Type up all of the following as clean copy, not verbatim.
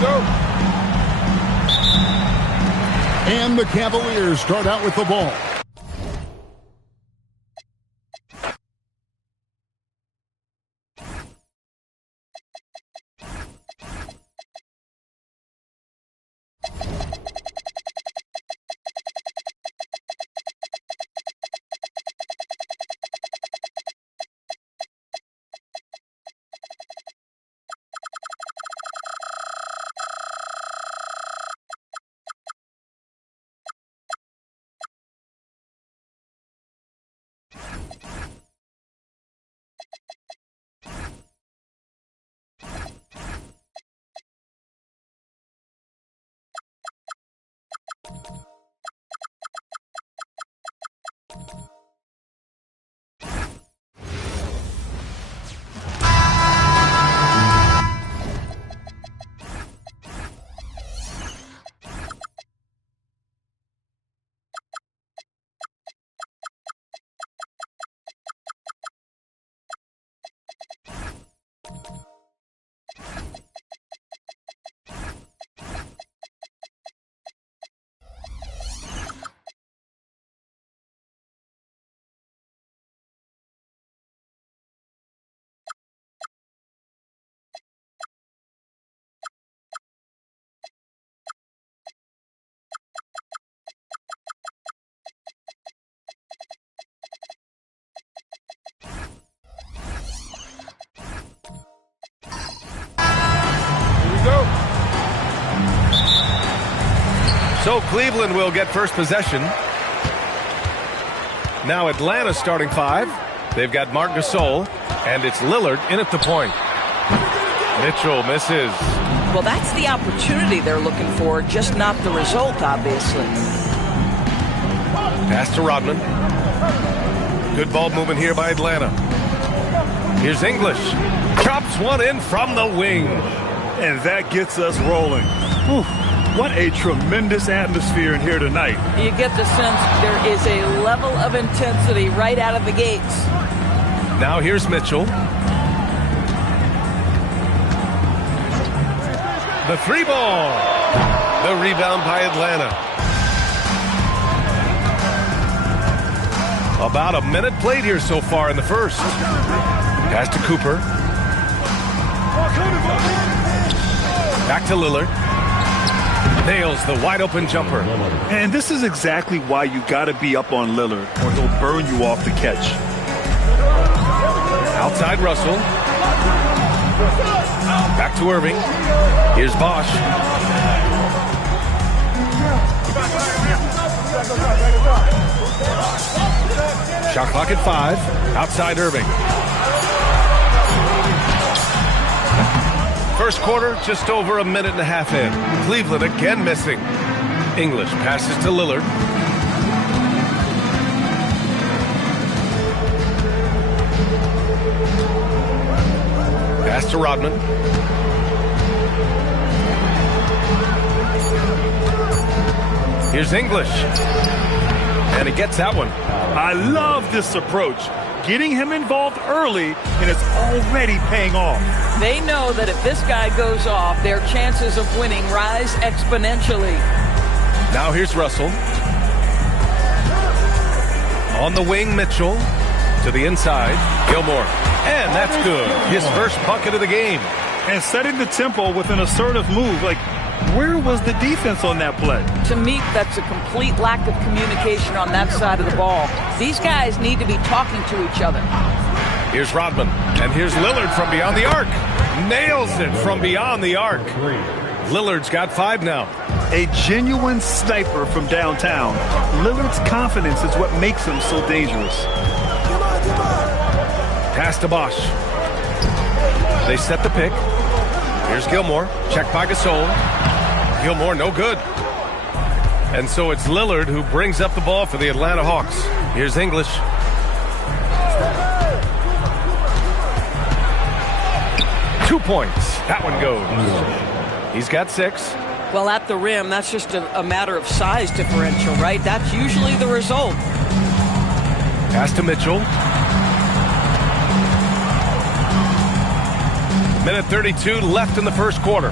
Go. And the Cavaliers start out with the ball. So Cleveland will get first possession. Now Atlanta starting five. They've got Marc Gasol, and it's Lillard in at the point. Mitchell misses. Well, that's the opportunity they're looking for, just not the result, obviously. Pass to Rodman. Good ball movement here by Atlanta. Here's English. Chops one in from the wing. And that gets us rolling. Whew. What a tremendous atmosphere in here tonight. You get the sense there is a level of intensity right out of the gates. Now here's Mitchell. The three ball. The rebound by Atlanta. About a minute played here so far in the first. Pass to Cooper. Back to Lillard. Nails the wide open jumper. And this is exactly why you got to be up on Lillard, or he'll burn you off the catch. Outside Russell. Back to Irving. Here's Bosch. Shot clock at 5. Outside Irving. First quarter, just over a minute and a half in. Cleveland again missing. English passes to Lillard. Pass to Rodman. Here's English. And he gets that one. I love this approach. Getting him involved early, and it's already paying off. They know that if this guy goes off, their chances of winning rise exponentially. Now here's Russell. On the wing, Mitchell. To the inside, Gilmore. And that's good. His first bucket of the game. And setting the tempo with an assertive move. Like, where was the defense on that play? To me, that's a complete lack of communication on that side of the ball. These guys need to be talking to each other. Here's Rodman. And here's Lillard from beyond the arc. Nails it from beyond the arc. Lillard's got 5 now. A genuine sniper from downtown. Lillard's confidence is what makes him so dangerous. Pass to Bosch. They set the pick. Here's Gilmore. Checked by Gasol. Gilmore, no good. And so it's Lillard who brings up the ball for the Atlanta Hawks. Here's English. Two points. That one goes. He's got 6. Well, at the rim, that's just a matter of size differential, right? That's usually the result. Pass to Mitchell. Minute 32 left in the first quarter.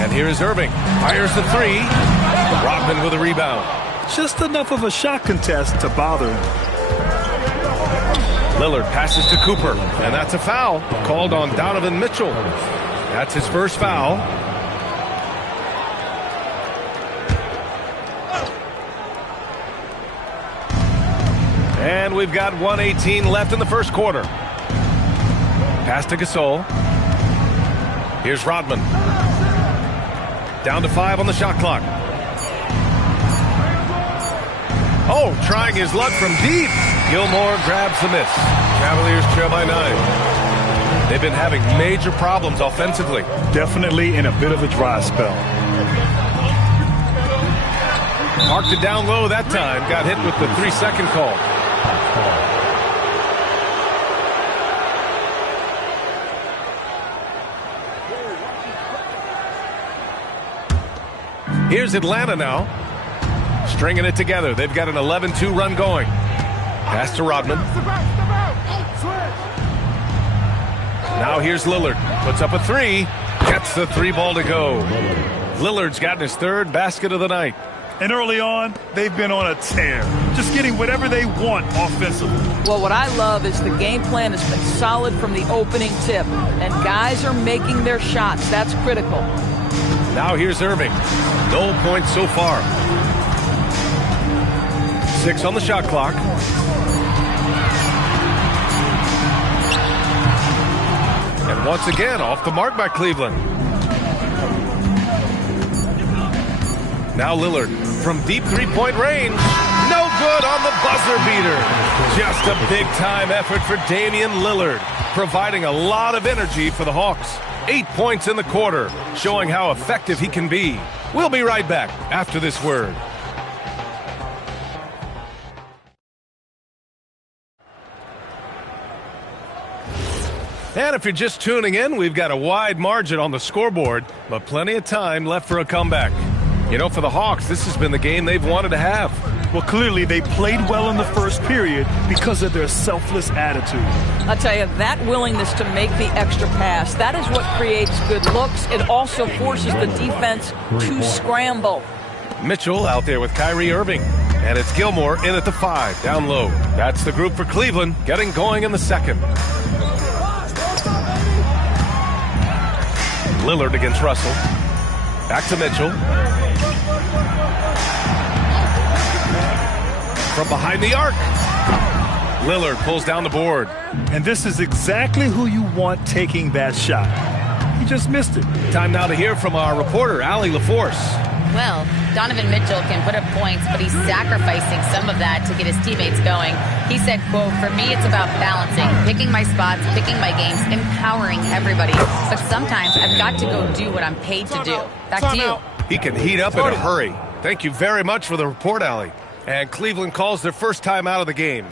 And here is Irving. Fires the 3. Rodman with a rebound. Just enough of a shot contest to bother him. Lillard passes to Cooper. And that's a foul called on Donovan Mitchell. That's his first foul. And we've got 1:18 left in the first quarter. Pass to Gasol. Here's Rodman. Down to 5 on the shot clock. Oh, trying his luck from deep. Gilmore grabs the miss. Cavaliers trail by 9. They've been having major problems offensively. Definitely in a bit of a dry spell. Marked it down low that time. Got hit with the 3-second call. Here's Atlanta now. Stringing it together. They've got an 11-2 run going. Pass to Rodman. Now here's Lillard. Puts up a 3. Gets the 3 ball to go. Lillard's gotten his 3rd basket of the night. And early on, they've been on a tear. Just getting whatever they want offensively. Well, what I love is the game plan has been solid from the opening tip. And guys are making their shots. That's critical. Now here's Irving. No points so far. 6 on the shot clock. And once again, off the mark by Cleveland. Now Lillard from deep 3-point range. No good on the buzzer beater. Just a big-time effort for Damian Lillard, providing a lot of energy for the Hawks. 8 points in the quarter, showing how effective he can be. We'll be right back after this word. And if you're just tuning in, we've got a wide margin on the scoreboard, but plenty of time left for a comeback. You know, for the Hawks, this has been the game they've wanted to have. Well, clearly they played well in the first period because of their selfless attitude. I'll tell you, that willingness to make the extra pass, that is what creates good looks. It also forces the defense to scramble. Mitchell out there with Kyrie Irving. And it's Gilmore in at the 5, down low. That's the group for Cleveland, getting going in the second. Lillard against Russell. Back to Mitchell. From behind the arc. Lillard pulls down the board. And this is exactly who you want taking that shot. He just missed it. Time now to hear from our reporter, Allie LaForce. Well, Donovan Mitchell can put up points, but he's sacrificing some of that to get his teammates going. He said, quote, "For me, it's about balancing, picking my spots, picking my games, empowering everybody. But sometimes I've got to go do what I'm paid to do." Back to you. He can heat up in a hurry. Thank you very much for the report, Allie. And Cleveland calls their first time out of the game.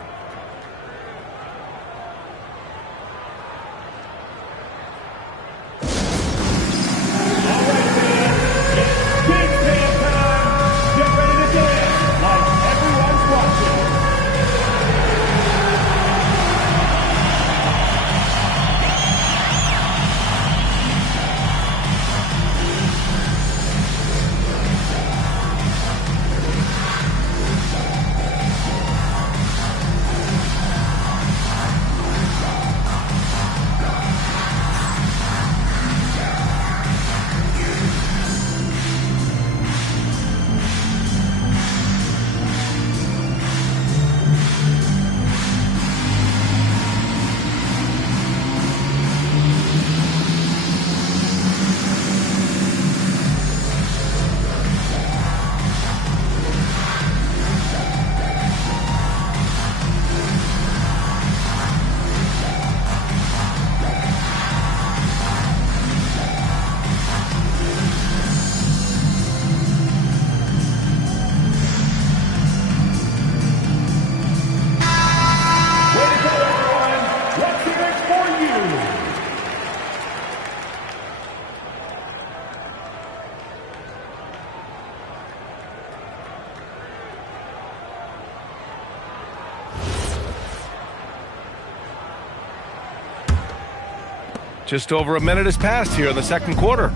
Just over a minute has passed here in the second quarter.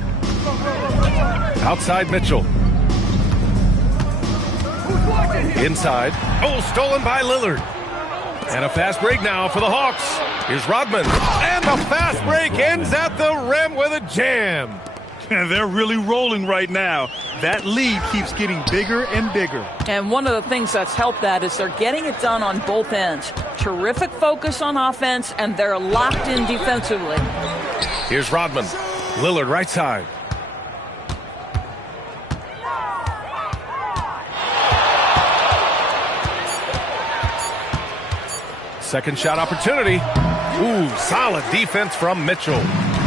Outside Mitchell. Inside. Oh, stolen by Lillard. And a fast break now for the Hawks. Here's Rodman. And the fast break ends at the rim with a jam. And they're really rolling right now. That lead keeps getting bigger and bigger. And one of the things that's helped that is they're getting it done on both ends. Terrific focus on offense, and they're locked in defensively. Here's Rodman. Lillard right side. Second shot opportunity. Ooh, solid defense from Mitchell.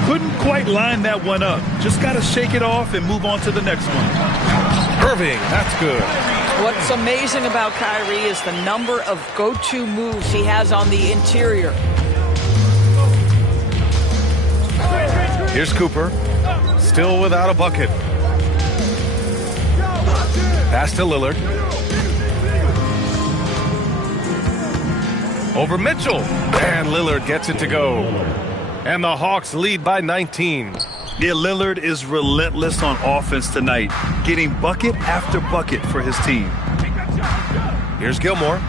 Couldn't quite line that one up. Just got to shake it off and move on to the next one. Irving, that's good. What's amazing about Kyrie is the number of go-to moves he has on the interior. Here's Cooper. Still without a bucket. Pass to Lillard. Over Mitchell. And Lillard gets it to go. And the Hawks lead by 19. Yeah, Lillard is relentless on offense tonight, getting bucket after bucket for his team. Here's Gilmore.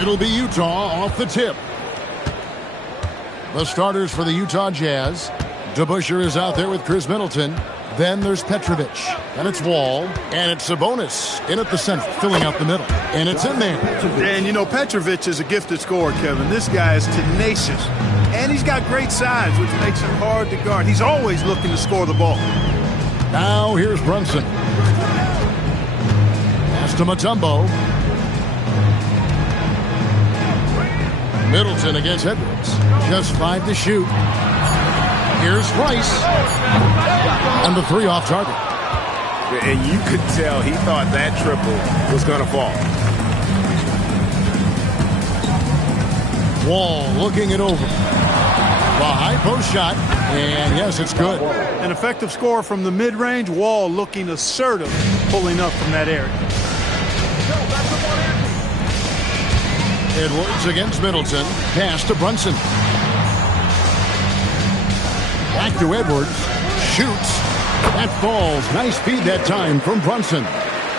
It'll be Utah off the tip. The starters for the Utah Jazz. DeBusschere is out there with Chris Middleton. Then there's Petrovic. And it's Wall. And it's Sabonis in at the center, filling out the middle. And it's in there. And, you know, Petrovic is a gifted scorer, Kevin. This guy is tenacious. And he's got great size, which makes him hard to guard. He's always looking to score the ball. Now here's Brunson. Pass to Mutombo. Middleton against Edwards. Just 5 to shoot. Here's Rice. And the 3 off target. And you could tell he thought that triple was going to fall. Wall looking it over. The high post shot. And yes, it's good. An effective score from the mid-range. Wall looking assertive, pulling up from that area. Edwards against Middleton. Pass to Brunson. Back to Edwards. Shoots. That falls. Nice feed that time from Brunson.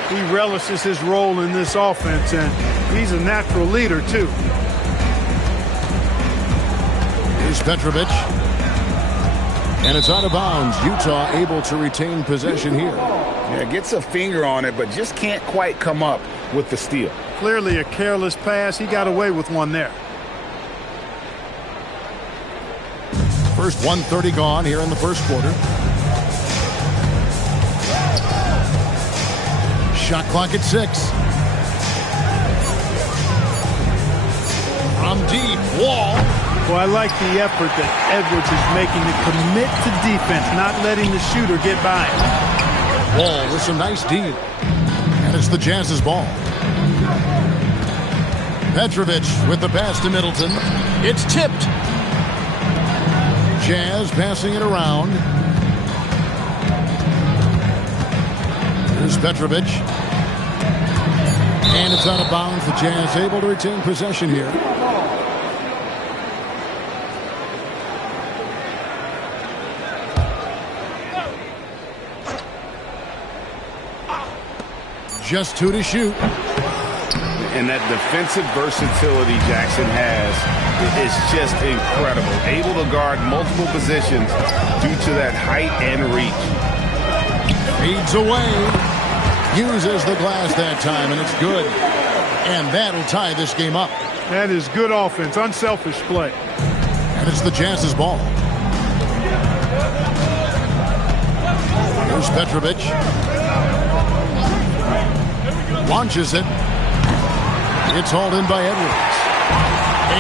He relishes his role in this offense, and he's a natural leader, too. Here's Petrovic. And it's out of bounds. Utah able to retain possession here. Yeah, gets a finger on it, but just can't quite come up with the steal. Clearly a careless pass. He got away with one there. First 1:30 gone here in the first quarter. Shot clock at 6. From deep, Wall. Well, I like the effort that Edwards is making to commit to defense, not letting the shooter get by him. Wall with some nice D. And it's the Jazz's ball. Petrovic with the pass to Middleton. It's tipped. Jazz passing it around. Here's Petrovic. And it's out of bounds. The Jazz able to retain possession here. Just 2 to shoot. And that defensive versatility Jackson has is just incredible. Able to guard multiple positions due to that height and reach. Feeds away. Uses the glass that time, and it's good. And that'll tie this game up. That is good offense, unselfish play. And it's the Jazz's ball. Here's Petrovic. Launches it. It's hauled in by Edwards.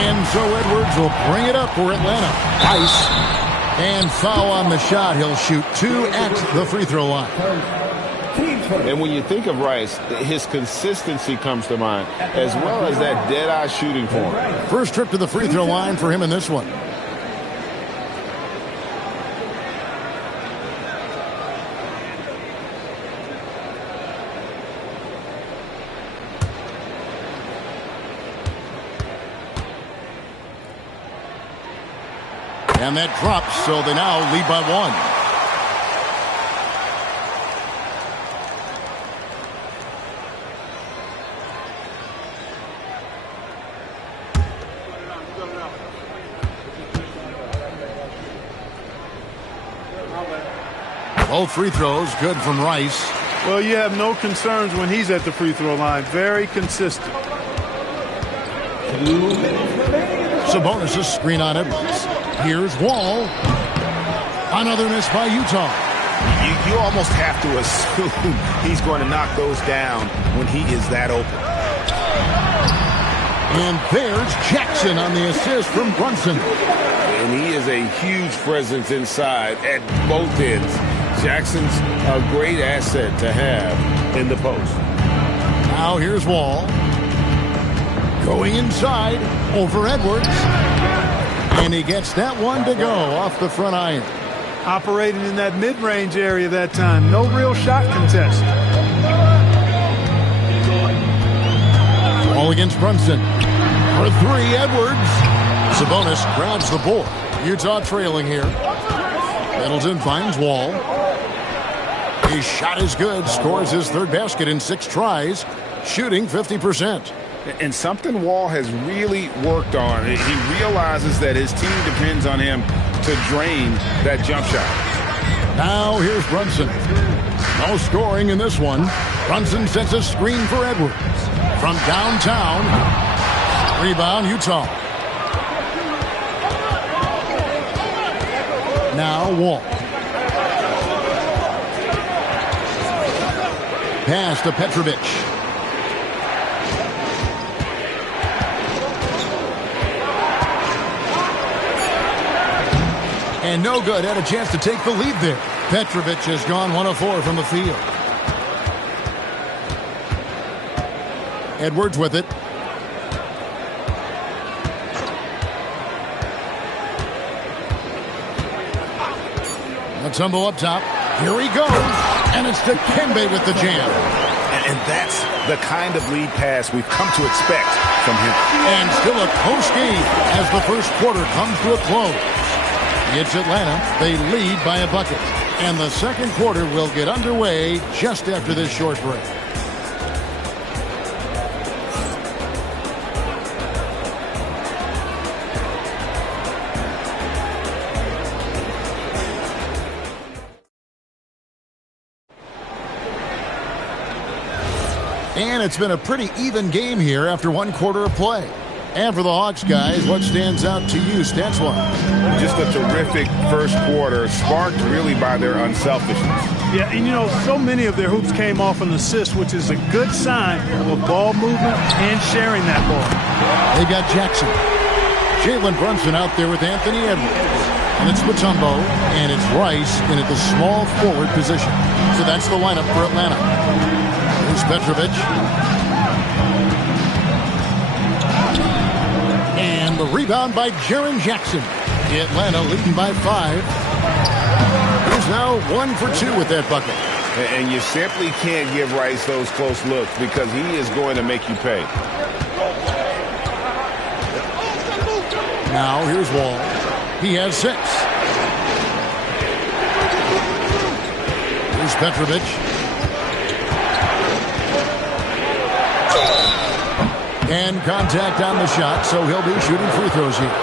And so Edwards will bring it up for Atlanta. Rice. And foul on the shot. He'll shoot 2 at the free throw line. And when you think of Rice, his consistency comes to mind, as well as that dead-eye shooting form. First trip to the free throw line for him in this one. And that drops, so they now lead by 1. Both free throws good from Rice. Well, you have no concerns when he's at the free throw line. Very consistent. Sabonis' screen on Edwards. Here's Wall. Another miss by Utah. You almost have to assume he's going to knock those down when he is that open. And there's Jackson on the assist from Brunson. And he is a huge presence inside at both ends. Jackson's a great asset to have in the post. Now here's Wall. Going inside over Edwards. And he gets that one to go off the front iron. Operating in that mid-range area that time. No real shot contest. Wall against Brunson. For 3, Edwards. Sabonis grabs the board. Utah trailing here. Middleton finds Wall. His shot is good. Scores his 3rd basket in 6 tries. shooting 50%. And something Wall has really worked on. He realizes that his team depends on him to drain that jump shot. Now here's Brunson. No scoring in this one. Brunson sets a screen for Edwards. From downtown, rebound Utah. Now Wall. Pass to Petrovic. And no good. Had a chance to take the lead there. Petrovic has gone 1 of 4 from the field. Edwards with it. Mutombo up top. Here he goes. And it's Dikembe with the jam. And that's the kind of lead pass we've come to expect from him. And still a close game as the first quarter comes to a close. It's Atlanta. They lead by a bucket. And the second quarter will get underway just after this short break. And it's been a pretty even game here after 1 quarter of play. And for the Hawks, guys, what stands out to you stats-wise? Just a terrific first quarter, sparked really by their unselfishness. Yeah, and you know, so many of their hoops came off an assist, which is a good sign of ball movement and sharing that ball. They got Jackson. Jalen Brunson out there with Anthony Edwards. And it's Mutombo, and it's Rice in at the small forward position. So that's the lineup for Atlanta. Here's Petrovic. And the rebound by Jaren Jackson. Atlanta leading by 5. He's now 1 for 2 with that bucket. And you simply can't give Rice those close looks because he is going to make you pay. Now here's Wall. He has 6. Here's Petrovic. And contact on the shot, so he'll be shooting free throws here.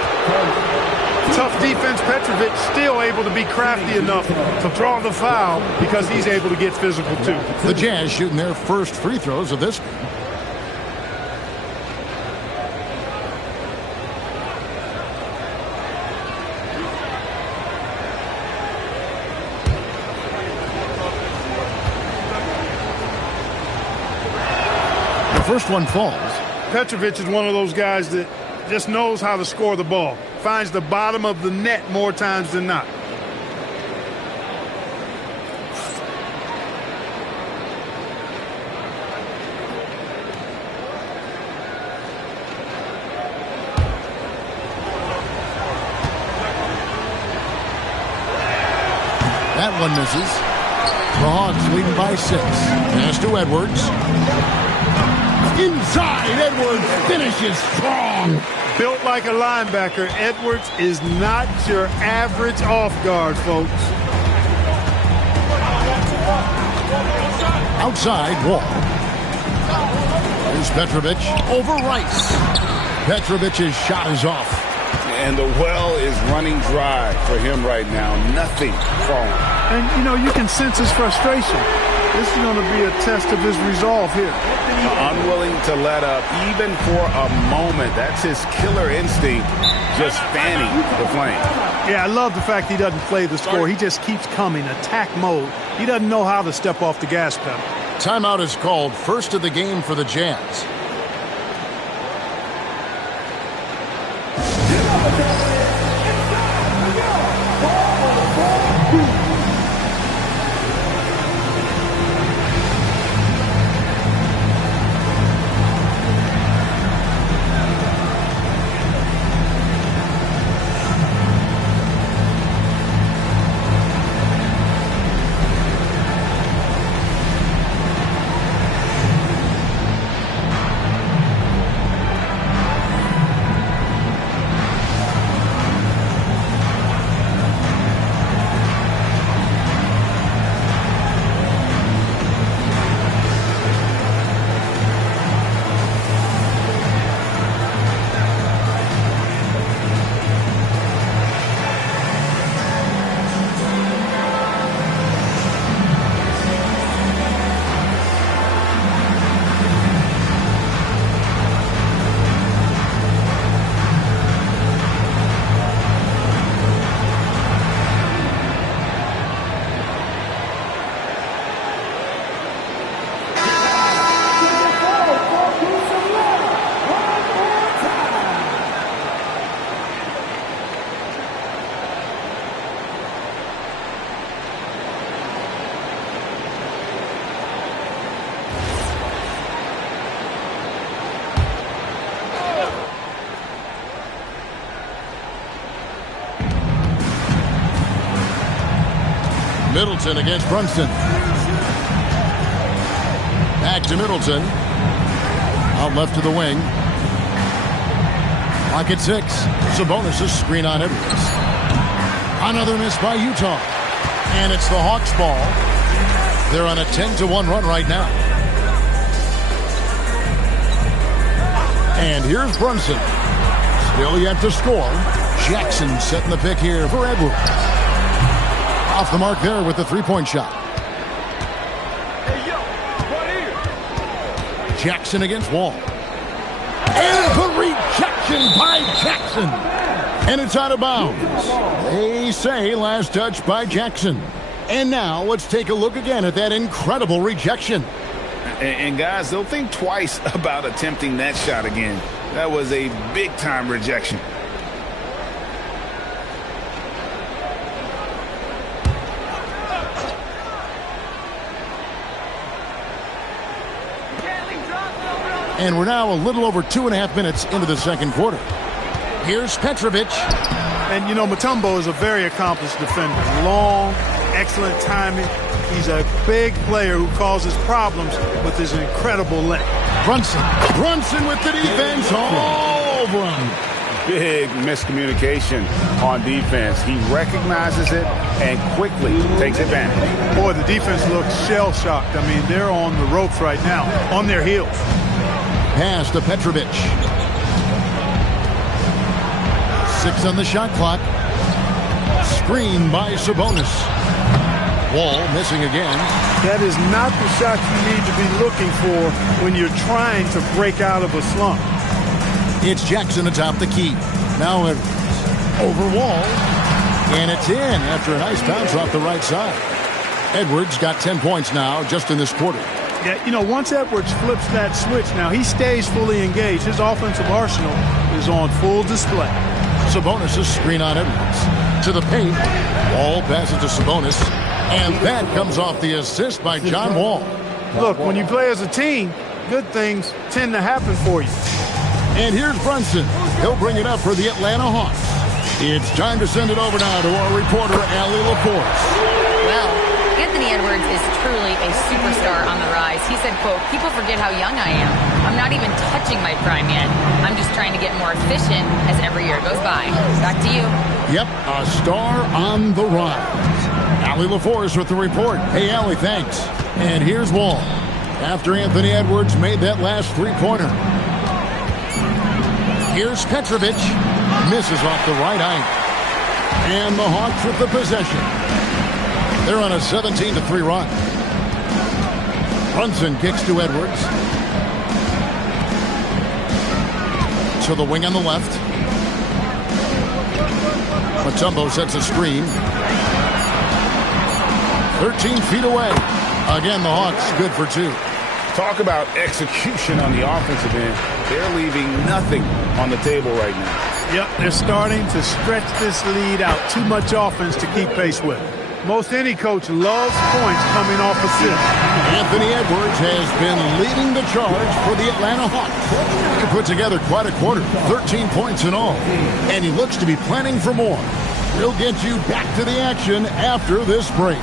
Tough defense. Petrovic still able to be crafty enough to draw the foul because he's able to get physical too. The Jazz shooting their first free throws of this game. The first one falls. Petrovic is one of those guys that just knows how to score the ball. Finds the bottom of the net more times than not. That one misses. The Hawks leading by 6. Pass to Edwards. Inside, Edwards finishes strong. Built like a linebacker, Edwards is not your average off guard, folks. Outside, Wall. Here's Petrovic over Rice. Petrovic's shot is off. And the well is running dry for him right now. Nothing falling. And, you know, you can sense his frustration. This is going to be a test of his resolve here. Unwilling to let up even for a moment. That's his killer instinct, just fanning the flame. Yeah, I love the fact he doesn't play the score. He just keeps coming, attack mode. He doesn't know how to step off the gas pedal. Timeout is called, first of the game for the Jazz. Middleton against Brunson. Back to Middleton. Out left to the wing. Clock at 6. Sabonis' screen on Edwards. Another miss by Utah. And it's the Hawks ball. They're on a 10-1 run right now. And here's Brunson. Still yet to score. Jackson setting the pick here for Edwards. Off the mark there with the three-point shot. Jackson against Wall. And the rejection by Jackson. And it's out of bounds. They say last touch by Jackson. And now let's take a look again at that incredible rejection. And guys, they'll think twice about attempting that shot again. That was a big-time rejection. And we're now a little over 2.5 minutes into the second quarter. Here's Petrovic. And, you know, Mutombo is a very accomplished defender. Long, excellent timing. He's a big player who causes problems with his incredible length. Brunson with the defense all over him. Big miscommunication on defense. He recognizes it and quickly takes advantage. Boy, the defense looks shell-shocked. I mean, they're on the ropes right now, on their heels. Pass to Petrovic. 6 on the shot clock. Screen by Sabonis. Wall missing again. That is not the shot you need to be looking for when you're trying to break out of a slump. It's Jackson atop the key. Now Edwards over Wall. And it's in after a nice bounce off the right side. Edwards got 10 points now just in this quarter. Yeah, you know, once Edwards flips that switch now, he stays fully engaged. His offensive arsenal is on full display. Sabonis' screen on Edwards. To the paint. Wall passes to Sabonis. And that comes off the assist by John Wall. Look, when you play as a team, good things tend to happen for you. And here's Brunson. He'll bring it up for the Atlanta Hawks. It's time to send it over now to our reporter, Allie LaForce. Well, Anthony Edwards is truly a superstar on the rise. He said, quote, "People forget how young I am. I'm not even touching my prime yet. I'm just trying to get more efficient as every year goes by." Back to you. Yep, a star on the rise. Allie LaForce with the report. Hey, Allie, thanks. And here's Wall. After Anthony Edwards made that last three-pointer. Here's Petrovic. Misses off the right eye. And the Hawks with the possession. They're on a 17-3 run. Brunson kicks to Edwards. To the wing on the left. Mutombo sets a screen. 13 feet away. Again, the Hawks good for 2. Talk about execution on the offensive end. They're leaving nothing on the table right now. Yep, they're starting to stretch this lead out. Too much offense to keep pace with. Most any coach loves points coming off assists. Anthony Edwards has been leading the charge for the Atlanta Hawks. He put together quite a quarter, 13 points in all. And he looks to be planning for more. We'll get you back to the action after this break.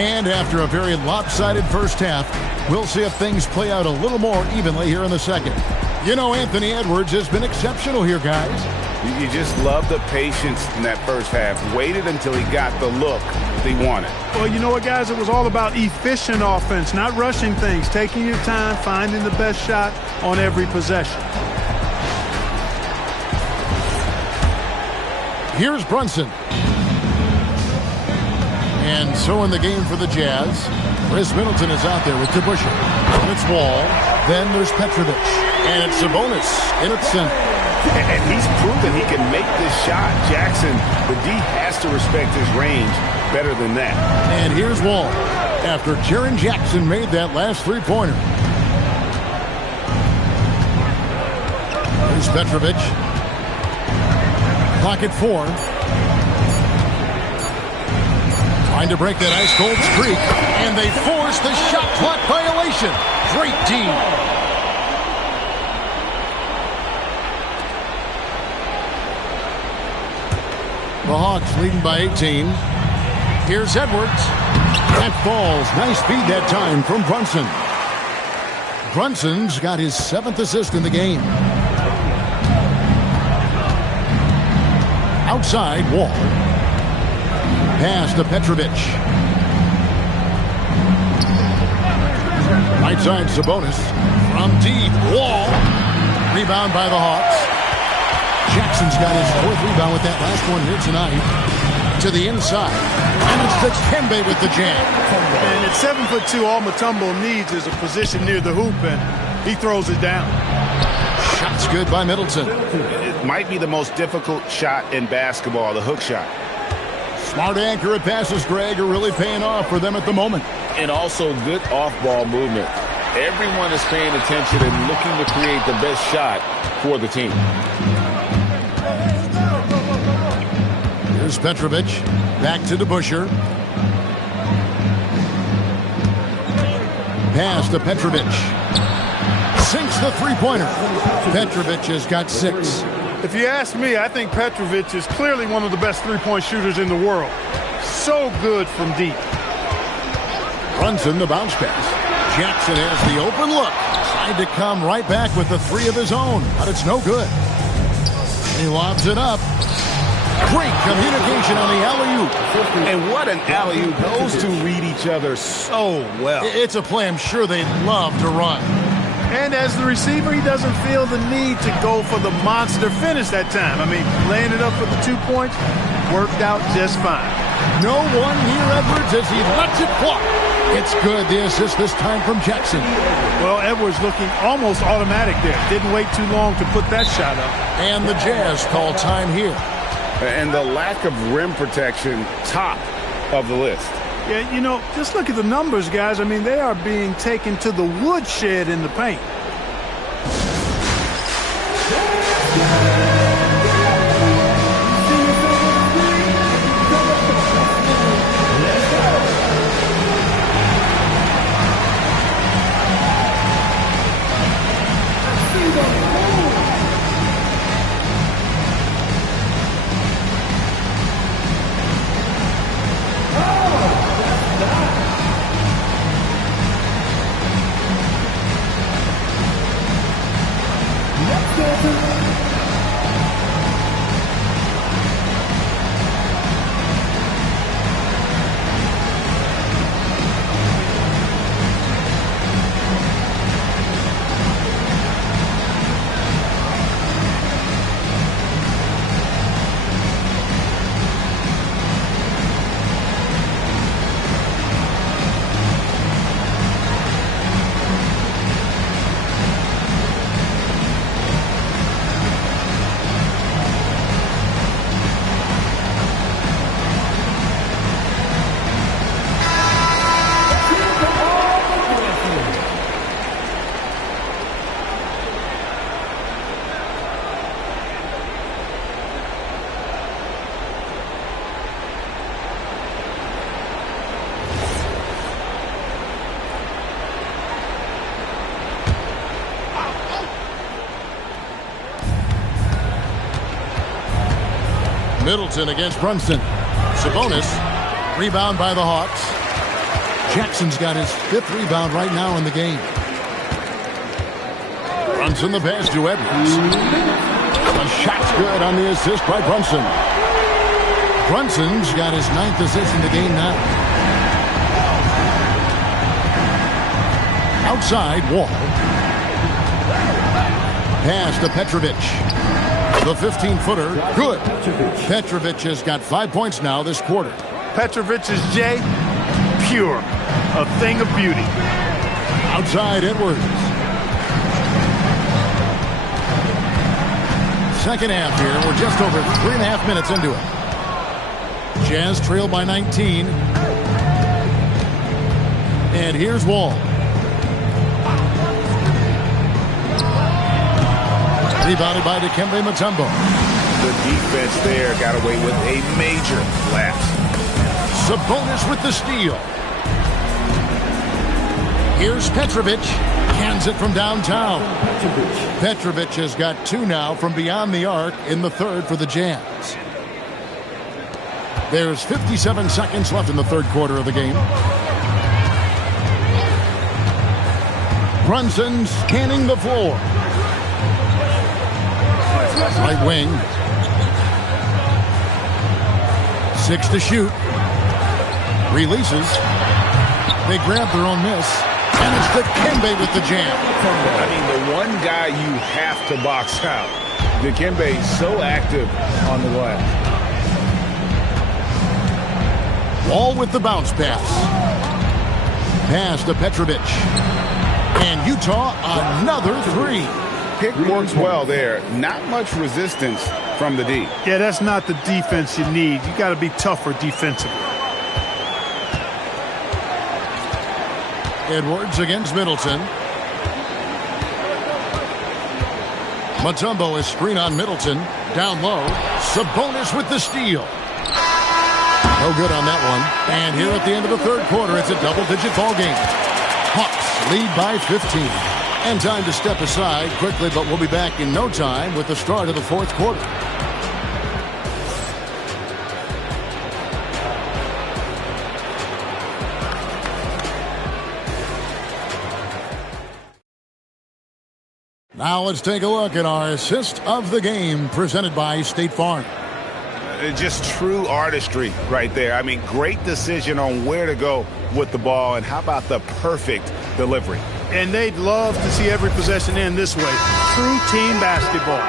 And after a very lopsided first half, we'll see if things play out a little more evenly here in the second. You know, Anthony Edwards has been exceptional here, guys. You just love the patience in that first half. Waited until he got the look they wanted. Well, you know what, guys? It was all about efficient offense, not rushing things, taking your time, finding the best shot on every possession. Here's Brunson. And so in the game for the Jazz, Chris Middleton is out there with DeBusschere. And it's Wall. Then there's Petrovic. And it's Sabonis in its center. And he's proven he can make this shot. Jackson, the D has to respect his range better than that. And here's Wall after Jaren Jackson made that last three-pointer. Here's Petrovic. Clock at 4. Trying to break that ice-cold streak. And they force the shot clock violation. Great D. The Hawks leading by 18. Here's Edwards. That falls. Nice feed that time from Brunson. Brunson's got his 7th assist in the game. Outside, Wall. Pass to Petrovic. Right side, Sabonis. From deep, Wall. Rebound by the Hawks. Jackson's got his 4th rebound with that last one here tonight. To the inside. And it's Dikembe with the jam. And at 7'2", all Mutombo needs is a position near the hoop, and he throws it down. Shot's good by Middleton. It might be the most difficult shot in basketball, the hook shot. Smart, accurate passes, Greg, are really paying off for them at the moment. And also good off-ball movement. Everyone is paying attention and looking to create the best shot for the team. Here's Petrovic. Back to DeBusschere. Pass to Petrovic. Sinks the three-pointer. Petrovic has got 6. If you ask me, I think Petrovic is clearly one of the best three-point shooters in the world. So good from deep. Brunson, the bounce pass. Jackson has the open look. Tried to come right back with the 3 of his own, but it's no good. He lobs it up. Great communication on the alley-oop. And what an alley-oop. Those two read each other so well. It's a play I'm sure they'd love to run. And as the receiver, he doesn't feel the need to go for the monster finish that time. I mean, laying it up for the 2 points worked out just fine. No one near Edwards as he lets it fly. It's good. The assist this time from Jackson. Well, Edwards looking almost automatic there. Didn't wait too long to put that shot up. And the Jazz call time here. And the lack of rim protection, top of the list. Yeah, you know, just look at the numbers, guys. I mean, they are being taken to the woodshed in the paint. Middleton against Brunson. Sabonis. Rebound by the Hawks. Jackson's got his 5th rebound right now in the game. Brunson the pass to Edwards. The shot's good on the assist by Brunson. Brunson's got his 9th assist in the game now. Outside, Wall. Pass to Petrovic. The 15-footer, good. Petrovic has got 5 points now this quarter. Petrovic's J, pure. A thing of beauty. Outside, Edwards. Second half here. We're just over 3.5 minutes into it. Jazz trail by 19. And here's Wall. Rebounded by Dikembe Mutombo. The defense there got away with a major lapse. Sabonis with the steal. Here's Petrovic. Hands it from downtown. Petrovic has got 2 now from beyond the arc in the third for the Jazz. There's 57 seconds left in the third quarter of the game. Brunson scanning the floor. Right wing. 6 to shoot. Releases. They grab their own miss. And it's Dikembe with the jam. I mean, the one guy you have to box out. Dikembe so active on the glass. Wall with the bounce pass. Pass to Petrovic. And Utah another 3. Pick works well there. Not much resistance from the D. Yeah, that's not the defense you need. You got to be tougher defensively. Edwards against Middleton. Mutombo is screen on Middleton. Down low. Sabonis with the steal. No good on that one. And here at the end of the third quarter, it's a double-digit ball game. Hawks lead by 15. And time to step aside quickly, but we'll be back in no time with the start of the fourth quarter. Now let's take a look at our assist of the game presented by State Farm. Just true artistry right there. I mean, great decision on where to go with the ball, and how about the perfect delivery? And they'd love to see every possession end this way. True team basketball.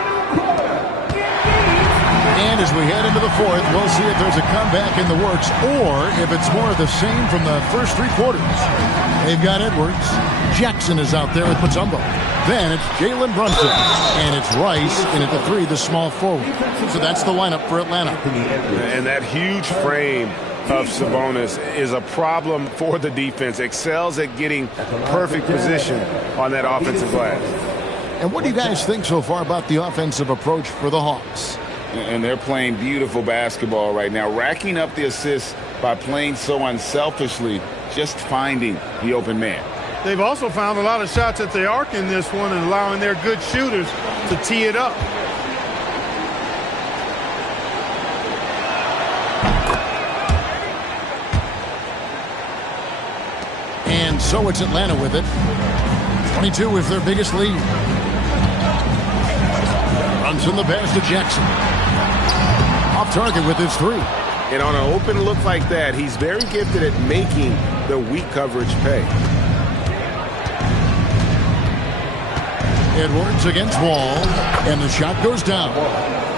And as we head into the fourth, we'll see if there's a comeback in the works or if it's more of the same from the first 3 quarters. They've got Edwards. Jackson is out there with Mutombo. Then it's Jalen Brunson. And it's Rice in at the 3, the small forward. So that's the lineup for Atlanta. And that huge frame of Sabonis is a problem for the defense. Excels at getting perfect position on that offensive glass. And what do you guys think so far about the offensive approach for the Hawks? And they're playing beautiful basketball right now, racking up the assists by playing so unselfishly, just finding the open man. They've also found a lot of shots at the arc in this one and allowing their good shooters to tee it up. And so it's Atlanta with it. 22 is their biggest lead. Brunson the pass to Jackson. Off target with his 3. And on an open look like that, he's very gifted at making the weak coverage pay. Edwards against Wall, and the shot goes down.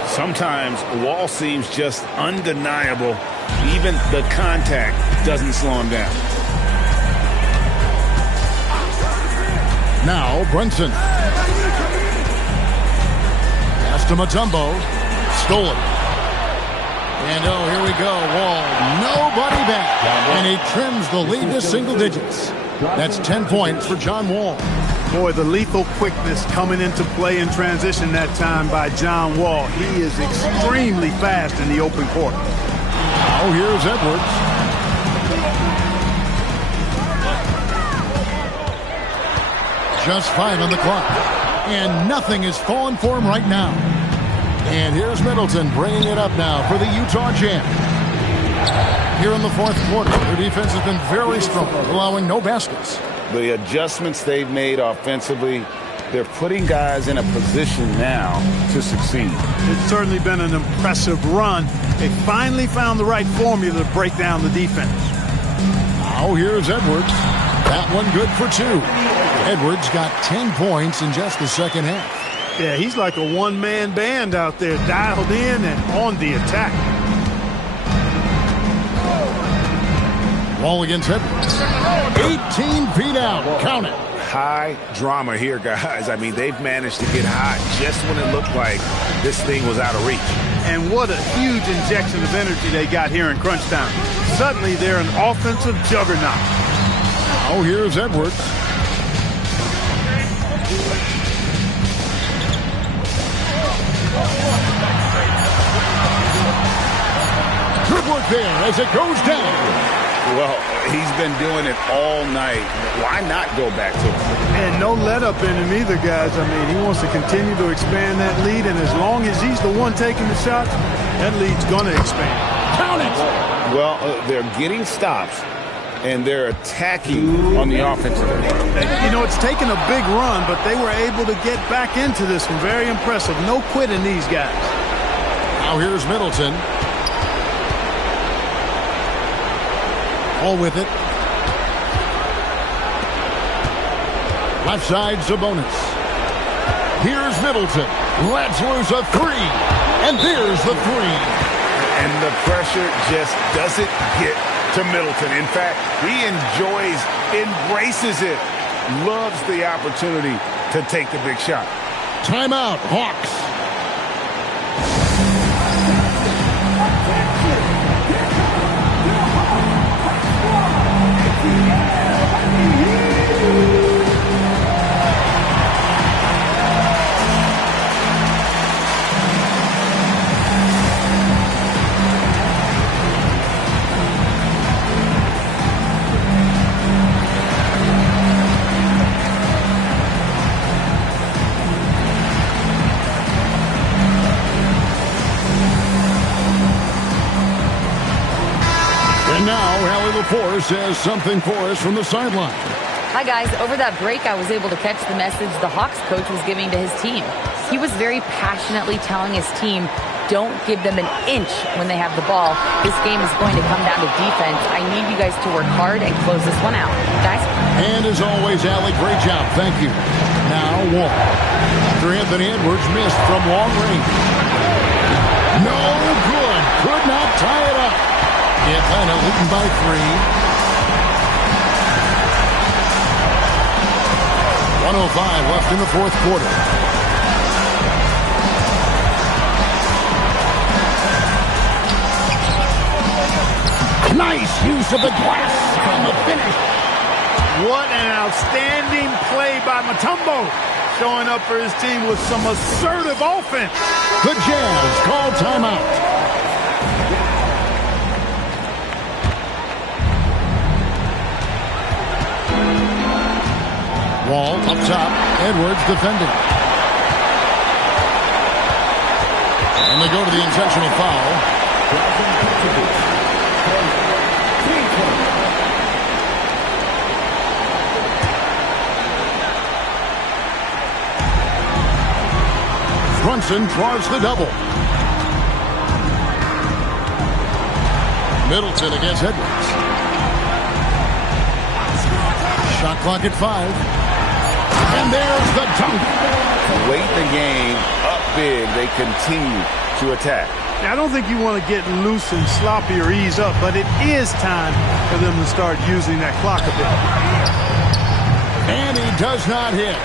Sometimes Wall seems just undeniable. Even the contact doesn't slow him down. Now Brunson. Pass to Mutombo. Stolen. And oh, here we go. Wall. Nobody back. And he trims the lead to single digits. That's 10 points for John Wall. Boy, the lethal quickness coming into play in transition that time by John Wall. He is extremely fast in the open court. Oh, here's Edwards. Just 5 on the clock. And nothing is falling for him right now. And here's Middleton bringing it up now for the Utah Jazz. Here in the fourth quarter, their defense has been very strong, allowing no baskets. The adjustments they've made offensively They're putting guys in a position now to succeed. It's certainly been an impressive run. They finally found the right formula to break down the defense. Now here's Edwards. That one good for 2. Edwards got 10 points in just the second half. Yeah, he's like a one-man band out there, dialed in and on the attack. Ball against Edwards. 18 feet out. Count it. High drama here, guys. I mean, they've managed to get hot just when it looked like this thing was out of reach. And what a huge injection of energy they got here in crunch time. Suddenly, they're an offensive juggernaut. Now here's Edwards. Good work there as it goes down. Well, he's been doing it all night. Why not go back to him? And no let-up in him either, guys. I mean, he wants to continue to expand that lead, and as long as he's the one taking the shots, that lead's going to expand. Count it! Well, they're getting stops, and they're attacking on the offensive end. You know, it's taken a big run, but they were able to get back into this one. Very impressive. No quitting these guys. Now here's Middleton. All with it. Left side, Sabonis. Here's Middleton. Lets loose a 3. And there's the 3. And the pressure just doesn't get to Middleton. In fact, he embraces it, loves the opportunity to take the big shot. Timeout, Hawks. And now, Allie LaForce has something for us from the sideline. Hi, guys. Over that break, I was able to catch the message the Hawks coach was giving to his team. He was very passionately telling his team, don't give them an inch when they have the ball. This game is going to come down to defense. I need you guys to work hard and close this one out. Guys? And as always, Allie, great job. Thank you. Now, Wall. After Anthony Edwards missed from long range. No good. Could not tie it up. Atlanta leading by 3. 1:05 left in the fourth quarter. Nice use of the glass on the finish. What an outstanding play by Mutombo. Showing up for his team with some assertive offense. The Jazz call timeout. Wall up top. Edwards defending. And they go to the intentional foul. Brunson draws the double. Middleton against Edwards. Shot clock at 5. And there's the dunk. Late in the game, up big, they continue to attack. Now, I don't think you want to get loose and sloppy or ease up, but it is time for them to start using that clock a bit. And he does not hit.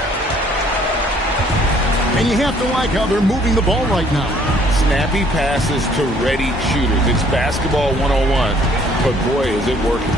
And you have to like how they're moving the ball right now. Snappy passes to ready shooters. It's basketball 101, but boy, is it working.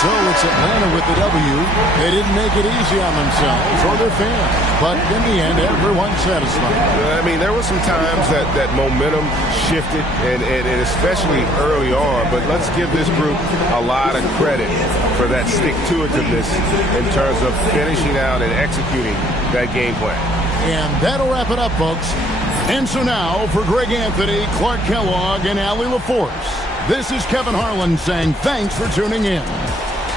So it's Atlanta with the W. They didn't make it easy on themselves or their fans. But in the end, everyone's satisfied. I mean, there were some times that momentum shifted, and especially early on. But let's give this group a lot of credit for that stick-to-itiveness in terms of finishing out and executing that game plan. And that'll wrap it up, folks. And so now, for Greg Anthony, Clark Kellogg, and Allie LaForce, this is Kevin Harlan saying thanks for tuning in.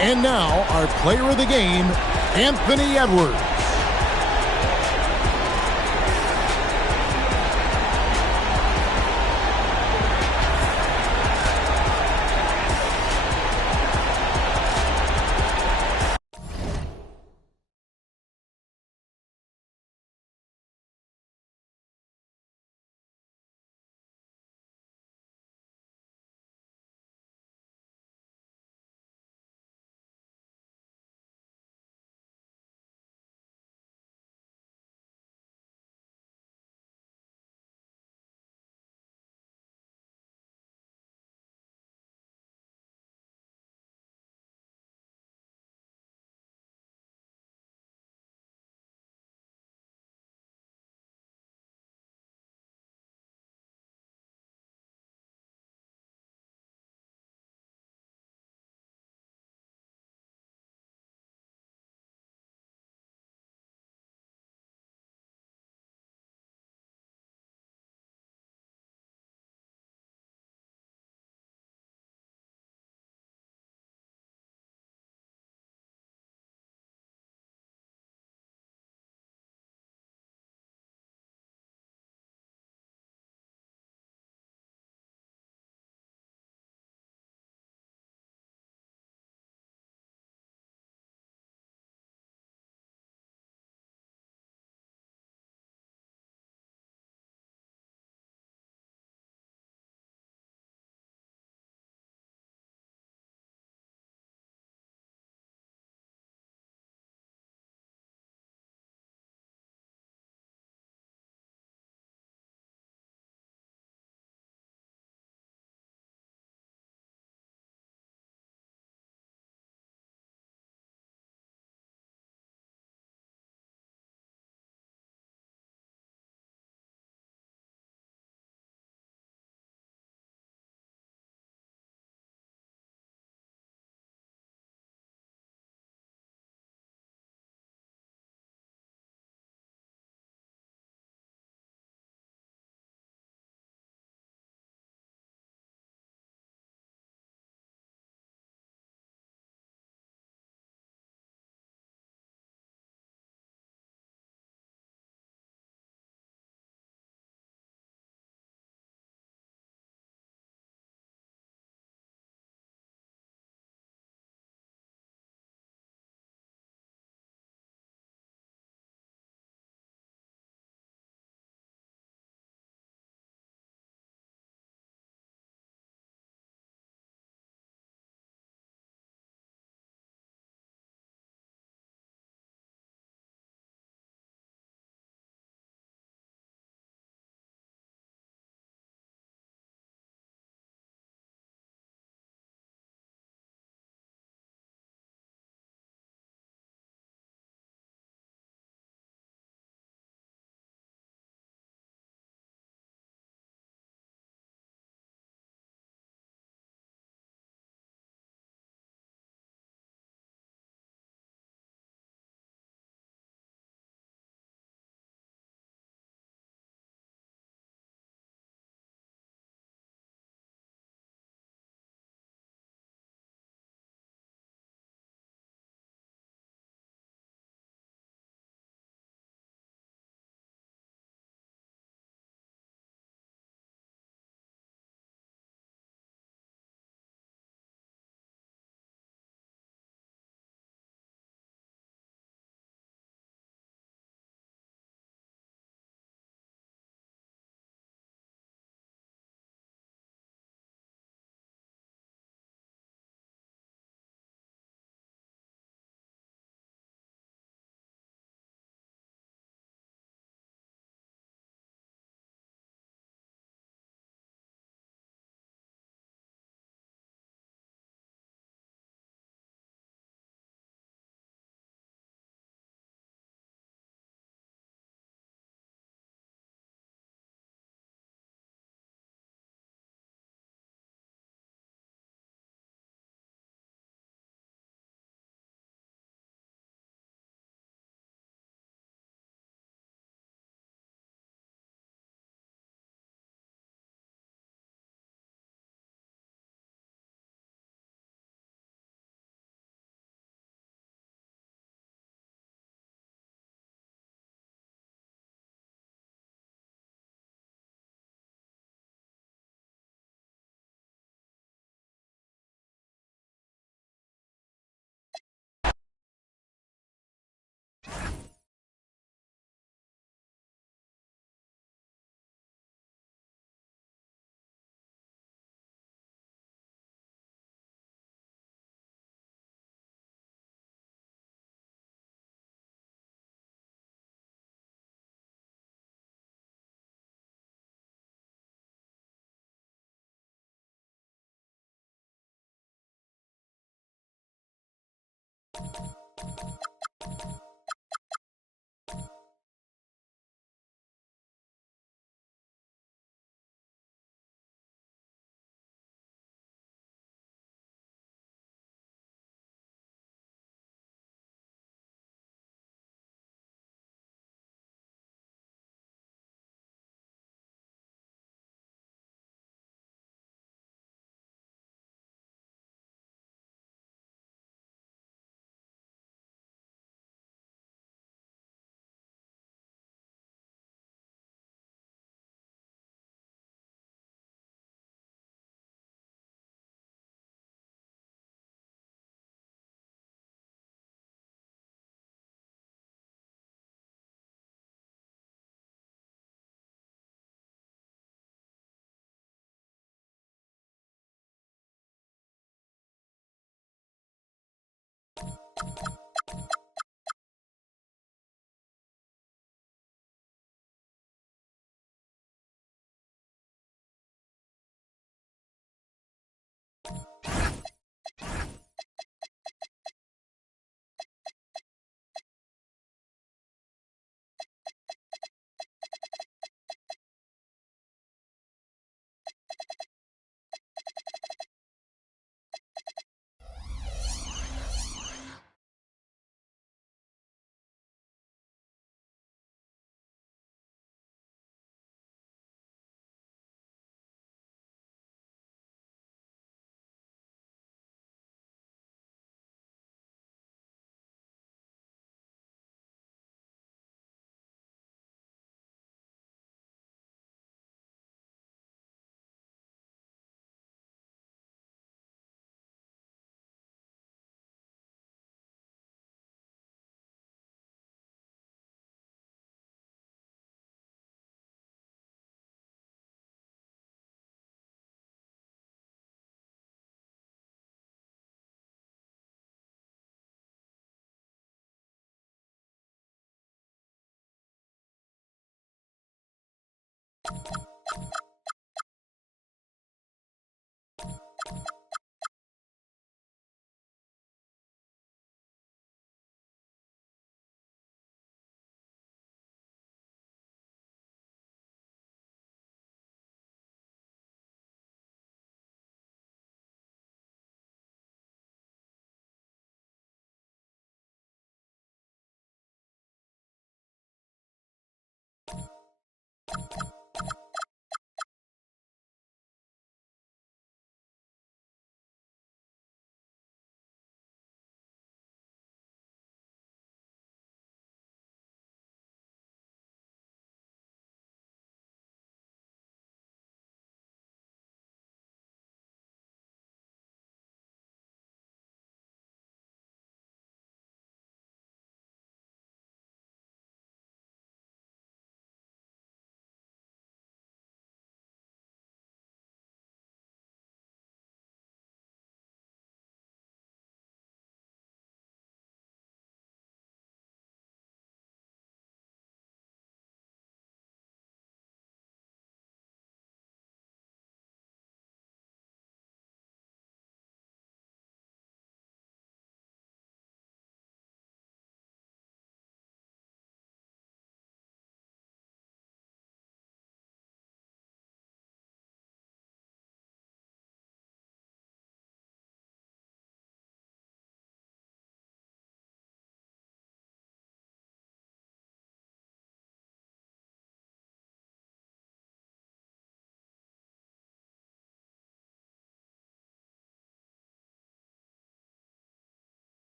And now, our player of the game, Anthony Edwards.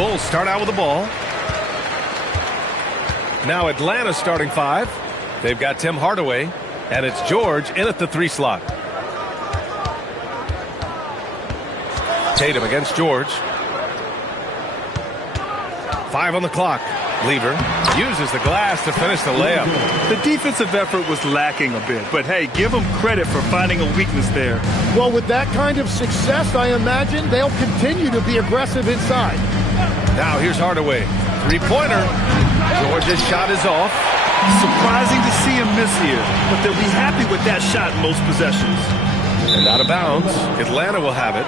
Bulls start out with the ball. Now Atlanta starting 5. They've got Tim Hardaway, and it's George in at the 3 slot. Tatum against George. 5 on the clock. Lever uses the glass to finish the layup. The defensive effort was lacking a bit, but hey, give them credit for finding a weakness there. Well, with that kind of success, I imagine they'll continue to be aggressive inside. Now here's Hardaway. 3-pointer. George's shot is off. Surprising to see him miss here, but they'll be happy with that shot in most possessions. And out of bounds. Atlanta will have it.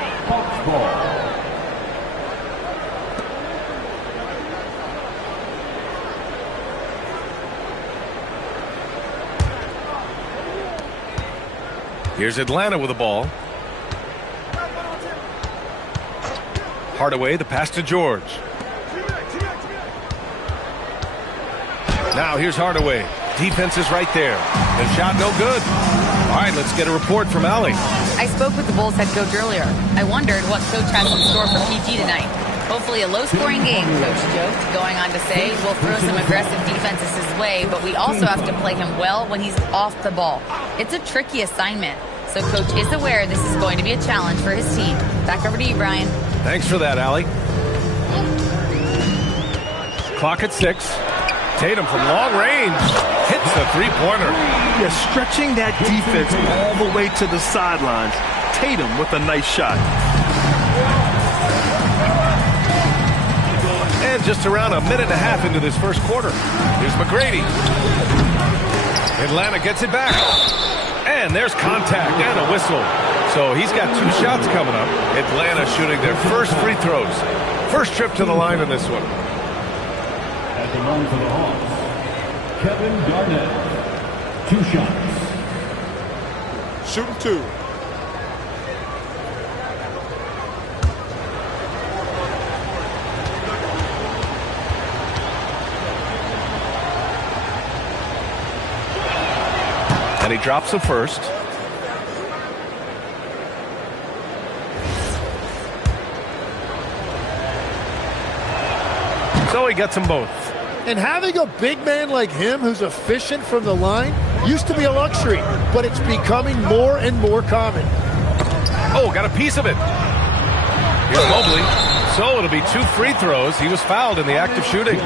Here's Atlanta with the ball. Hardaway, the pass to George. Now here's Hardaway. Defense is right there. The shot no good. All right, let's get a report from Allie. I spoke with the Bulls head coach earlier. I wondered what coach has in store for PG tonight. Hopefully a low-scoring game, coach joked, going on to say, we'll throw some aggressive defenses his way, but we also have to play him well when he's off the ball. It's a tricky assignment. So coach is aware this is going to be a challenge for his team. Back over to you, Brian. Thanks for that, Allie. Clock at 6. Tatum from long range hits the 3-pointer. Yeah, stretching that defense all the way to the sidelines. Tatum with a nice shot. And just around a minute and a half into this first quarter. Here's McGrady. Atlanta gets it back. And there's contact and a whistle. So he's got 2 shots coming up. Atlanta shooting their first free throws. First trip to the line in this one. At the line for the Hawks, Kevin Garnett. 2 shots. Shooting 2. And he drops the first. So he gets them both. And having a big man like him who's efficient from the line used to be a luxury, but it's becoming more and more common. Oh, got a piece of it. Here's Mobley. So it'll be 2 free throws. He was fouled in the act of shooting.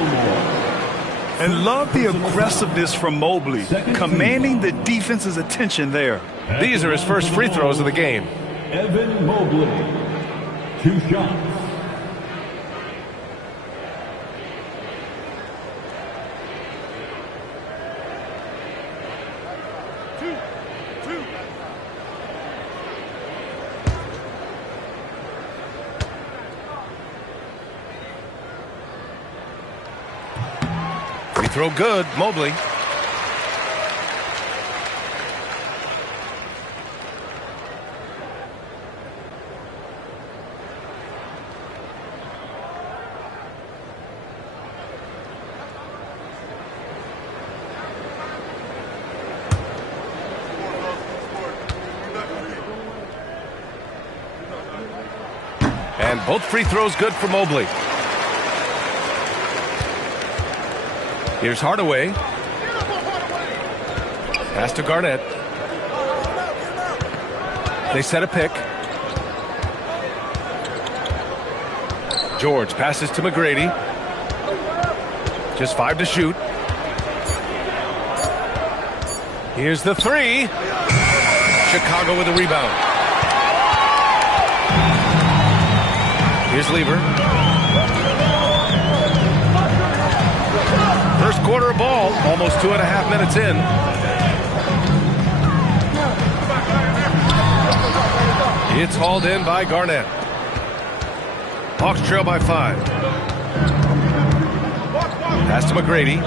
And love the aggressiveness from Mobley, commanding the defense's attention there. These are his first free throws of the game. Evan Mobley. 2 shots. Free throw good, Mobley. And both free throws good for Mobley. Here's Hardaway. Pass to Garnett. They set a pick. George passes to McGrady. Just 5 to shoot. Here's the 3. Chicago with a rebound. Here's Lever. First quarter of ball, almost 2.5 minutes in. It's hauled in by Garnett. Hawks trail by 5. Pass to McGrady.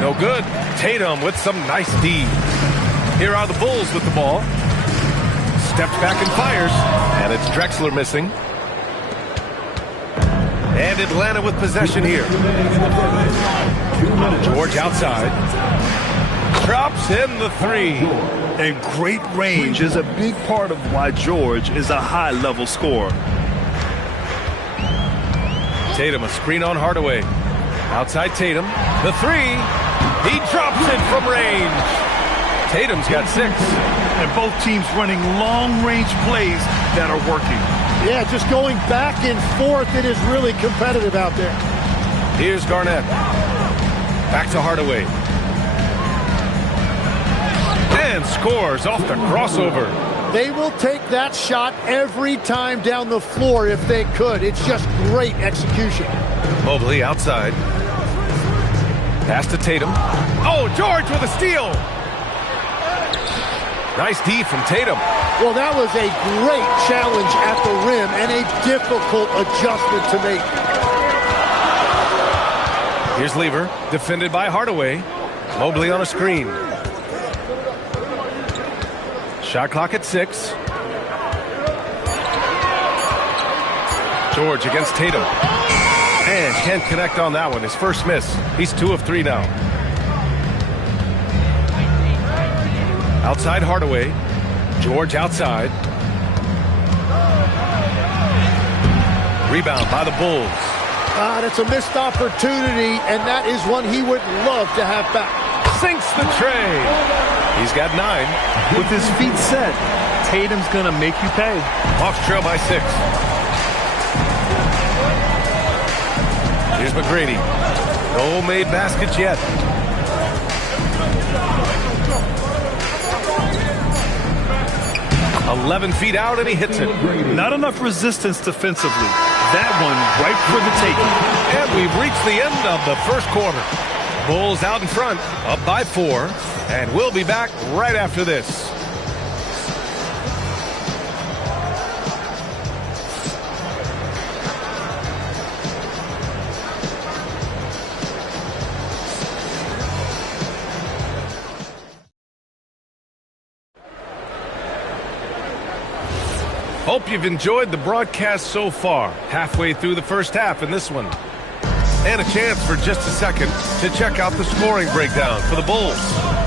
No good. Tatum with some nice D. Here are the Bulls with the ball. Steps back and fires. And it's Drexler missing. And Atlanta with possession here. George outside. Drops in the three. And great range is a big part of why George is a high-level scorer. Tatum, a screen on Hardaway. Outside Tatum. The three. He drops it from range. Tatum's got 6. And both teams running long-range plays that are working. Yeah, just going back and forth. It is really competitive out there. Here's Garnett. Back to Hardaway. And scores off the crossover. They will take that shot every time down the floor if they could. It's just great execution. Mobley outside. Pass to Tatum. Oh, George with a steal. Nice D from Tatum. Well, that was a great challenge at the rim and a difficult adjustment to make. Here's Lever, defended by Hardaway. Mobley on a screen. Shot clock at 6. George against Tatum. And can't connect on that one. His first miss. He's 2 of 3 now. Outside Hardaway. George outside. Rebound by the Bulls. That's a missed opportunity, and that is one he would love to have back. Sinks the tray. He's got 9. With his feet set, Tatum's going to make you pay. Hawks trail by 6. Here's McGrady. No made baskets yet. 11 feet out, and he hits it. Not enough resistance defensively. That one right for the taking. And we've reached the end of the first quarter. Bulls out in front, up by 4, and we'll be back right after this. Hope you've enjoyed the broadcast so far. Halfway through the first half in this one. And a chance for just a second to check out the scoring breakdown for the Bulls.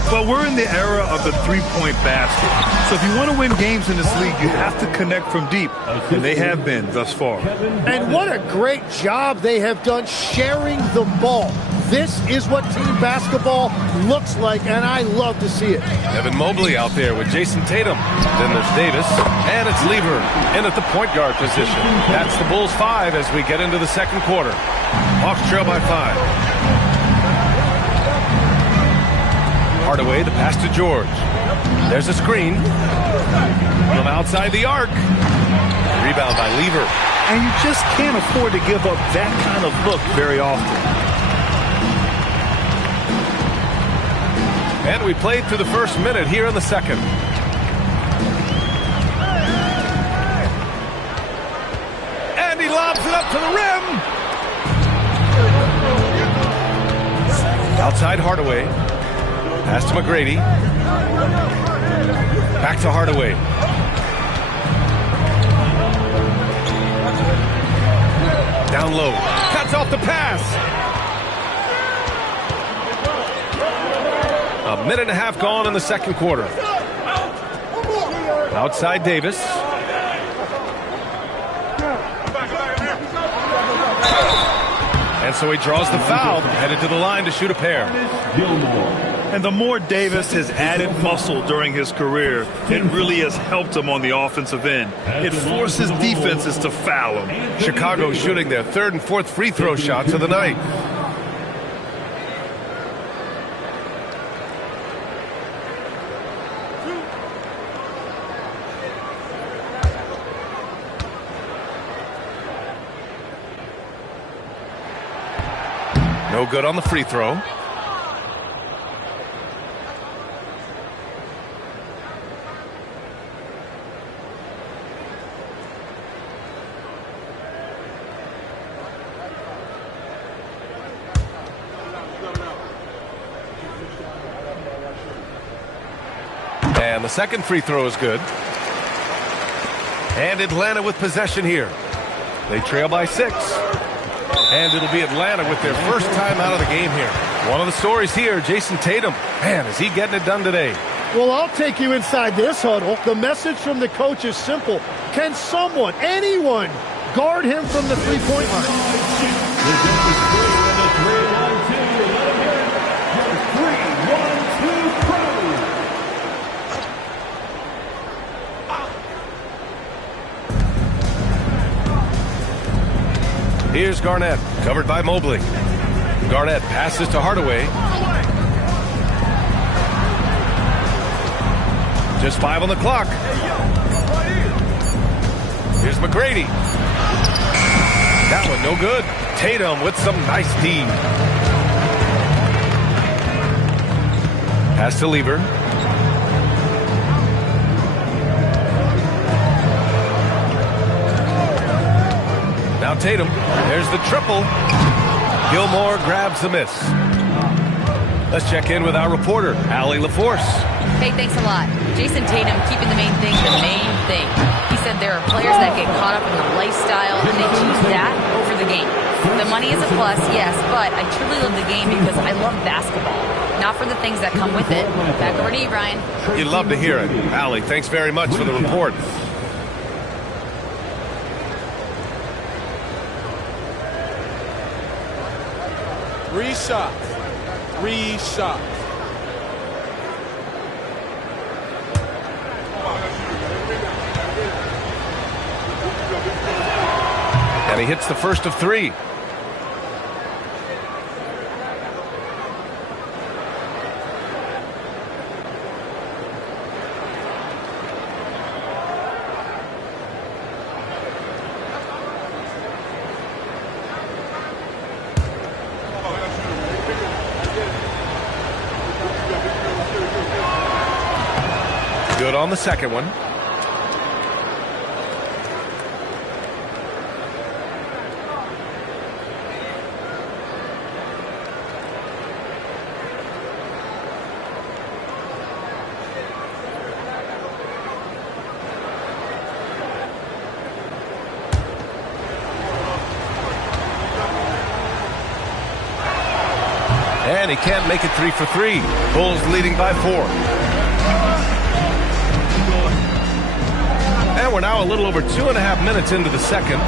Well, we're in the era of the three-point basket. So if you want to win games in this league, you have to connect from deep. And they have been thus far. And what a great job they have done sharing the ball. This is what team basketball looks like, and I love to see it. Evan Mobley out there with Jason Tatum. Then there's Davis, and it's Lever in at the point guard position. That's the Bulls 5 as we get into the second quarter. Hawks trail by 5. Hardaway, the pass to George. There's a screen from outside the arc. Rebound by Lever. And you just can't afford to give up that kind of look very often. And we played through the first minute here in the second. And he lobs it up to the rim. Outside Hardaway. Pass to McGrady. Back to Hardaway. Down low. Cuts off the pass. A minute and a half gone in the second quarter. Outside Davis. And so he draws the foul, headed to the line to shoot a pair. And the more Davis has added muscle during his career, it really has helped him on the offensive end. It forces defenses to foul him. Chicago shooting their third and fourth free throw shots of the night. No good on the free throw. And the second free throw is good. And Atlanta with possession here. They trail by 6. And it'll be Atlanta with their first time out of the game here. One of the stories here, Jason Tatum. Man, is he getting it done today? Well, I'll take you inside this huddle. The message from the coach is simple. Can someone, anyone, guard him from the three-point line? Here's Garnett, covered by Mobley. Garnett passes to Hardaway. Just 5 on the clock. Here's McGrady. That one no good. Tatum with some nice D. Pass to Lieber. Now Tatum. There's the triple. Gilmore grabs the miss. Let's check in with our reporter, Allie LaForce. Hey, thanks a lot. Jason Tatum keeping the main thing. He said there are players that get caught up in the lifestyle and they choose that over the game. The money is a plus, yes, but I truly love the game because I love basketball, not for the things that come with it. Back over to you, Brian. You love to hear it. Allie, thanks very much for the report. Three shots. And he hits the first of 3. Good on the second one. And he can't make it 3 for 3. Bulls leading by 4. And we're now a little over 2.5 minutes into the second.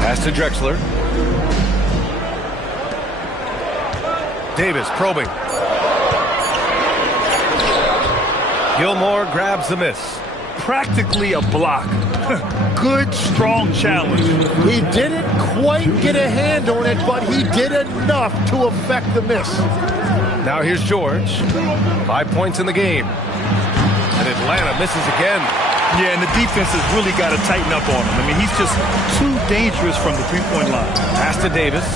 Pass to Drexler. Davis probing. Gilmore grabs the miss. Practically a block. Good, strong challenge. He didn't quite get a hand on it, but he did enough to affect the miss. Now here's George. 5 points in the game. And Atlanta misses again. Yeah, and the defense has really got to tighten up on him. I mean, he's just too dangerous from the three-point line. Pass to Davis.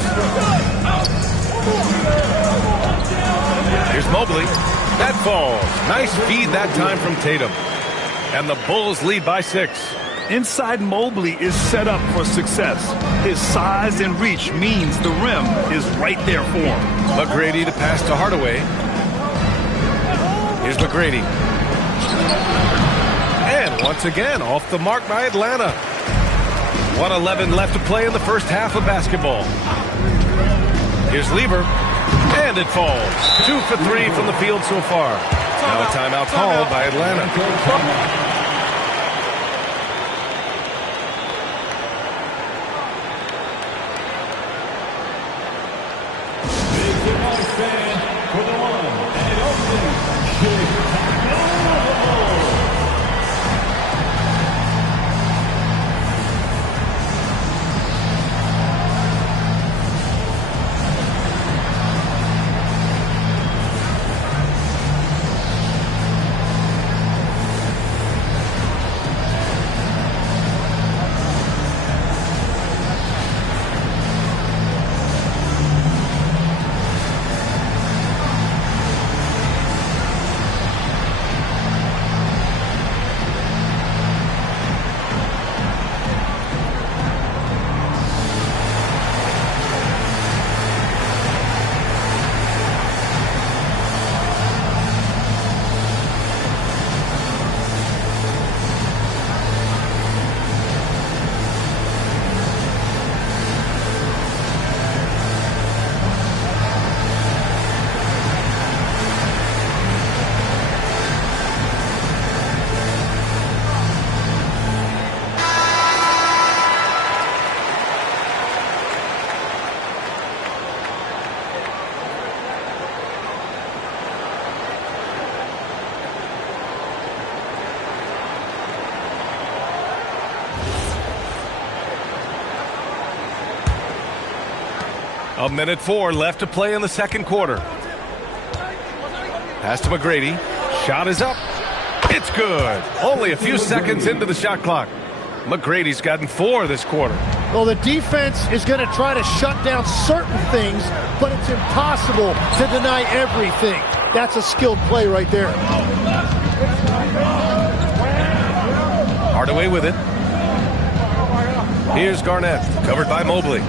Here's Mobley. That falls. Nice feed that time from Tatum. And the Bulls lead by 6. Inside Mobley is set up for success. His size and reach means the rim is right there for him. McGrady to pass to Hardaway. Here's McGrady. And once again, off the mark by Atlanta. 1:11 left to play in the first half of basketball. Here's Lieber. And it falls. 2 for 3 from the field so far. Now a timeout called by Atlanta. 1:04 left to play in the second quarter. Pass to McGrady. Shot is up. It's good. Only a few seconds into the shot clock. McGrady's gotten 4 this quarter. Well, the defense is going to try to shut down certain things, but it's impossible to deny everything. That's a skilled play right there. Hardaway with it. Here's Garnett, covered by Mobley.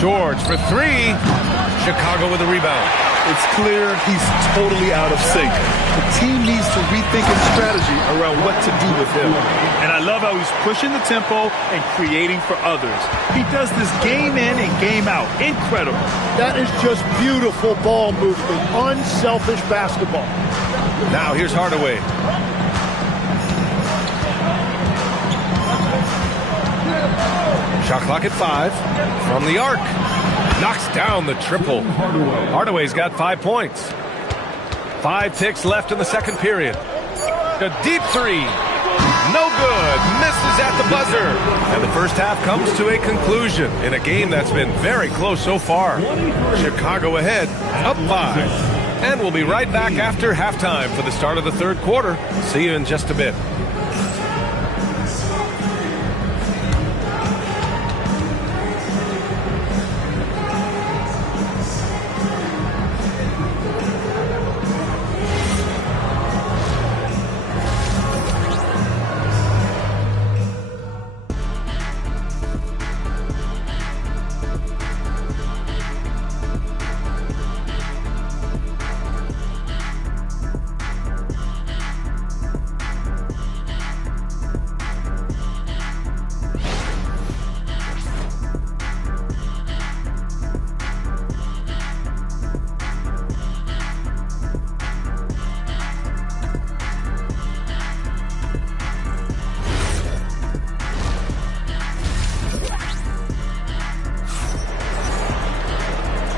George for 3. Chicago with a rebound. It's clear he's totally out of sync. The team needs to rethink its strategy around what to do with him. And I love how he's pushing the tempo and creating for others. He does this game in and game out. Incredible. That is just beautiful ball movement. Unselfish basketball. Now here's Hardaway. Shot clock at 5. From the arc. Knocks down the triple. Hardaway's got 5 points. 5 ticks left in the second period. A deep 3. No good. Misses at the buzzer. And the first half comes to a conclusion in a game that's been very close so far. Chicago ahead, up 5. And we'll be right back after halftime for the start of the third quarter. See you in just a bit.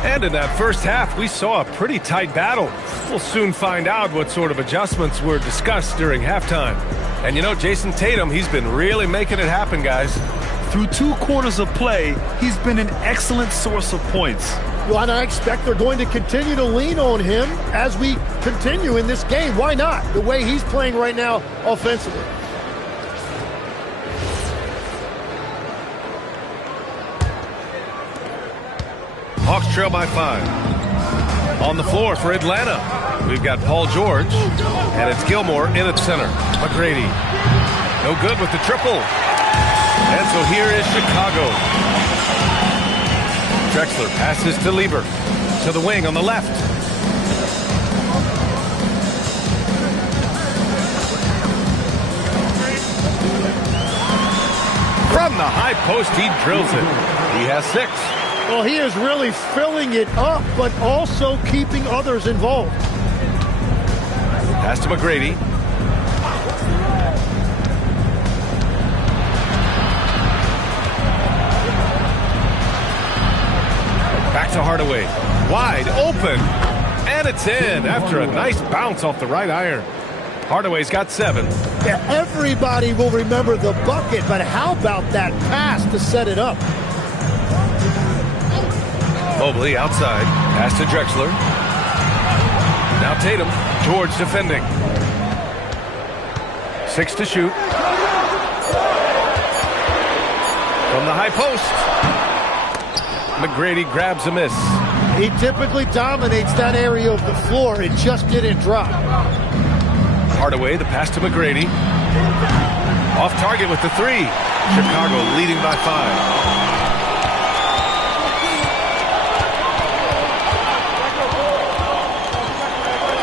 And in that first half, we saw a pretty tight battle. We'll soon find out what sort of adjustments were discussed during halftime. And you know, Jason Tatum, he's been really making it happen, guys. Through 2 quarters of play, he's been an excellent source of points. Well, and I expect they're going to continue to lean on him as we continue in this game. Why not? The way he's playing right now offensively. Hawks trail by 5. On the floor for Atlanta, we've got Paul George, and it's Gilmore in at center. McGrady, no good with the triple. And so here is Chicago. Drexler passes to Lieber, to the wing on the left. From the high post, he drills it. He has 6. Well, he is really filling it up, but also keeping others involved. Pass to McGrady. Back to Hardaway. Wide open. And it's in after a nice bounce off the right iron. Hardaway's got 7. Yeah, everybody will remember the bucket, but how about that pass to set it up? Mobley outside. Pass to Drexler. Now Tatum. George defending. 6 to shoot. From the high post. McGrady grabs a miss. He typically dominates that area of the floor. It just didn't drop. Hardaway, the pass to McGrady. Off target with the 3. Chicago leading by 5.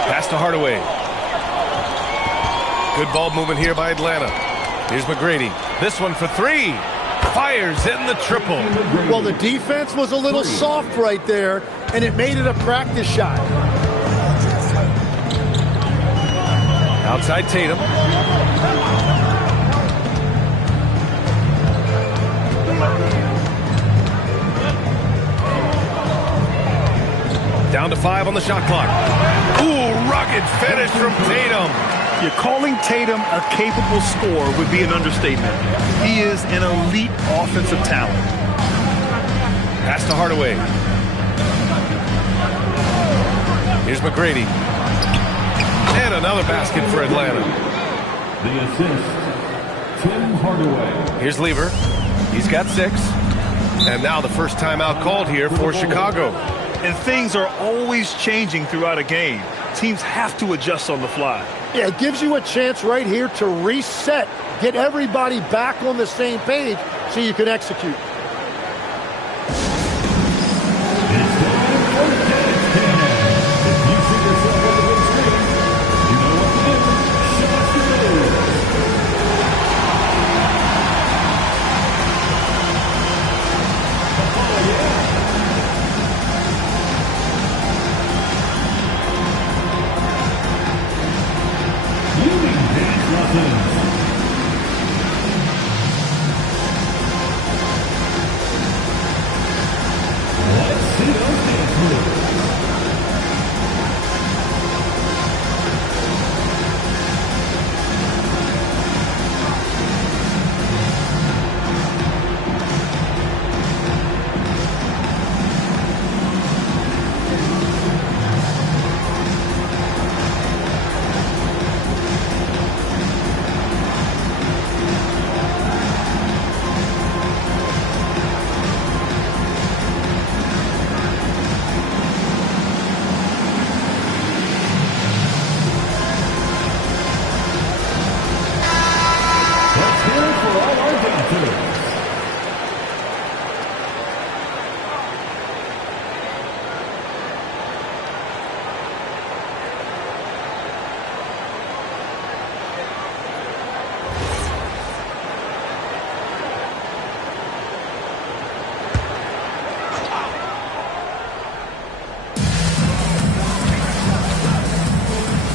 Pass to Hardaway. Good ball movement here by Atlanta. Here's McGrady. This one for 3. Fires in the triple. Well, the defense was a little soft right there, and it made it a practice shot. Outside Tatum. Down to 5 on the shot clock. Ooh, rugged finish from Tatum. You're calling Tatum a capable scorer would be an understatement. He is an elite offensive talent. Pass to Hardaway. Here's McGrady. And another basket for Atlanta. The assist, Tim Hardaway. Here's Lever. He's got 6. And now the first timeout called here for Chicago. And things are always changing throughout a game. Teams have to adjust on the fly. Yeah, it gives you a chance right here to reset, get everybody back on the same page so you can execute.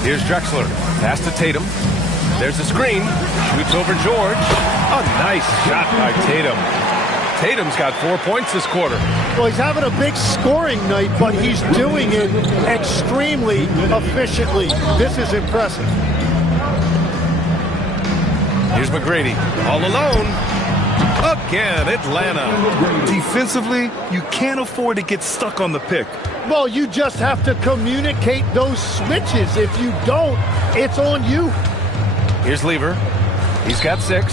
Here's Drexler. Pass to Tatum. There's a screen. Shoots over George. A nice shot by Tatum. Tatum's got 4 points this quarter. Well, he's having a big scoring night, but he's doing it extremely efficiently. This is impressive. Here's McGrady. All alone. Again, Atlanta. Defensively, you can't afford to get stuck on the pick. Well, you just have to communicate those switches. If you don't, it's on you. Here's Lever. He's got 6.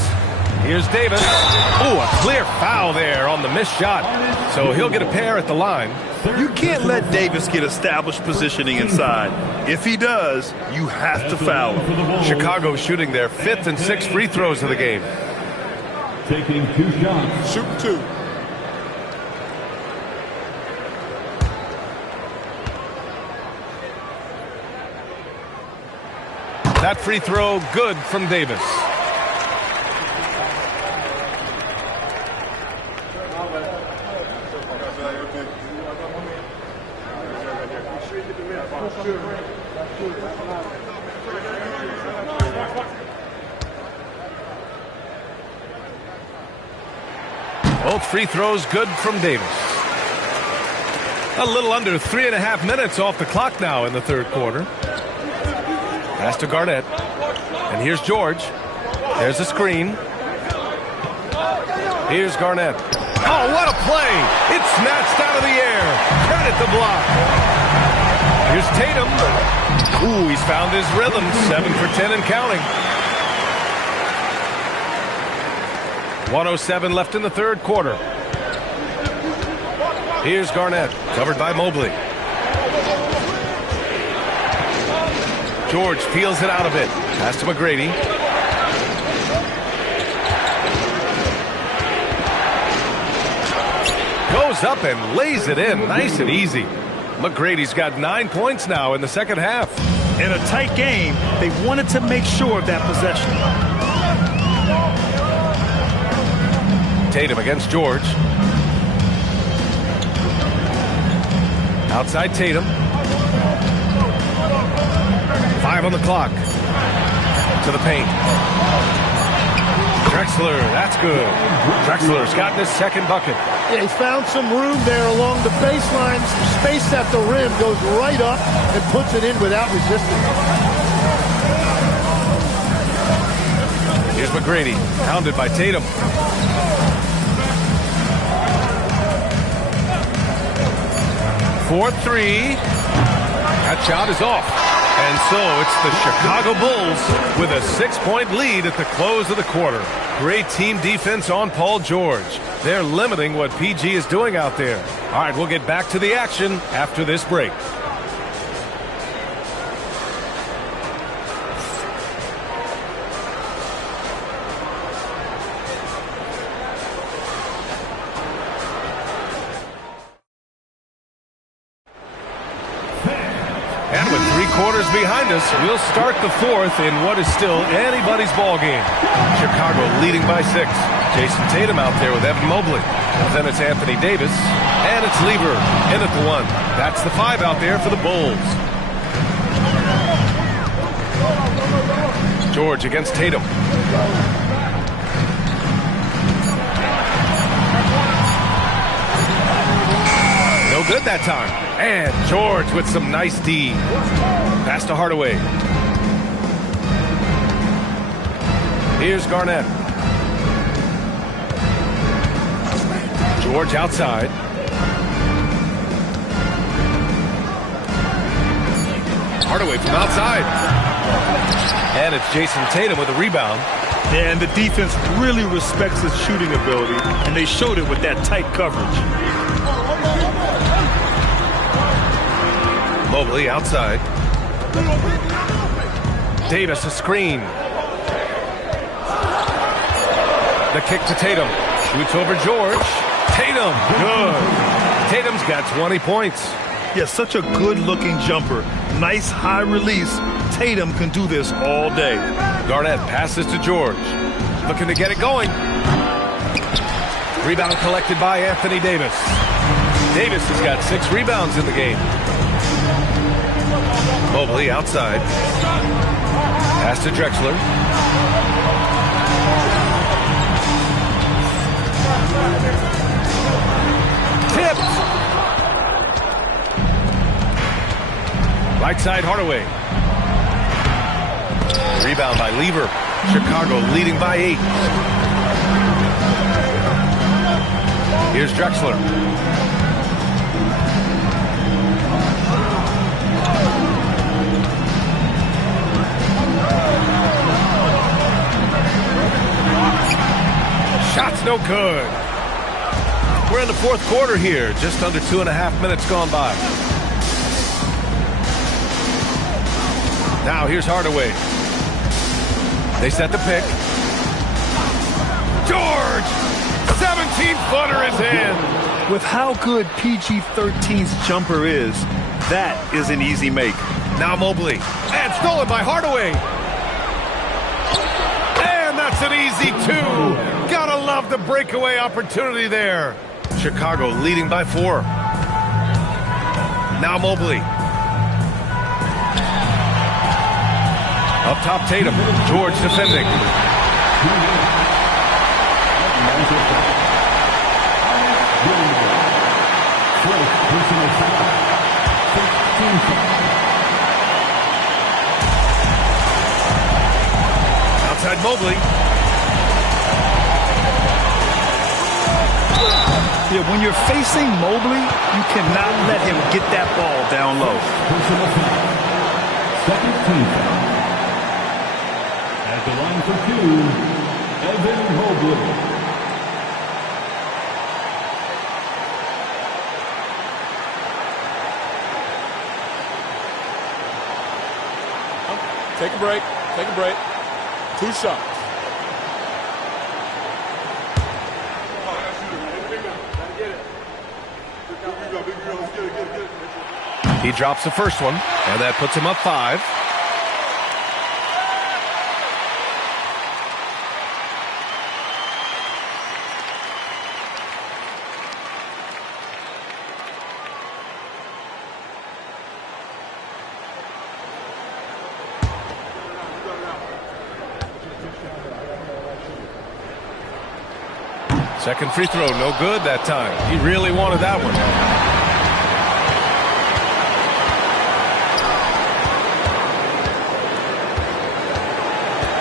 Here's Davis. Oh, a clear foul there on the missed shot. So he'll get a pair at the line. You can't let Davis get established positioning inside. If he does, you have to foul him. Chicago shooting their 5th and 6th free throws of the game. Taking 2 shots. Shoot 2. That free throw good from Davis. Both free throws good from Davis. A little under 3.5 minutes off the clock now in the third quarter. Pass to Garnett. And here's George. There's a screen. Here's Garnett. Oh, what a play! It's snatched out of the air. Credit the block. Here's Tatum. Ooh, he's found his rhythm. 7 for 10 and counting. 1:07 left in the third quarter. Here's Garnett. Covered by Mobley. George feels it out a bit. Pass to McGrady. Goes up and lays it in. Nice and easy. McGrady's got 9 points now in the second half. In a tight game, they wanted to make sure of that possession. Tatum against George. Outside Tatum. 5 on the clock. To the paint. Drexler, that's good. Drexler's gotten his second bucket. Yeah, he found some room there along the baseline. Some space at the rim, goes right up and puts it in without resistance. Here's McGrady, pounded by Tatum. For 3. That That shot is off. And so it's the Chicago Bulls with a 6-point lead at the close of the quarter. Great team defense on Paul George. They're limiting what PG is doing out there. All right, we'll get back to the action after this break. And with 3 quarters behind us, we'll start the fourth in what is still anybody's ball game. Chicago leading by 6. Jason Tatum out there with Evan Mobley. Then it's Anthony Davis. And it's Lever in at the 1. That's the 5 out there for the Bulls. George against Tatum. No good that time. And George with some nice D. Pass to Hardaway. Here's Garnett. George outside. Hardaway from outside. And it's Jason Tatum with a rebound. Yeah, and the defense really respects his shooting ability, and they showed it with that tight coverage. Mobley outside. Davis a screen. The kick to Tatum. Shoots over George. Tatum, good. Tatum's got 20 points. Yeah, such a good-looking jumper. Nice high release. Tatum can do this all day. Garnett passes to George. Looking to get it going. Rebound collected by Anthony Davis. Davis has got 6 rebounds in the game. Mobley outside. Pass to Drexler. Tipped. Right side Hardaway. Rebound by Lever. Chicago leading by 8. Here's Drexler. Shot's no good. We're in the fourth quarter here. Just under 2.5 minutes gone by. Now here's Hardaway. They set the pick. George! 17-footer is in. With how good PG-13's jumper is, that is an easy make. Now Mobley. And stolen by Hardaway. And that's an easy 2. Gotta love the breakaway opportunity there. Chicago leading by 4. Now Mobley. Up top Tatum. George defending. Outside Mobley. Yeah, when you're facing Mobley, you cannot let him get that ball down low. Second team foul. At the line for 2, Evan Mobley. Take a break. Take a break. 2 shots. He drops the first one, and that puts him up 5. Second free throw, no good that time. He really wanted that one.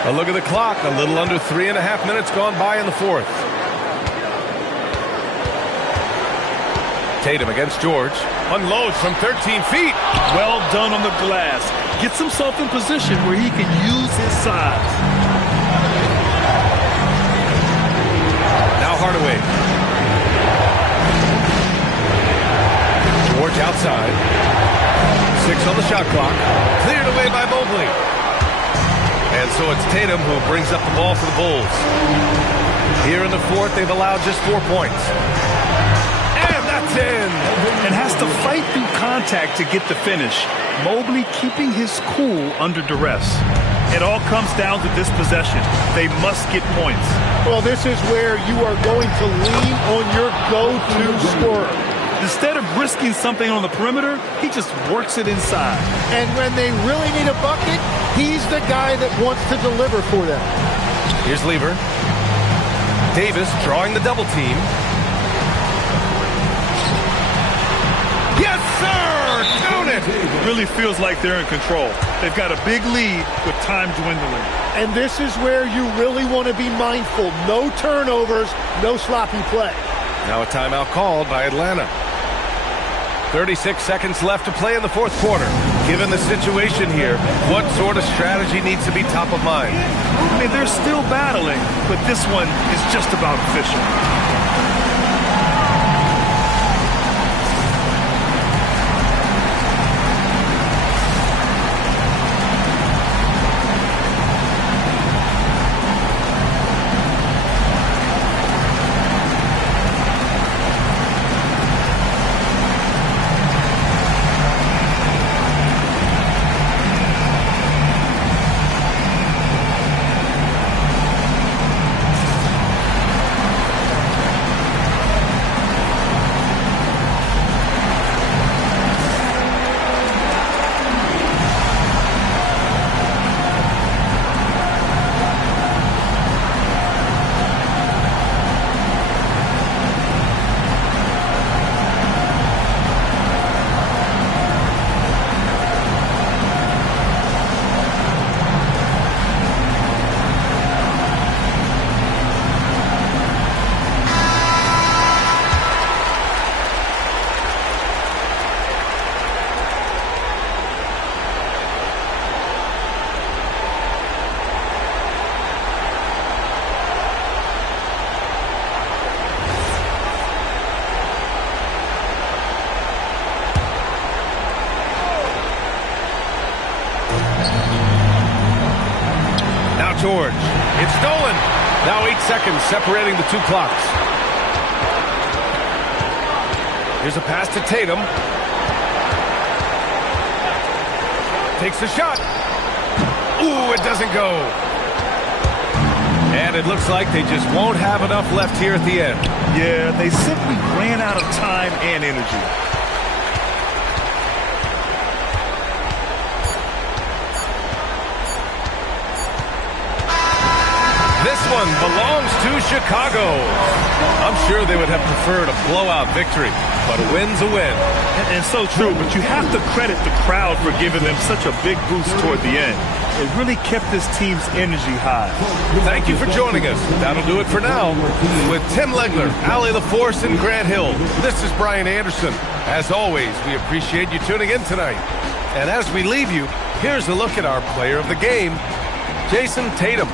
A look at the clock, a little under 3.5 minutes gone by in the fourth. Tatum against George. Unloads from 13 feet. Well done on the glass. Gets himself in position where he can use his size. Now Hardaway. George outside. 6 on the shot clock. Cleared away by Mobley. And so it's Tatum who brings up the ball for the Bulls. Here in the fourth, they've allowed just 4 points. And that's in. And has to fight through contact to get the finish. Mobley keeping his cool under duress. It all comes down to this possession. They must get points. Well, this is where you are going to lean on your go-to scorer. Instead of risking something on the perimeter, he just works it inside. And when they really need a bucket, he's the guy that wants to deliver for them. Here's Lever. Davis drawing the double team. Yes, sir! Down it! Really feels like they're in control. They've got a big lead with time dwindling. And this is where you really want to be mindful. No turnovers, no sloppy play. Now a timeout called by Atlanta. 36 seconds left to play in the fourth quarter. Given the situation here, what sort of strategy needs to be top of mind? I mean, they're still battling, but this one is just about efficient. George. It's stolen. Now 8 seconds separating the two clocks. Here's a pass to Tatum. Takes the shot. Ooh, it doesn't go. And it looks like they just won't have enough left here at the end. Yeah, they simply ran out of time and energy. This one belongs to Chicago. I'm sure they would have preferred a blowout victory, but a win's a win. And so true, but you have to credit the crowd for giving them such a big boost toward the end. It really kept this team's energy high. Thank you for joining us. That'll do it for now. With Tim Legler, Allie LaForce, and Grant Hill, this is Brian Anderson. As always, we appreciate you tuning in tonight. And as we leave you, here's a look at our player of the game, Jayson Tatum.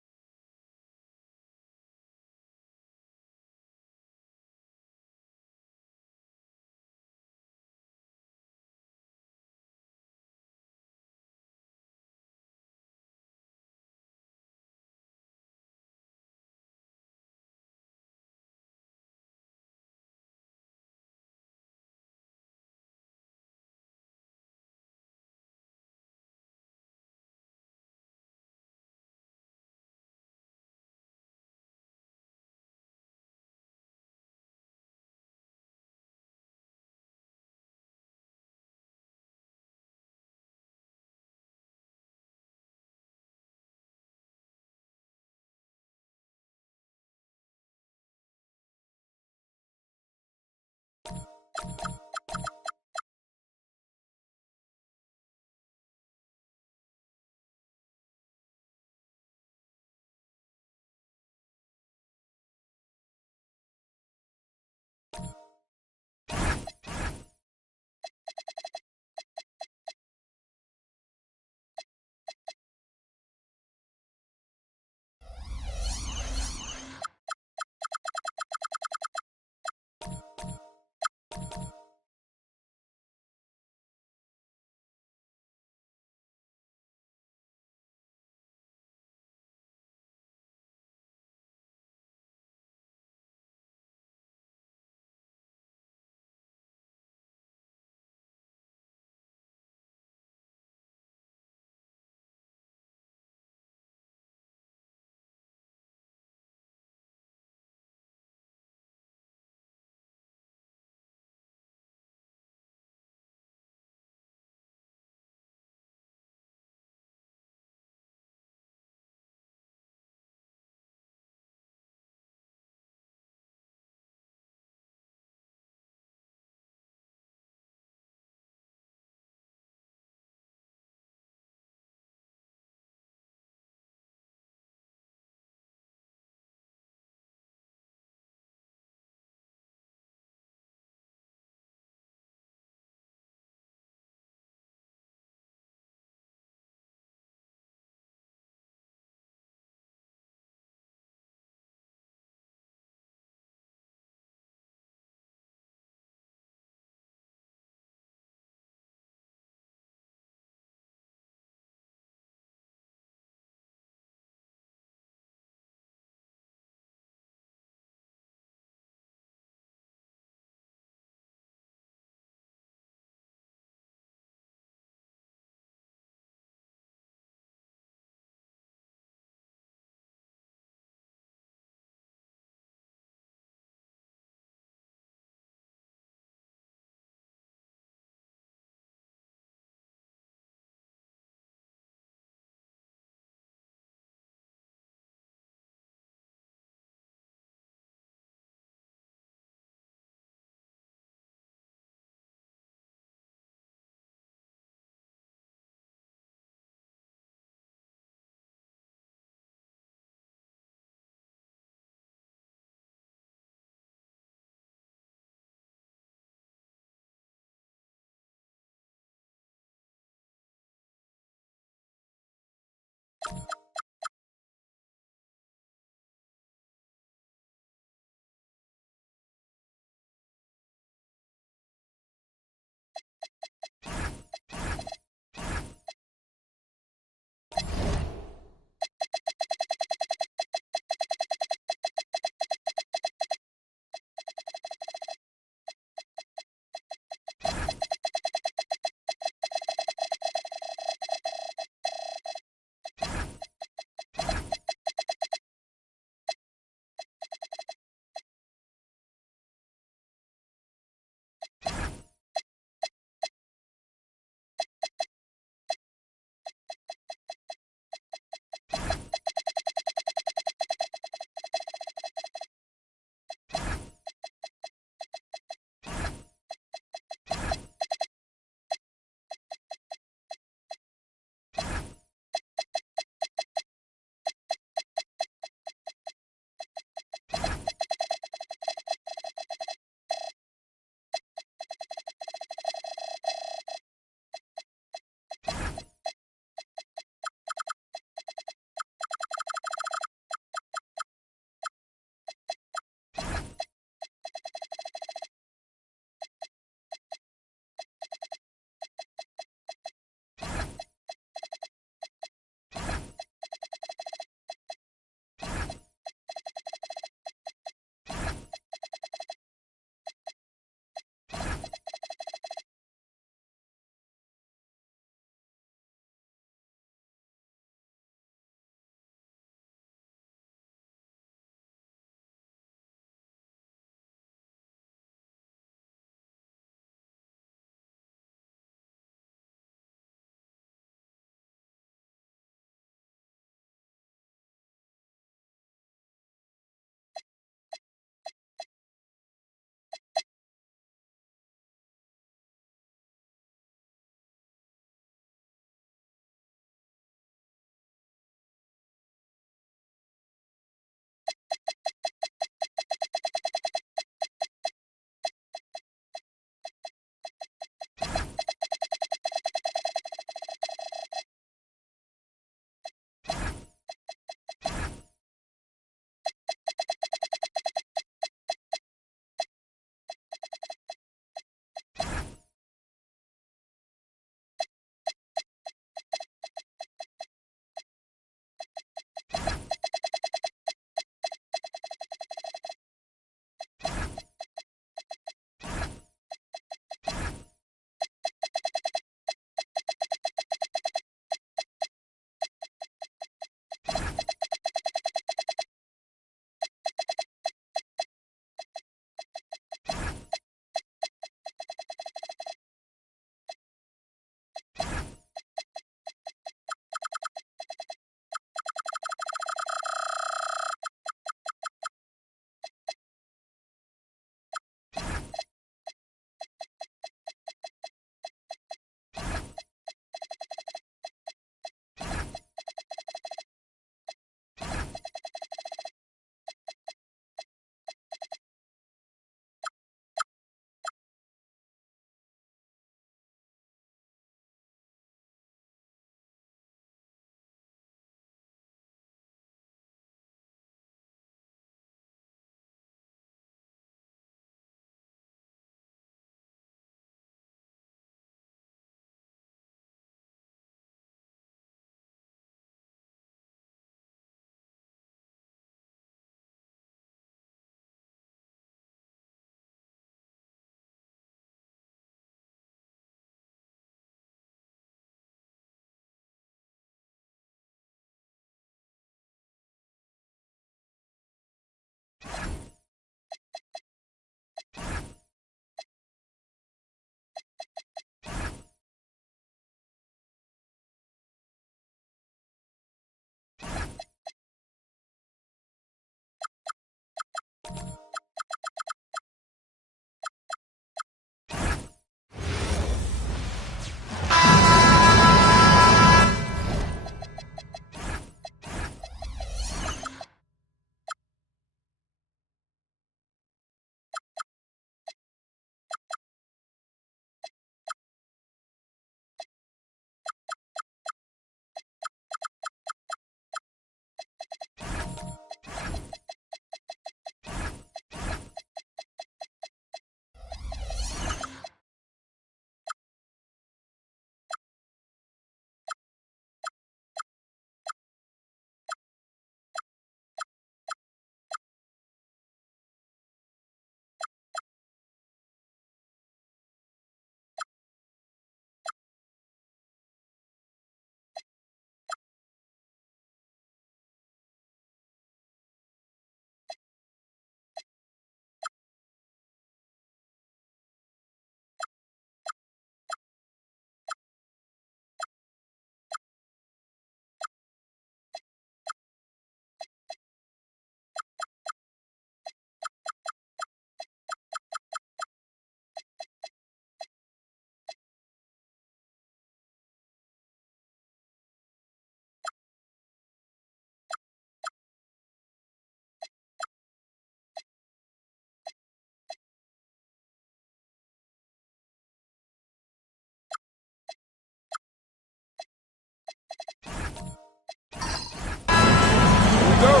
go.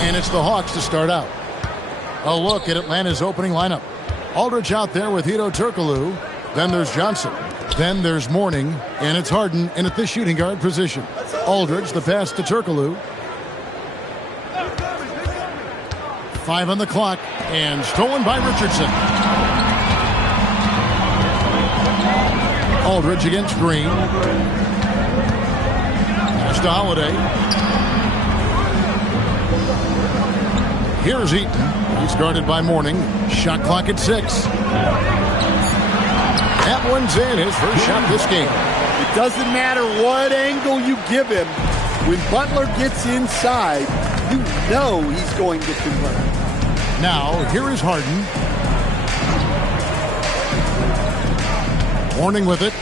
And it's the Hawks to start out. A look at Atlanta's opening lineup. Aldridge out there with Hedo Turkoglu. Then there's Johnson. Then there's Mourning. And it's Harden in at the shooting guard position. Aldridge, the pass to Turkoglu. 5 on the clock. And stolen by Richardson. Aldridge against Green. Pass to Holiday. Here's Eaton. He's guarded by Mourning. Shot clock at 6. That one's in. His first shot this game. It doesn't matter what angle you give him. When Butler gets inside, you know he's going to convert. Now, here is Harden. Mourning with it.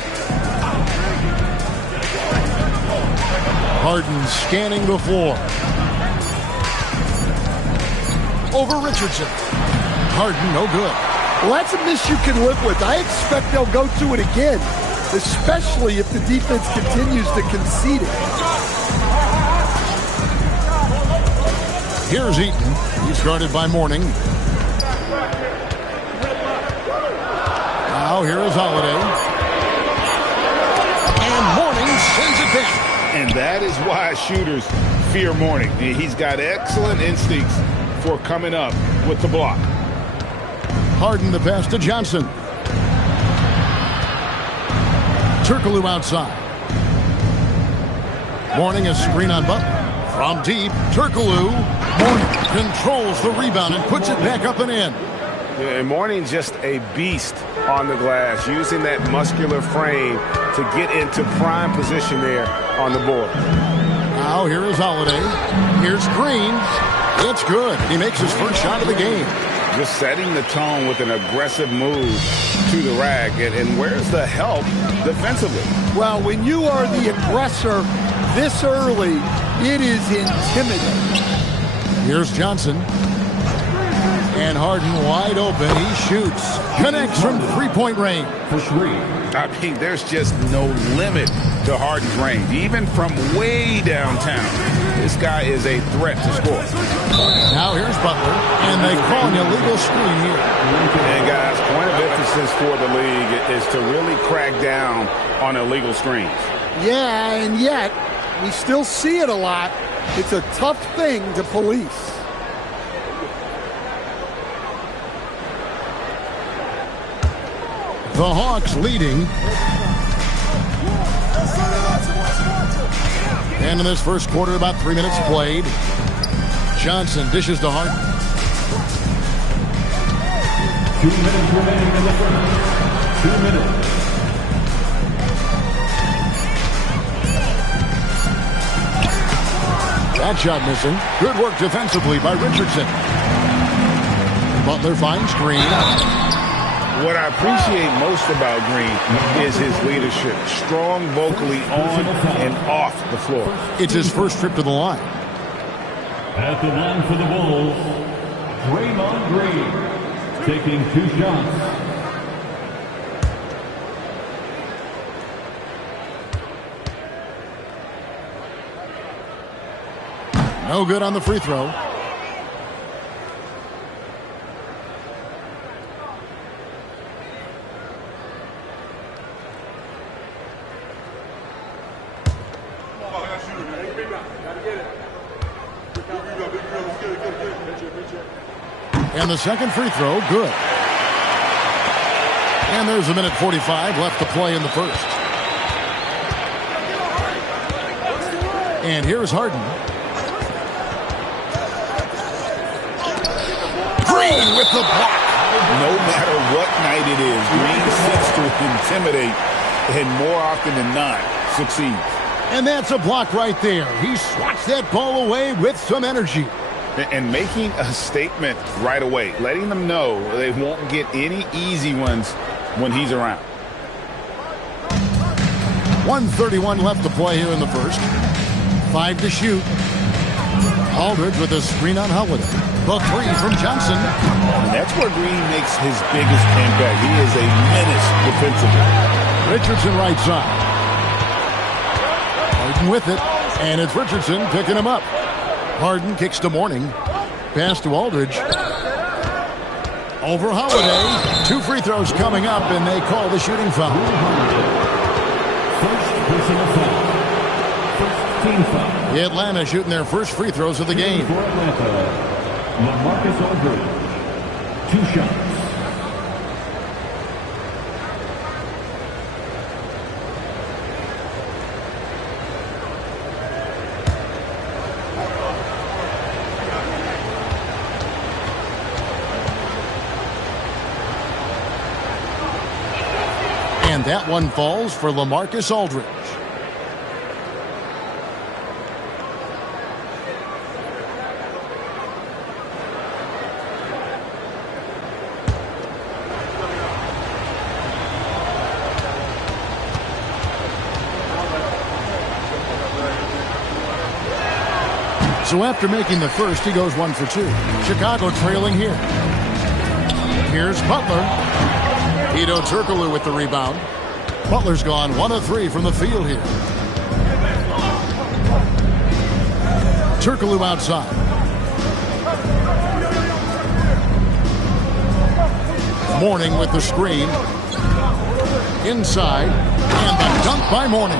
Harden scanning the floor. Over Richardson. Harden, no good. Well, that's a miss you can live with. I expect they'll go to it again, especially if the defense continues to concede it. Here's Eaton. He's guarded by Mourning. Now here is Holiday. And Mourning sends it back. And that is why shooters fear Mourning. He's got excellent instincts for coming up with the block. Harden the pass to Johnson. Turkoglu outside. Mourning a screen on Butler. From deep, Turkoglu. Mourning controls the rebound and puts it back up and in. And Mourning's just a beast on the glass, using that muscular frame to get into prime position there on the board. Now here is Holiday. Here's Green. It's good. He makes his first shot of the game. Just setting the tone with an aggressive move to the rack. And where's the help defensively? Well, when you are the aggressor this early, it is intimidating. Here's Johnson. And Harden wide open. He shoots. Connects from three-point range. For 3. I mean, there's just no limit to Harden's range. Even from way downtown, this guy is a threat to score. Now here's Butler. And they call an illegal screen here. And guys, point of emphasis for the league is to really crack down on illegal screens. Yeah, and yet, we still see it a lot. It's a tough thing to police. The Hawks leading. And in this first quarter, about 3 minutes played. Johnson dishes to Harden. 2 minutes remaining in the first. 2 minutes. That shot missing. Good work defensively by Richardson. Butler finds Green. What I appreciate most about Green is his leadership. Strong vocally on and off the floor. It's his first trip to the line. At the line for the Bulls, Draymond Green taking 2 shots. No good on the free throw. And the second free throw, good. And there's a minute 45 left to play in the first. And here's Harden. Green with the block. No matter what night it is, Green seems to intimidate and more often than not succeeds. And that's a block right there. He swats that ball away with some energy. And making a statement right away, letting them know they won't get any easy ones when he's around. 1:31 left to play here in the first. 5 to shoot. Aldridge with a screen on Holiday. The 3 from Johnson. And that's where Green makes his biggest impact. He is a menace defensively. Richardson right side. Harden with it. And it's Richardson picking him up. Harden kicks to Mourning. Pass to Aldridge. Over Holiday. 2 free throws coming up, and they call the shooting foul. First personal foul. First team foul. Atlanta shooting their first free throws of the game. For Atlanta, LaMarcus Aldridge. 2 shots. And that one falls for LaMarcus Aldridge. So after making the first, he goes 1 for 2. Chicago trailing here. Here's Butler. Hedo Turkoglu with the rebound. Butler's gone 1 of 3 from the field here. Turkoglu outside. Mourning with the screen. Inside. And the dunk by Mourning.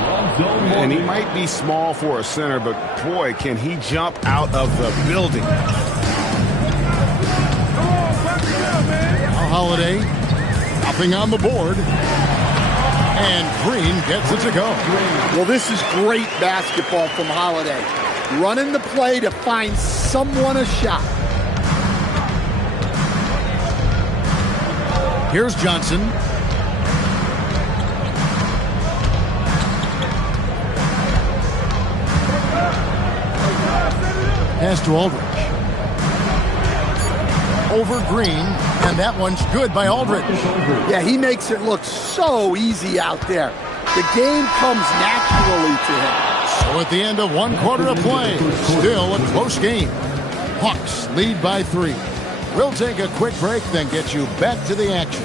And he might be small for a center, but boy, can he jump out of the building. Holiday hopping on the board. And Green gets it to go. Well, this is great basketball from Holiday. Running the play to find someone a shot. Here's Johnson. Pass to Aldridge. Over Green, and that one's good by Aldridge. Yeah, he makes it look so easy out there. The game comes naturally to him. So at the end of 1 quarter of play, still a close game. Hawks lead by 3. We'll take a quick break, then get you back to the action.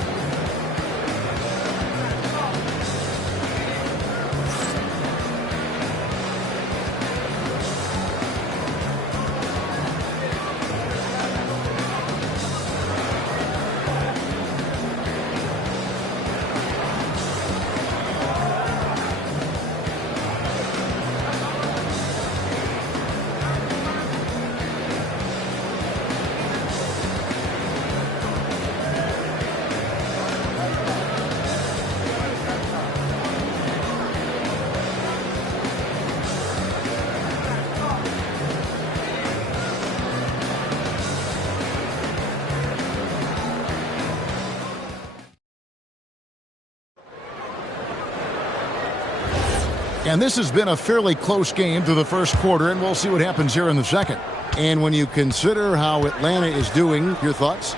And this has been a fairly close game through the first quarter, and we'll see what happens here in the second. And when you consider how Atlanta is doing, your thoughts?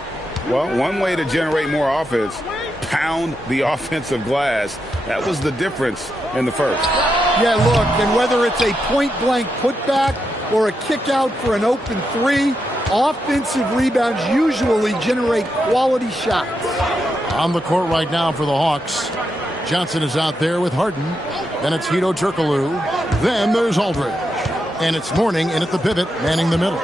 Well, one way to generate more offense, pound the offensive glass. That was the difference in the first. Yeah, look, and whether it's a point-blank putback or a kick out for an open 3, offensive rebounds usually generate quality shots. On the court right now for the Hawks. Johnson is out there with Harden. Then it's Hedo Turkoglu. Then there's Aldridge. And it's Mourning in at the pivot, manning the middle.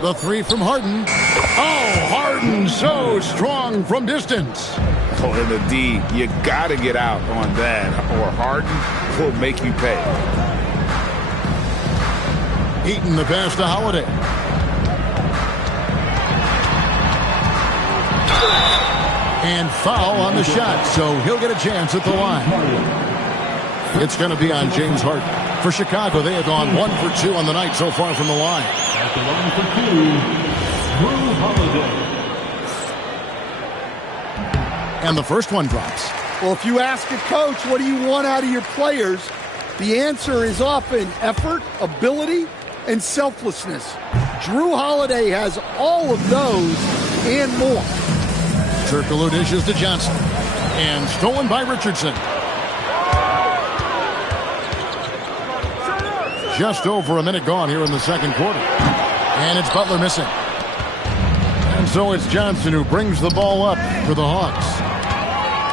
The 3 from Harden. Oh, Harden so strong from distance. Oh, in the D, you got to get out on that, or Harden will make you pay. Eaton the pass to Holiday. And foul on the shot, so he'll get a chance at the line. It's going to be on James Harden. For Chicago, they have gone 1 for 2 on the night so far from the line. At the line for 2, Jrue Holiday. And the first one drops. Well, if you ask a coach, what do you want out of your players? The answer is often effort, ability, and selflessness. Jrue Holiday has all of those and more. Turkoglu dishes to Johnson. And stolen by Richardson. Just over a minute gone here in the second quarter. And it's Butler missing. And so it's Johnson who brings the ball up for the Hawks.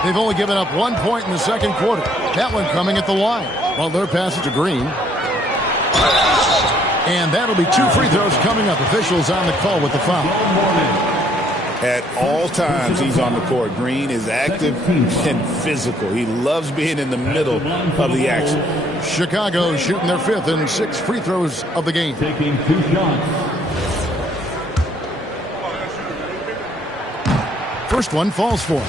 They've only given up 1 point in the second quarter. That one coming at the line. Butler passes to Green. And that'll be 2 free throws coming up. Officials on the call with the foul. At all times, he's on the court. Green is active and physical. He loves being in the middle of the action. Chicago shooting their 5th and 6th free throws of the game. Taking 2 shots. First one falls for.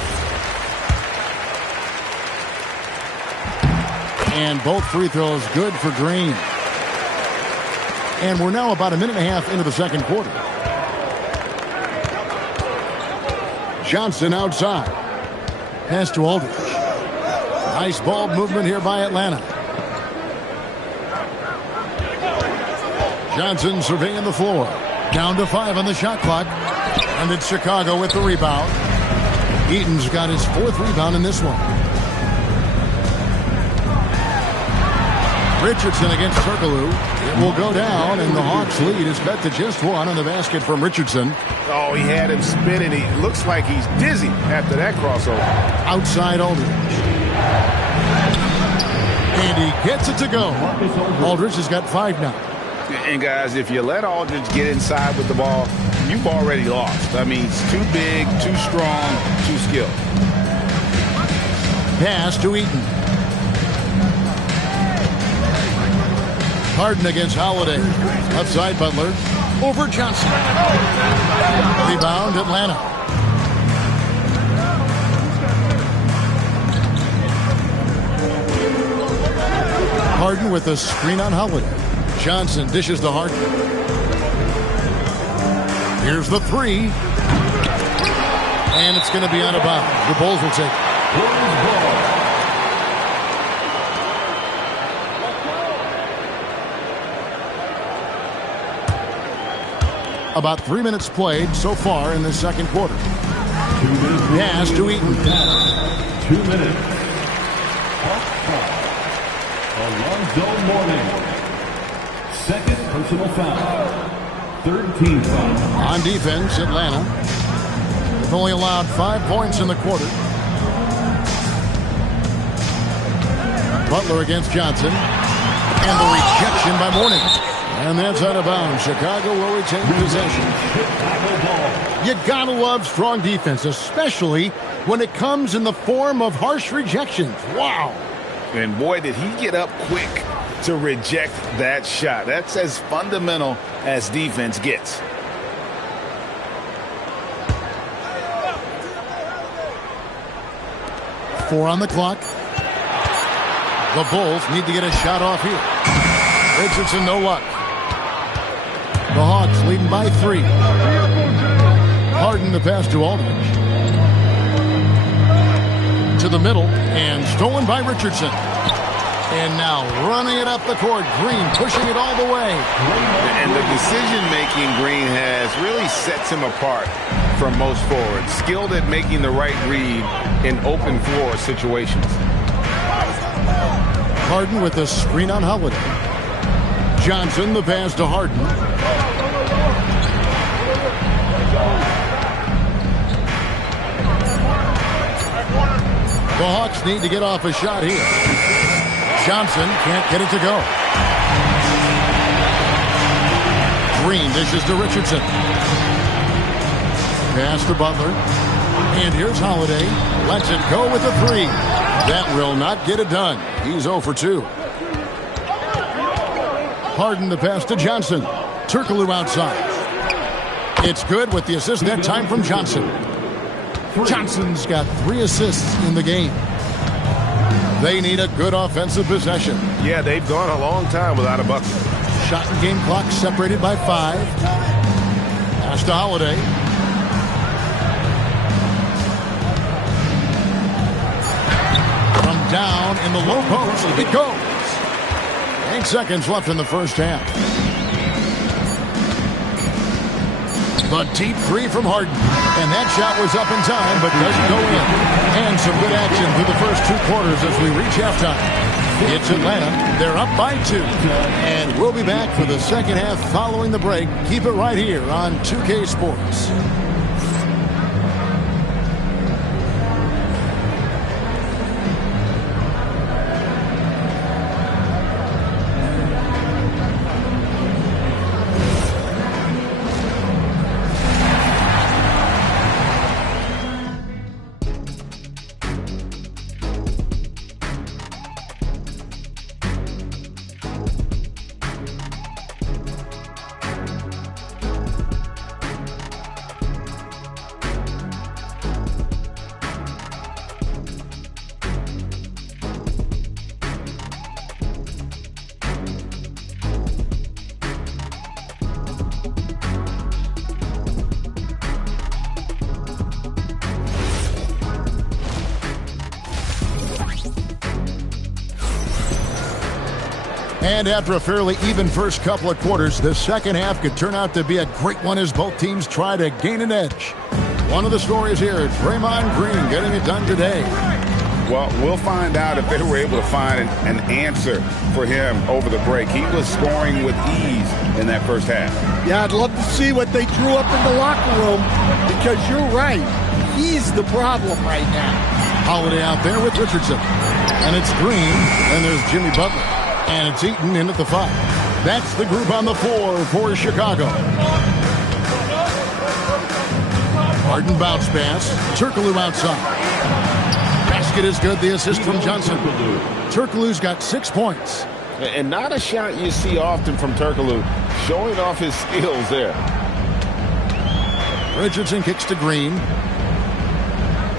And both free throws good for Green. And we're now about a minute and a half into the second quarter. Johnson outside. Pass to Aldridge. Nice ball movement here by Atlanta. Johnson surveying the floor. Down to 5 on the shot clock. And it's Chicago with the rebound. Eaton's got his 4th rebound in this one. Richardson against Turkoglu. It will go down, and the Hawks lead is cut to just 1 on the basket from Richardson. Oh, he had him spinning. He looks like he's dizzy after that crossover. Outside Aldridge. And he gets it to go. Aldridge has got 5 now. And, guys, if you let Aldridge get inside with the ball, you've already lost. I mean, he's too big, too strong, too skilled. Pass to Eaton. Harden against Holiday. Outside Butler. Over Johnson. Rebound Atlanta. Harden with a screen on Holiday. Johnson dishes to Harden. Here's the 3. And it's going to be out of bounds. The Bulls will take it. About 3 minutes played so far in the second quarter. Pass to Eaton. 2 minutes. Alonzo Mourning. Second personal foul. 13 foul. On defense, Atlanta. They've only allowed 5 points in the quarter. Butler against Johnson. And the rejection by Mourning. And that's out of bounds. Chicago will retain possession. You gotta love strong defense, especially when it comes in the form of harsh rejections. Wow. And boy, did he get up quick to reject that shot. That's as fundamental as defense gets. Four on the clock. The Bulls need to get a shot off here. Richardson, no luck. The Hawks leading by 3. Harden the pass to Aldridge. To the middle and stolen by Richardson. And now running it up the court. Green pushing it all the way. And the decision-making Green has really sets him apart from most forwards. Skilled at making the right read in open floor situations. Harden with a screen on Holiday. Johnson the pass to Harden. The Hawks need to get off a shot here. Johnson can't get it to go. Green dishes to Richardson. Pass to Butler. And here's Holiday. Lets it go with a 3. That will not get it done. He's 0 for 2. Harden the pass to Johnson. Turkoglu outside. It's good with the assist that time from Johnson. Johnson's got 3 assists in the game. They need a good offensive possession. Yeah, they've gone a long time without a bucket. Shot and game clock separated by 5. Pass to Holiday. From down in the low post, it goes. 8 seconds left in the first half. The deep 3 from Harden. And that shot was up in time, but doesn't go in. And some good action through the first 2 quarters as we reach halftime. It's Atlanta. They're up by 2. And we'll be back for the second half following the break. Keep it right here on 2K Sports. And after a fairly even first couple of quarters, the second half could turn out to be a great one as both teams try to gain an edge. One of the stories here, Draymond Green getting it done today. Well, we'll find out if they were able to find an answer for him over the break. He was scoring with ease in that first half. Yeah, I'd love to see what they drew up in the locker room because you're right. He's the problem right now. Holiday out there with Richardson. And it's Green, and there's Jimmy Butler. And it's Eaton in at the 5. That's the group on the floor for Chicago. Harden bounce pass. Turkoglu outside. Basket is good. The assist from Johnson. Turkoglu's got 6 points. And not a shot you see often from Turkoglu, showing off his skills there. Richardson kicks to Green.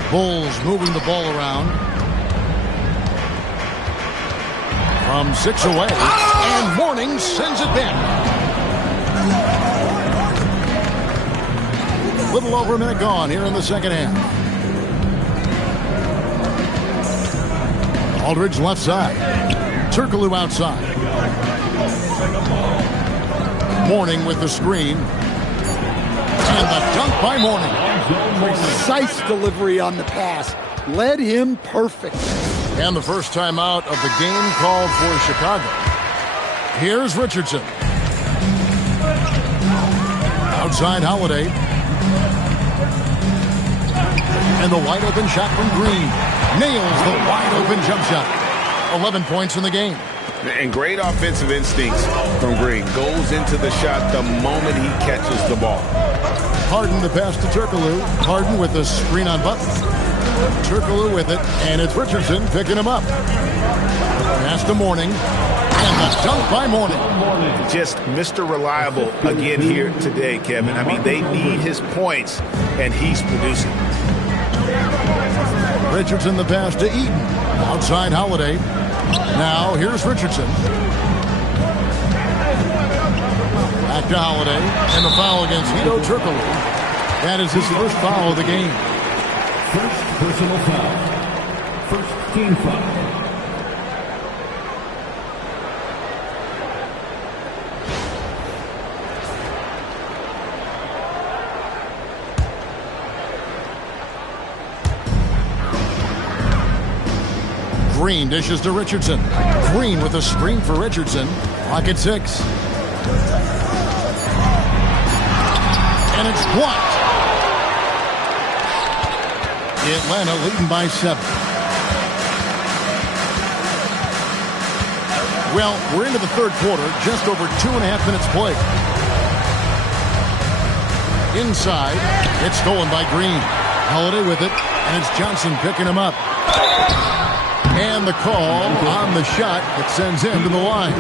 Bulls moving the ball around. From 6 away. And Mourning sends it back. Little over a minute gone here in the second half. Aldridge left side. Turkoglu outside. Mourning with the screen. And the dunk by Mourning. Precise delivery on the pass. Led him perfect. And the first time out of the game called for Chicago. Here's Richardson. Outside Holiday. And the wide open shot from Green. Nails the wide open jump shot. 11 points in the game. And great offensive instincts from Green. Goes into the shot the moment he catches the ball. Harden the pass to Turkoglu. Harden with the screen on Butler. Turkoglu with it, and it's Richardson picking him up. Pass to Mourning, and the dunk by Mourning. Just Mr. Reliable again here today, Kevin. I mean, they need his points, and he's producing. Richardson the pass to Eaton. Outside Holiday. Now here's Richardson. Back to Holiday, and the foul against Hedo Turkoglu. That is his first foul of the game. First personal foul. First team foul. Green dishes to Richardson. Green with a screen for Richardson. Clock at 6. And it's blocked. Atlanta leading by 7. Well, we're into the third quarter, just over 2.5 minutes played. Inside, it's stolen by Green. Holiday with it, and it's Johnson picking him up. And the call on the shot that sends him to the line.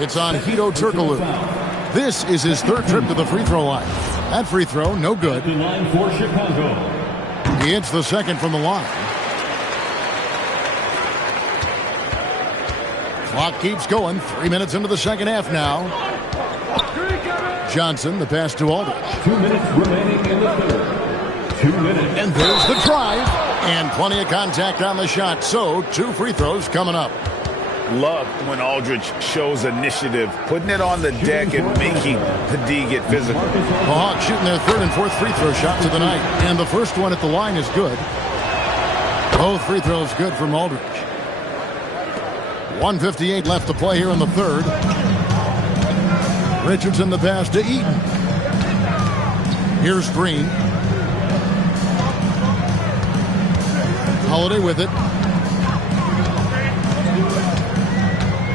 It's on Hedo Turkoglu. This is his third trip to the free throw line. That free throw, no good. The line for Chicago. He hits the second from the line. Clock keeps going. 3 minutes into the second half now. Johnson, the pass to Aldridge. 2 minutes remaining in the third. 2 minutes. And there's the drive. And plenty of contact on the shot. So, 2 free throws coming up. Love when Aldridge shows initiative, putting it on the deck and making the D get physical. The Hawks shooting their third and fourth free throw shots of the night. And the first one at the line is good. Both free throws good from Aldridge. 1:58 left to play here in the third. Richardson the pass to Eaton. Here's Green. Holiday with it.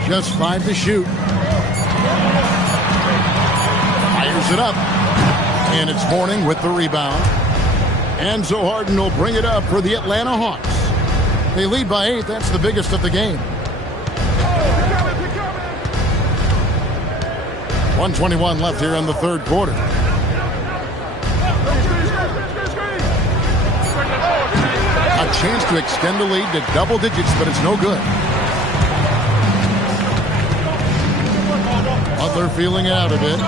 Just 5 to shoot. Fires it up. And it's Mourning with the rebound. And so Harden will bring it up for the Atlanta Hawks. They lead by 8. That's the biggest of the game. 1:21 left here in the third quarter. A chance to extend the lead to double digits, but it's no good. Butler feeling it out a bit.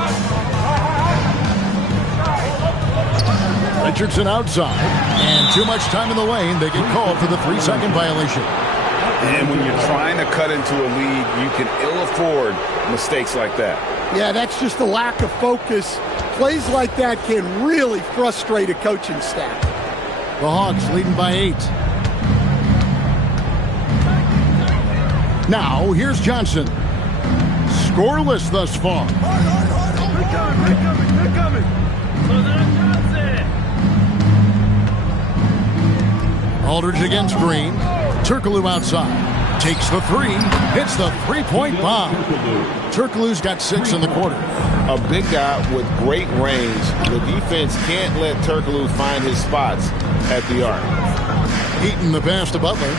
Richardson outside. And too much time in the lane. They get called for the 3-second violation. And when you're trying to cut into a lead, you can ill afford mistakes like that. Yeah, that's just a lack of focus. Plays like that can really frustrate a coaching staff. The Hawks leading by 8. Now, here's Johnson. Scoreless thus far. Aldridge against Green. Turkoglu outside. Takes the 3. Hits the three-point bomb. Turkoglu's got 6 in the quarter. A big guy with great range. The defense can't let Turkoglu find his spots at the arc. Eaton the pass to Butler.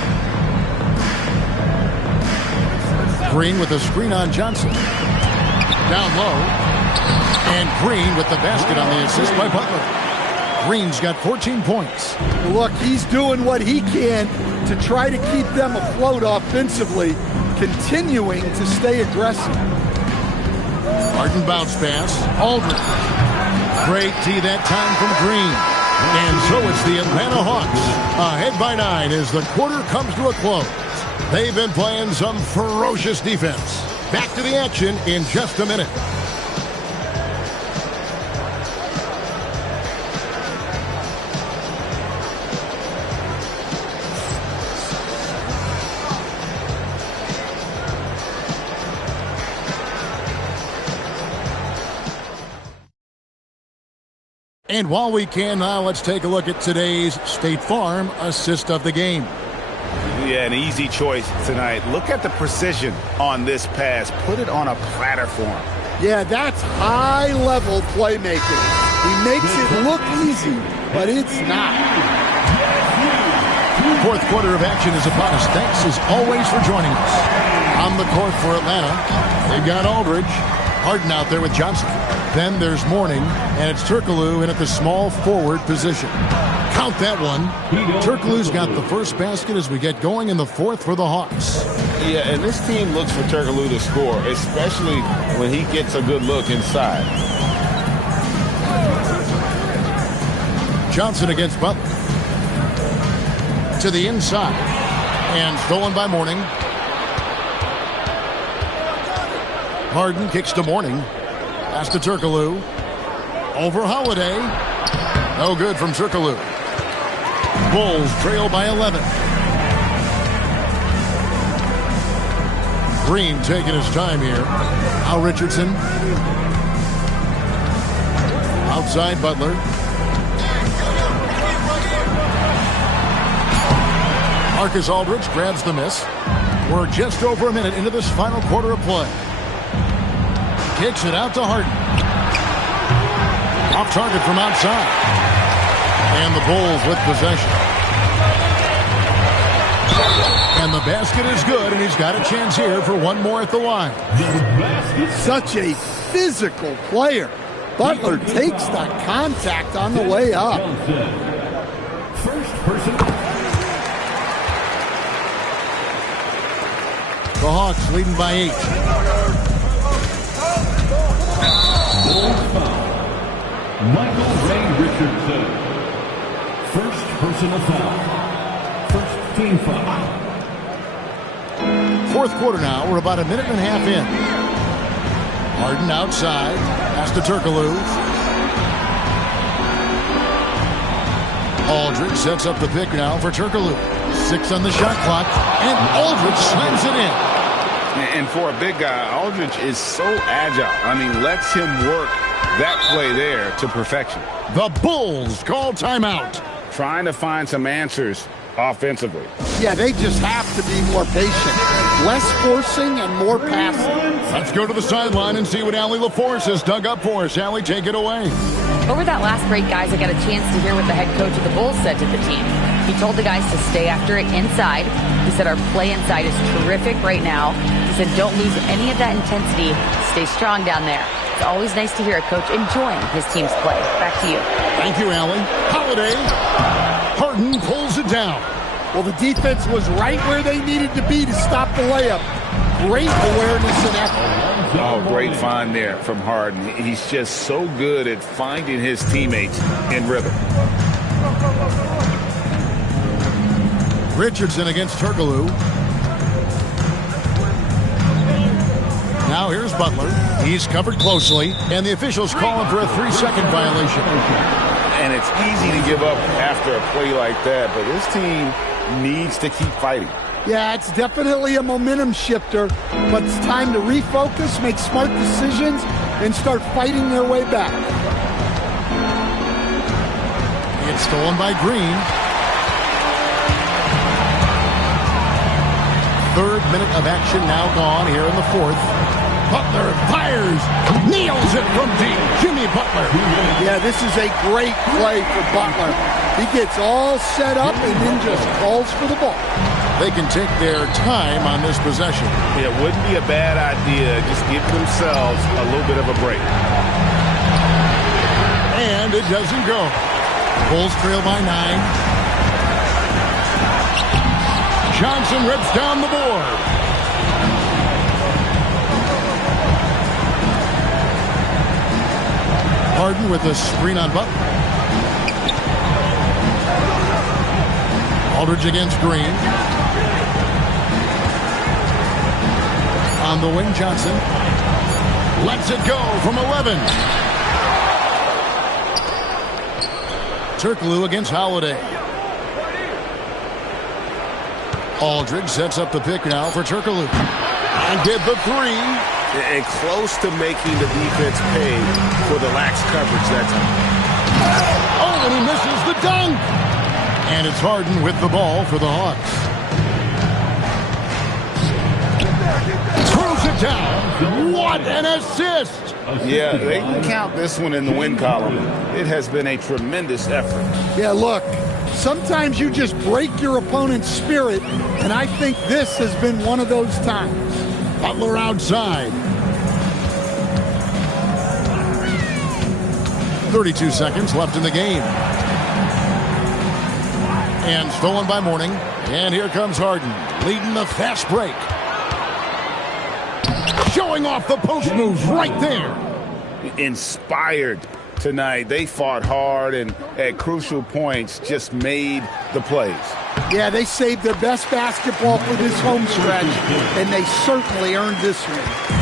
Green with a screen on Johnson. Down low. And Green with the basket on the assist by Butler. Green's got 14 points. Look, he's doing what he can to try to keep them afloat offensively, continuing to stay aggressive. Harden bounce pass. Aldridge. Great D that time from Green. And so it's the Atlanta Hawks ahead by 9 as the quarter comes to a close. They've been playing some ferocious defense. Back to the action in just a minute. And while we can now, let's take a look at today's State Farm assist of the game. Yeah, an easy choice tonight. Look at the precision on this pass. Put it on a platter form. Yeah, that's high-level playmaking. He makes it look easy, but it's not. Fourth quarter of action is upon us. Thanks, as always, for joining us. On the court for Atlanta, they've got Aldridge. Harden out there with Johnson. Then there's Mourning, and it's Turkoglu in at the small forward position. Count that one. Turkoglu's got the first basket as we get going in the fourth for the Hawks. Yeah, and this team looks for Turkoglu to score, especially when he gets a good look inside. Johnson against Butler. To the inside. And stolen by Mourning. Harden kicks to Mourning. Pass to Turkoglu. Over Holiday. No good from Turkoglu. Bulls trail by 11. Green taking his time here. Al Richardson. Outside Butler. Marcus Aldridge grabs the miss. We're just over a minute into this final quarter of play. Kicks it out to Harden. Off target from outside. And the Bulls with possession. And the basket is good, and he's got a chance here for one more at the line. Such a physical player. Butler takes the contact on the way up. First person. The Hawks leading by 8. Michael Ray Richardson. First personal foul. First team foul. Fourth quarter now. We're about a minute and a half in. Harden outside. Pass to Turkoglu. Aldridge sets up the pick now for Turkoglu. 6 on the shot clock. And Aldridge slams it in. And for a big guy, Aldridge is so agile. I mean, lets him work that play there to perfection. The Bulls call timeout. Trying to find some answers offensively. Yeah, they just have to be more patient. Less forcing and more passing. Let's go to the sideline and see what Allie LaForce has dug up for us. Allie, take it away. Over that last break, guys, I got a chance to hear what the head coach of the Bulls said to the team. He told the guys to stay after it inside. He said our play inside is terrific right now. He said don't lose any of that intensity. Stay strong down there. It's always nice to hear a coach enjoying his team's play. Back to you. Thank you, Allie. Holiday. Harden pulls it down. Well, the defense was right where they needed to be to stop the layup. Great awareness and effort. Oh, great find there from Harden. He's just so good at finding his teammates in rhythm. Richardson against Turkoglu. Now here's Butler. He's covered closely, and the officials call him for a 3-second violation. And it's easy to give up after a play like that, but this team needs to keep fighting. Yeah, it's definitely a momentum shifter, but it's time to refocus, make smart decisions, and start fighting their way back. It's stolen by Green. Third minute of action now gone here in the fourth. Butler fires, nails it from deep. Jimmy Butler. Yeah, this is a great play for Butler. He gets all set up and then just calls for the ball. They can take their time on this possession. It wouldn't be a bad idea. Just give themselves a little bit of a break. And it doesn't go. Bulls trail by 9. Johnson rips down the board. Harden with a screen on Butler. Aldridge against Green. On the wing, Johnson lets it go from 11. Turkoglu against Holiday. Aldridge sets up the pick now for Turkoglu. And did the three. And close to making the defense pay for the lax coverage that time. Oh, and he misses the dunk. And it's Harden with the ball for the Hawks. Throws it down. What an assist. Yeah, they can count this one in the win column. It has been a tremendous effort. Yeah, look, sometimes you just break your opponent's spirit, and I think this has been one of those times. Butler outside. 32 seconds left in the game. And stolen by Mourning. And here comes Harden, leading the fast break. Showing off the post moves right there. Inspired tonight. They fought hard and at crucial points just made the plays. Yeah, they saved their best basketball for this home stretch, and they certainly earned this one.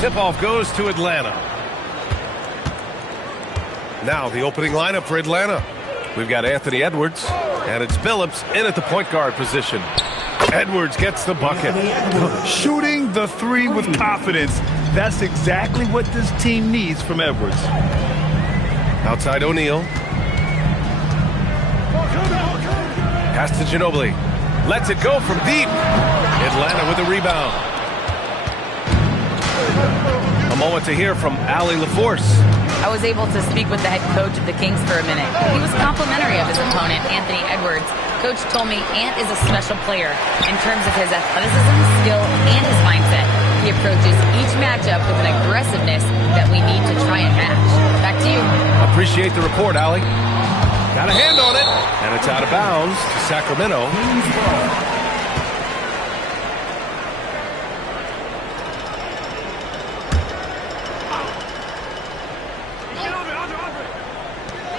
Tip-off goes to Atlanta. Now the opening lineup for Atlanta. We've got Anthony Edwards, and it's Billups in at the point guard position. Edwards gets the bucket. Shooting the three with confidence. That's exactly what this team needs from Edwards. Outside O'Neal. Pass to Ginobili. Lets it go from deep. Atlanta with a rebound. A moment to hear from Allie LaForce. I was able to speak with the head coach of the Kings for a minute. He was complimentary of his opponent, Anthony Edwards. Coach told me Ant is a special player in terms of his athleticism, skill, and his mindset. He approaches each matchup with an aggressiveness that we need to try and match. Back to you. Appreciate the report, Allie. Got a hand on it, and it's out of bounds to Sacramento.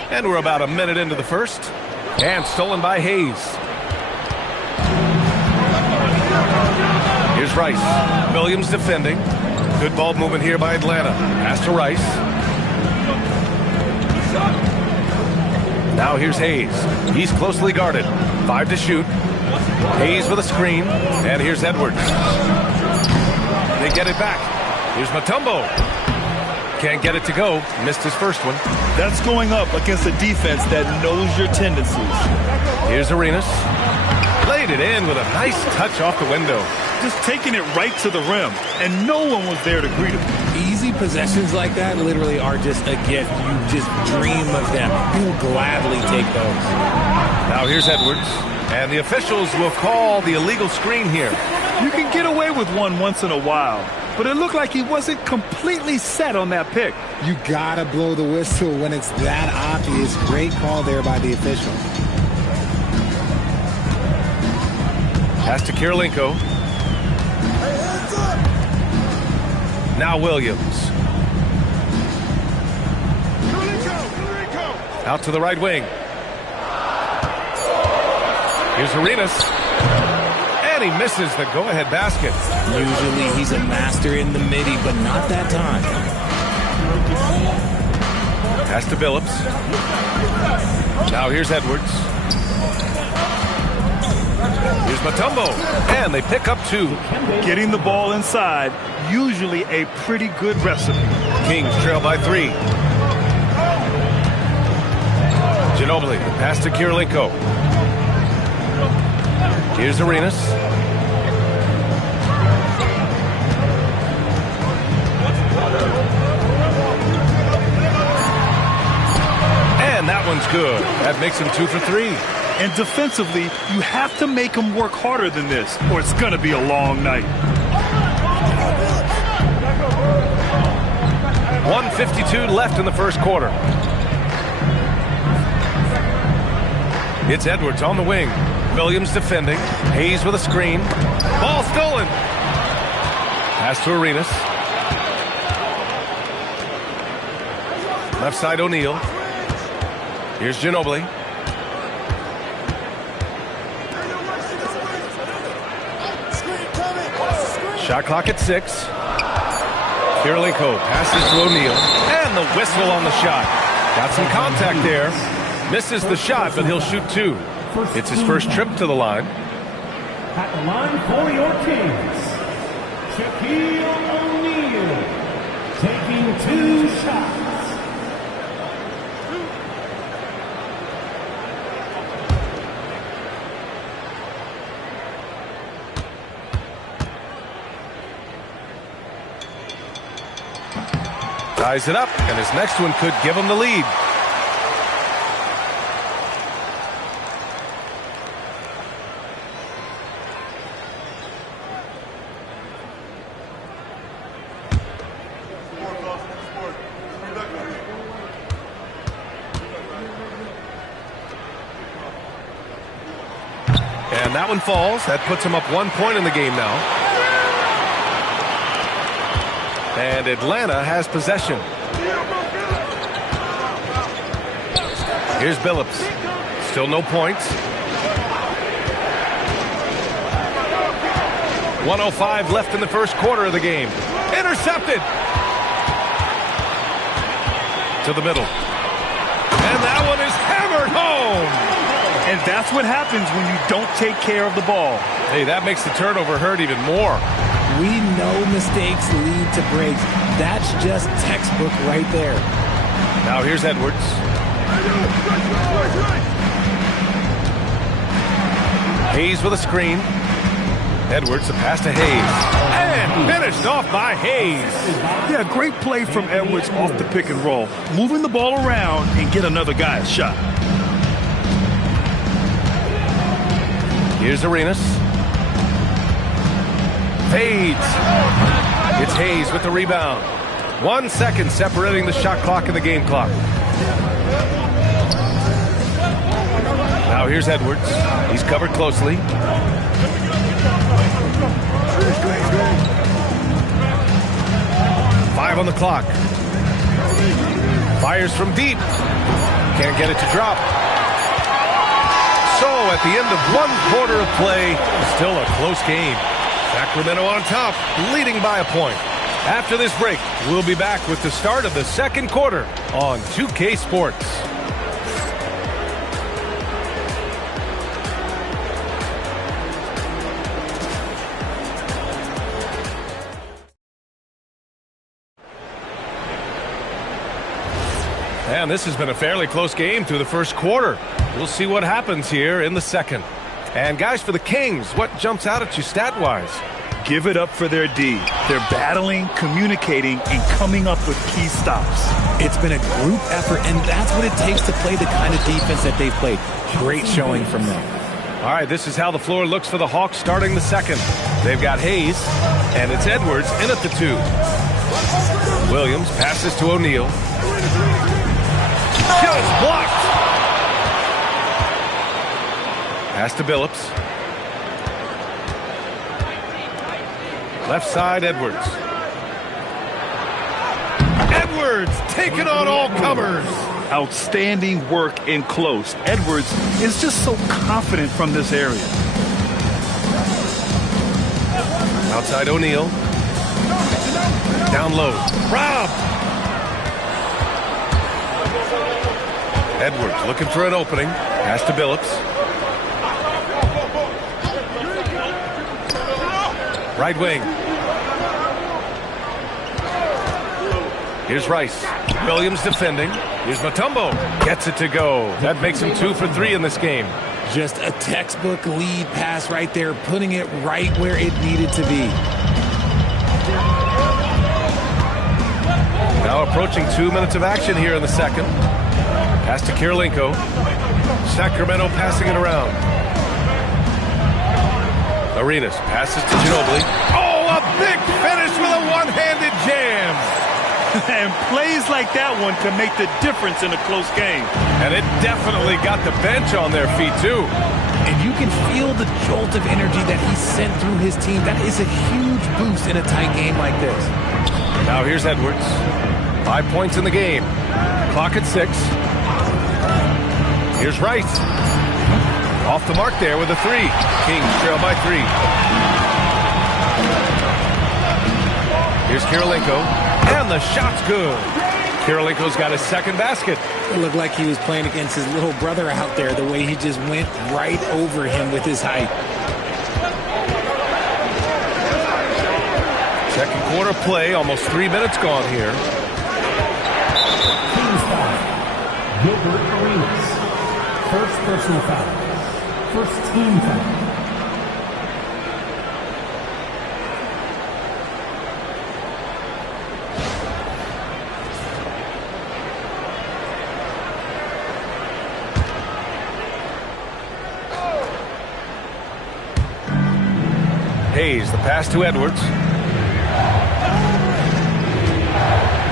And we're about a minute into the first. And stolen by Hayes. Here's Rice. Williams defending. Good ball movement here by Atlanta. Pass to Rice. Now here's Hayes. He's closely guarded. 5 to shoot. Hayes with a screen. And here's Edwards. They get it back. Here's Mutombo. Can't get it to go. Missed his first one. That's going up against a defense that knows your tendencies. Here's Arenas. Laid it in with a nice touch off the window. Just taking it right to the rim, and no one was there to greet him. Easy possessions like that literally are just a gift. You just dream of them. You gladly take those. Now here's Edwards. And the officials will call the illegal screen here. You can get away with one once in a while, but it looked like he wasn't completely set on that pick. You gotta blow the whistle when it's that obvious. Great call there by the official. Pass to Kirilenko. Now Williams. Out to the right wing. Here's Arenas. And he misses the go-ahead basket. Usually he's a master in the midi, but not that time. Pass to Billups. Now here's Edwards. Here's Mutombo. And they pick up 2. Getting the ball inside, usually a pretty good recipe. Kings trail by 3. Ginobili. Pass to Kirilenko. Here's Arenas. And that one's good. That makes him 2 for 3. And defensively, you have to make him work harder than this, or it's going to be a long night. 1:52 left in the first quarter. It's Edwards on the wing. Williams defending. Hayes with a screen. Ball stolen. Pass to Arenas. Left side O'Neal. Here's Ginobili. Shot clock at 6. Kirilenko passes to O'Neal. And the whistle on the shot. Got some contact there. Misses the shot, but he'll shoot 2. It's his first trip to the line. At the line for your Kings, Shaquille O'Neal, taking 2 shots. Ties it up, and his next one could give him the lead. And that one falls. That puts him up 1 point in the game now. And Atlanta has possession. Here's Billups. Still no points. 1:05 left in the first quarter of the game. intercepted. To the middle. And that one is hammered home. And that's what happens when you don't take care of the ball. Hey, that makes the turnover hurt even more. We know mistakes lead to breaks. That's just textbook right there. Now here's Edwards. Hayes with a screen. Edwards, the pass to Hayes. And finished off by Hayes. Yeah, great play from Edwards off the pick and roll. Moving the ball around and get another guy a shot. Here's Arenas. Fades. It's Hayes with the rebound. 1 second separating the shot clock and the game clock. Now here's Edwards. He's covered closely. Five on the clock. Fires from deep. Can't get it to drop. So at the end of 1 quarter of play, still a close game. Sacramento on top, leading by a point. After this break, we'll be back with the start of the second quarter on 2K Sports. And this has been a fairly close game through the first quarter. We'll see what happens here in the second. And guys, for the Kings, what jumps out at you stat-wise? Give it up for their D. They're battling, communicating, and coming up with key stops. It's been a group effort, and that's what it takes to play the kind of defense that they've played. Great showing from them. All right, this is how the floor looks for the Hawks starting the second. They've got Hayes, and it's Edwards in at the 2. Williams passes to O'Neal. Just blocked. Pass to Billups. Left side, Edwards. Edwards taking on all comers. Outstanding work in close. Edwards is just so confident from this area. Outside O'Neal. Down low. Rob. Edwards looking for an opening. Pass to Billups. Right wing. Here's Rice. Williams defending. Here's Mutombo. Gets it to go. That makes him 2 for 3 in this game. Just a textbook lead pass right there, putting it right where it needed to be. Now approaching 2 minutes of action here in the second. Pass to Kirilenko. Sacramento passing it around. Arenas passes to Ginobili. Oh, a big finish with a one-handed jam. And plays like that one can make the difference in a close game. And it definitely got the bench on their feet, too. And you can feel the jolt of energy that he sent through his team. That is a huge boost in a tight game like this. Now here's Edwards. 5 points in the game. Clock at 6. Here's Rice. Off the mark there with a 3. Kings trail by 3. Here's Kirilenko. And the shot's good. Kirilenko's got his second basket. It looked like he was playing against his little brother out there, the way he just went right over him with his height. Second quarter play, almost 3 minutes gone here. Kings foul. Gilbert Arenas. First personal foul. First team foul. Hayes, the pass to Edwards.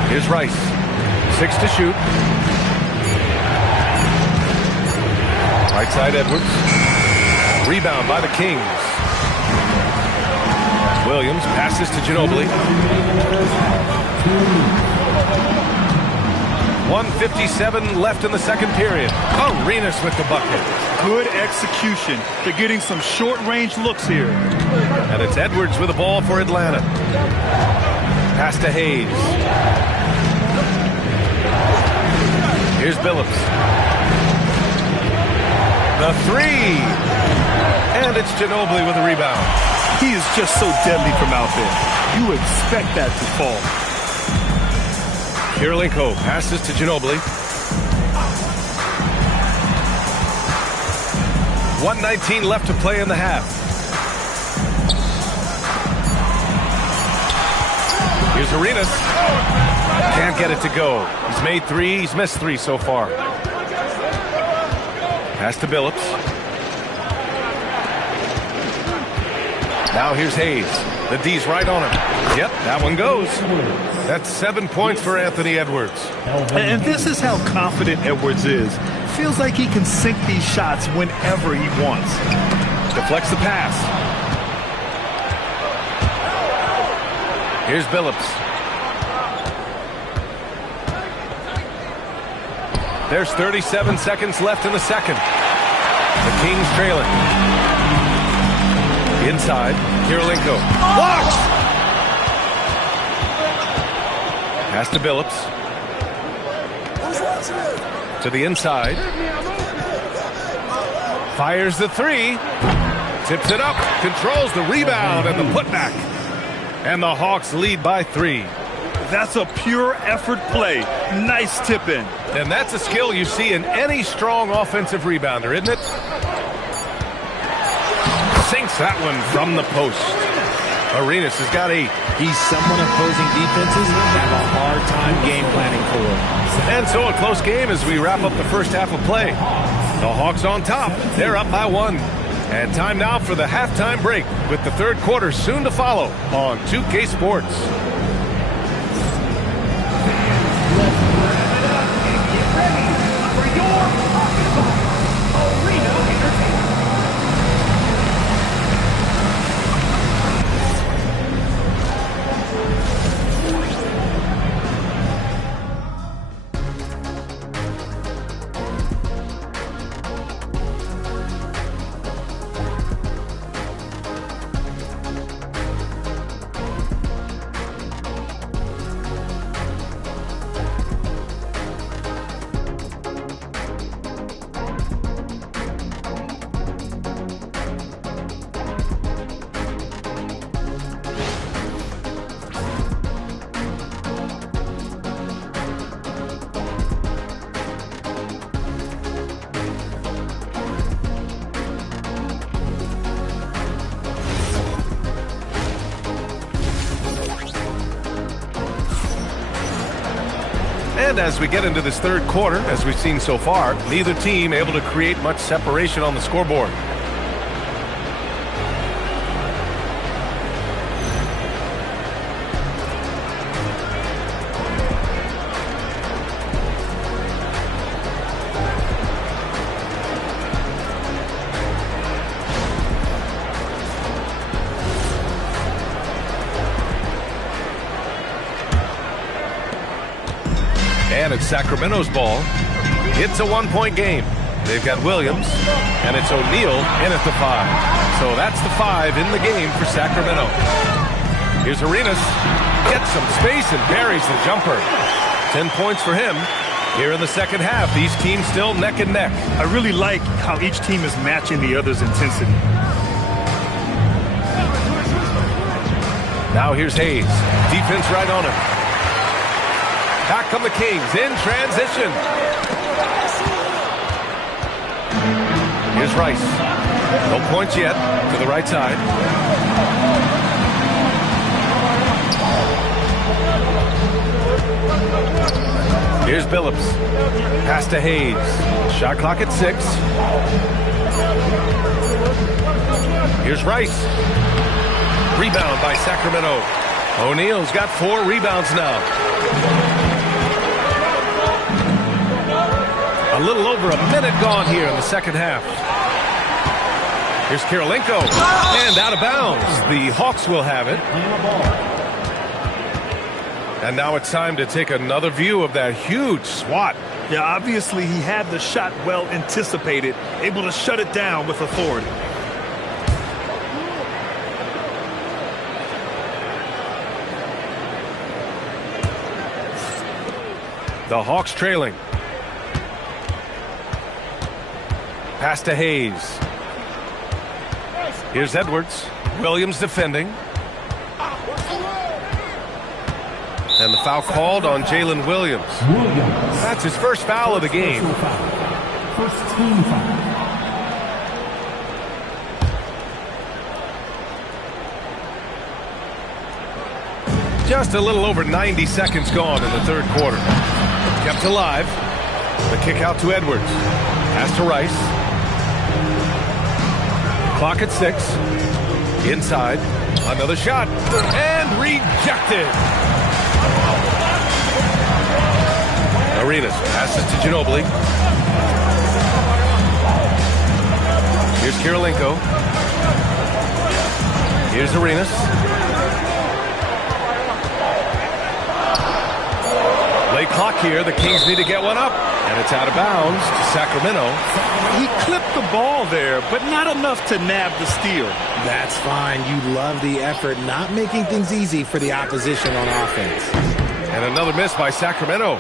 Here's Rice. 6 to shoot. Right side, Edwards. Rebound by the Kings. Williams passes to Ginobili. 1:57 left in the second period. Arenas with the bucket. Good execution. They're getting some short-range looks here. And it's Edwards with the ball for Atlanta. Pass to Hayes. Here's Billups. The three. And it's Ginobili with a rebound. He is just so deadly from out there. You expect that to fall. Kirilenko passes to Ginobili. 1:19 left to play in the half. Here's Arenas. Can't get it to go. He's made three. He's missed three so far. Pass to Billups. Now here's Hayes. The D's right on him. Yep, that one goes. That's 7 points for Anthony Edwards. And this is how confident Edwards is. Feels like he can sink these shots whenever he wants. Deflects the pass. Here's Billups. There's 37 seconds left in the second. The Kings trailing. Inside, Kirilenko. Blocked! Pass to Billups. To the inside. Fires the three. Tips it up. Controls the rebound and the putback. And the Hawks lead by 3. That's a pure effort play. Nice tip in. And that's a skill you see in any strong offensive rebounder, isn't it? Sinks that one from the post. Arenas has got 8. He's someone opposing defenses have a hard time game planning for. And so a close game as we wrap up the first half of play. The Hawks on top. They're up by 1. And time now for the halftime break with the third quarter soon to follow on 2K Sports. And as we get into this third quarter, as we've seen so far, neither team able to create much separation on the scoreboard. And it's Sacramento's ball. It's a one-point game. They've got Williams, and it's O'Neal in at the 5. So that's the 5 in the game for Sacramento. Here's Arenas. Gets some space and buries the jumper. 10 points for him. Here in the second half, these teams still neck and neck. I really like how each team is matching the other's intensity. Now here's Hayes. Defense right on him. Back come the Kings in transition. Here's Rice. No points yet to the right side. Here's Billups. Pass to Hayes. Shot clock at 6. Here's Rice. Rebound by Sacramento. O'Neal's got 4 rebounds now. A little over a minute gone here in the second half. Here's Kirilenko. And out of bounds. The Hawks will have it. And now it's time to take another view of that huge swat. Yeah, obviously he had the shot well anticipated, able to shut it down with authority. The Hawks trailing. Pass to Hayes. Here's Edwards. Williams defending. And the foul called on Jalen Williams. That's his first foul of the game. First team foul. Just a little over 90 seconds gone in the third quarter. Kept alive. The kick out to Edwards. Pass to Rice. Clock at 6. Inside. Another shot. And rejected. Arenas passes to Ginobili. Here's Kirilenko. Here's Arenas. Late clock here. The Kings need to get one up. And it's out of bounds to Sacramento. He clipped the ball there, but not enough to nab the steal. That's fine. You love the effort, not making things easy for the opposition on offense. And another miss by Sacramento.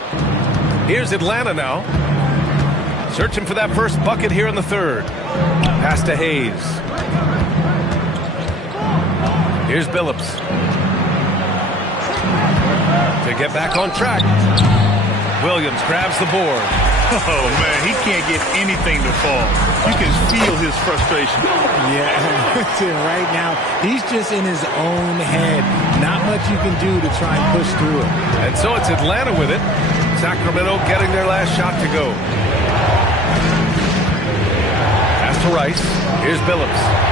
Here's Atlanta now. Searching for that first bucket here in the third. Pass to Hayes. Here's Billups. To get back on track. Williams grabs the board. Oh, man, he can't get anything to fall. You can feel his frustration. Yeah, right now, he's just in his own head. Not much you can do to try and push through it. And so it's Atlanta with it. Sacramento getting their last shot to go. Pass to Rice. Here's Billups.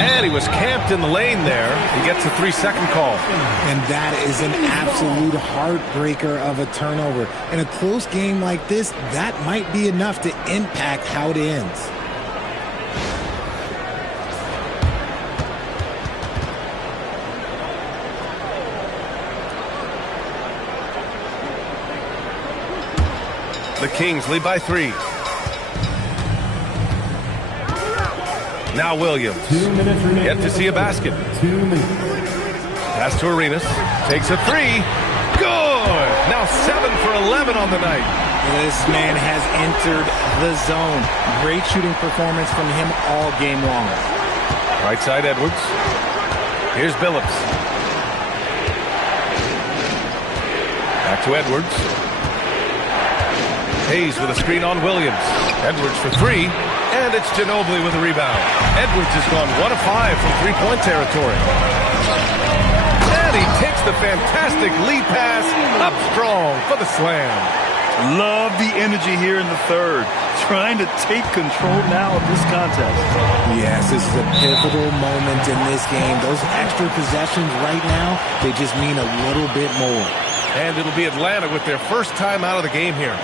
And he was camped in the lane there. He gets a 3-second call. And that is an absolute heartbreaker of a turnover. In a close game like this, that might be enough to impact how it ends. The Kings lead by 3. Now Williams. 2 minutes remaining. Yet to see a basket. 2 minutes. Pass to Arenas. Takes a 3. Good! Now 7 for 11 on the night. This man has entered the zone. Great shooting performance from him all game long. Right side Edwards. Here's Billups. Back to Edwards. Hayes with a screen on Williams. Edwards for 3. And it's Ginobili with a rebound. Edwards has gone 1 of 5 from three-point territory. And he takes the fantastic lead pass up strong for the slam. Love the energy here in the third. Trying to take control now of this contest. Yes, this is a pivotal moment in this game. Those extra possessions right now, they just mean a little bit more. And it'll be Atlanta with their first time out of the game here.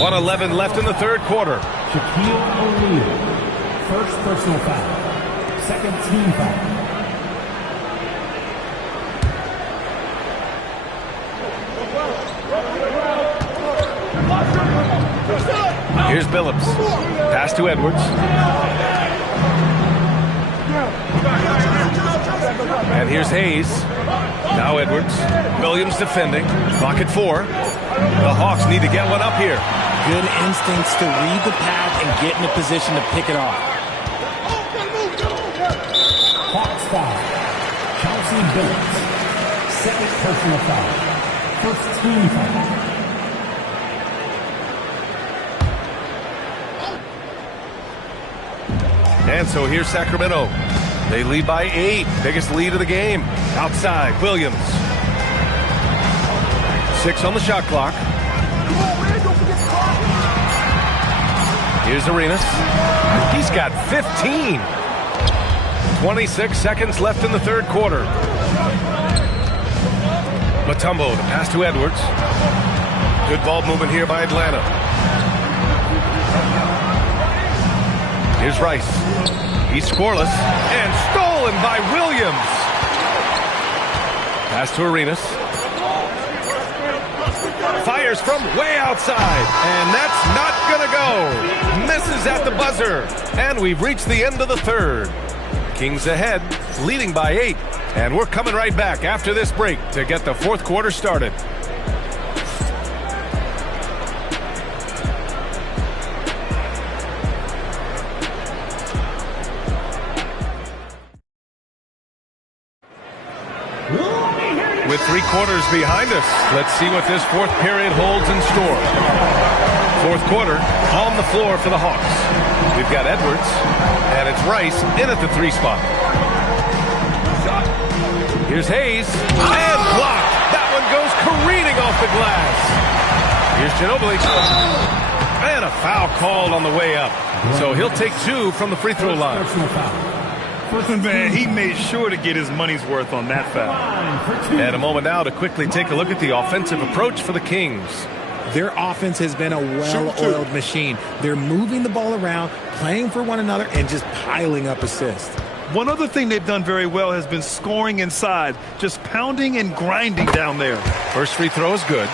.11 left in the third quarter. Shaquille O'Neal. First personal foul. Second team foul. Here's Billups. Pass to Edwards. And here's Hayes. Now Edwards. Williams defending. Clock at 4. The Hawks need to get one up here. Good instincts to read the path and get in a position to pick it off. Hawks foul. Chauncey Billups. Second personal foul. First team foul. And so here's Sacramento. They lead by 8. Biggest lead of the game. Outside, Williams. 6 on the shot clock. Here's Arenas. He's got 15. 26 seconds left in the third quarter. Mutombo, the pass to Edwards. Good ball movement here by Atlanta. Here's Rice. He's scoreless and stolen by Williams. Pass to Arenas. Fires from way outside, and that's not gonna go. Misses at the buzzer, and we've reached the end of the third. Kings ahead, leading by 8, and we're coming right back after this break to get the fourth quarter started. With 3 quarters behind us, let's see what this fourth period holds in store. Fourth quarter on the floor for the Hawks. We've got Edwards, and it's Rice in at the 3 spot. Here's Hayes, and blocked. That one goes careening off the glass. Here's Ginobili, and a foul called on the way up. So he'll take 2 from the free throw line. Man, he made sure to get his money's worth on that foul. And a moment now to quickly take a look at the offensive approach for the Kings. Their offense has been a well-oiled machine. They're moving the ball around, playing for one another, and just piling up assists. One other thing they've done very well has been scoring inside, just pounding and grinding down there. First free throw is good.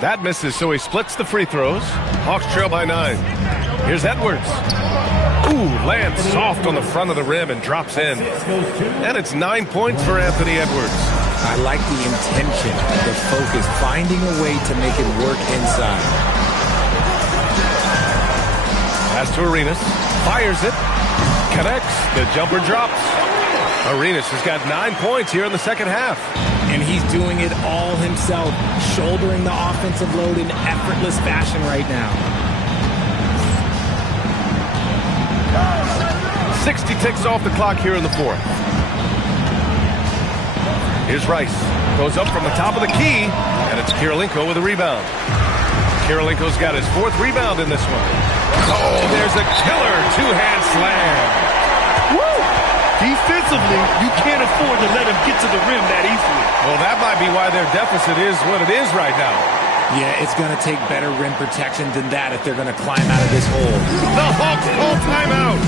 That misses, so he splits the free throws. Hawks trail by 9. Here's Edwards. Ooh, lands soft on the front of the rim and drops in. And it's 9 points for Anthony Edwards. I like the intention, the focus, finding a way to make it work inside. Pass to Arenas. Fires it. Connects. The jumper drops. Arenas has got 9 points here in the second half. And he's doing it all himself, shouldering the offensive load in effortless fashion right now. 60 ticks off the clock here in the fourth. Here's Rice. Goes up from the top of the key, and it's Kirilenko with a rebound. Kirilenko's got his 4th rebound in this one. Oh, there's a killer 2-hand slam. Woo! Defensively, you can't afford to let him get to the rim that easily. Well, that might be why their deficit is what it is right now. Yeah, it's going to take better rim protection than that if they're going to climb out of this hole. The Hawks call timeout.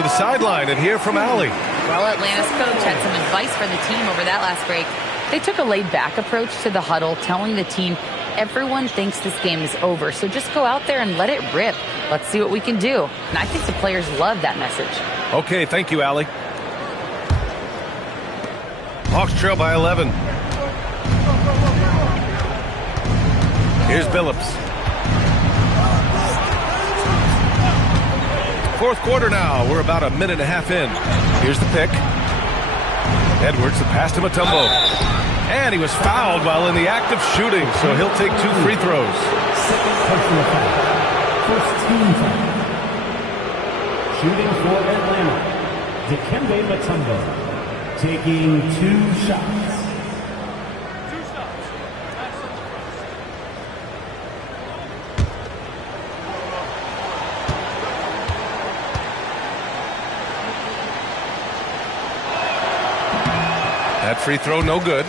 to the sideline and hear from Allie. Well, Atlanta's coach had some advice for the team over that last break. They took a laid-back approach to the huddle, telling the team everyone thinks this game is over, so just go out there and let it rip. Let's see what we can do. And I think the players love that message. Okay, thank you, Allie. Hawks trail by 11. Here's Billups. Fourth quarter now. We're about a minute and a half in. Here's the pick. Edwards, the pass to Mutombo. And he was fouled while in the act of shooting, so he'll take 2 free throws. Second personal foul. First team foul. Shooting for Atlanta, Dikembe Mutombo, taking 2 shots. That free throw, no good.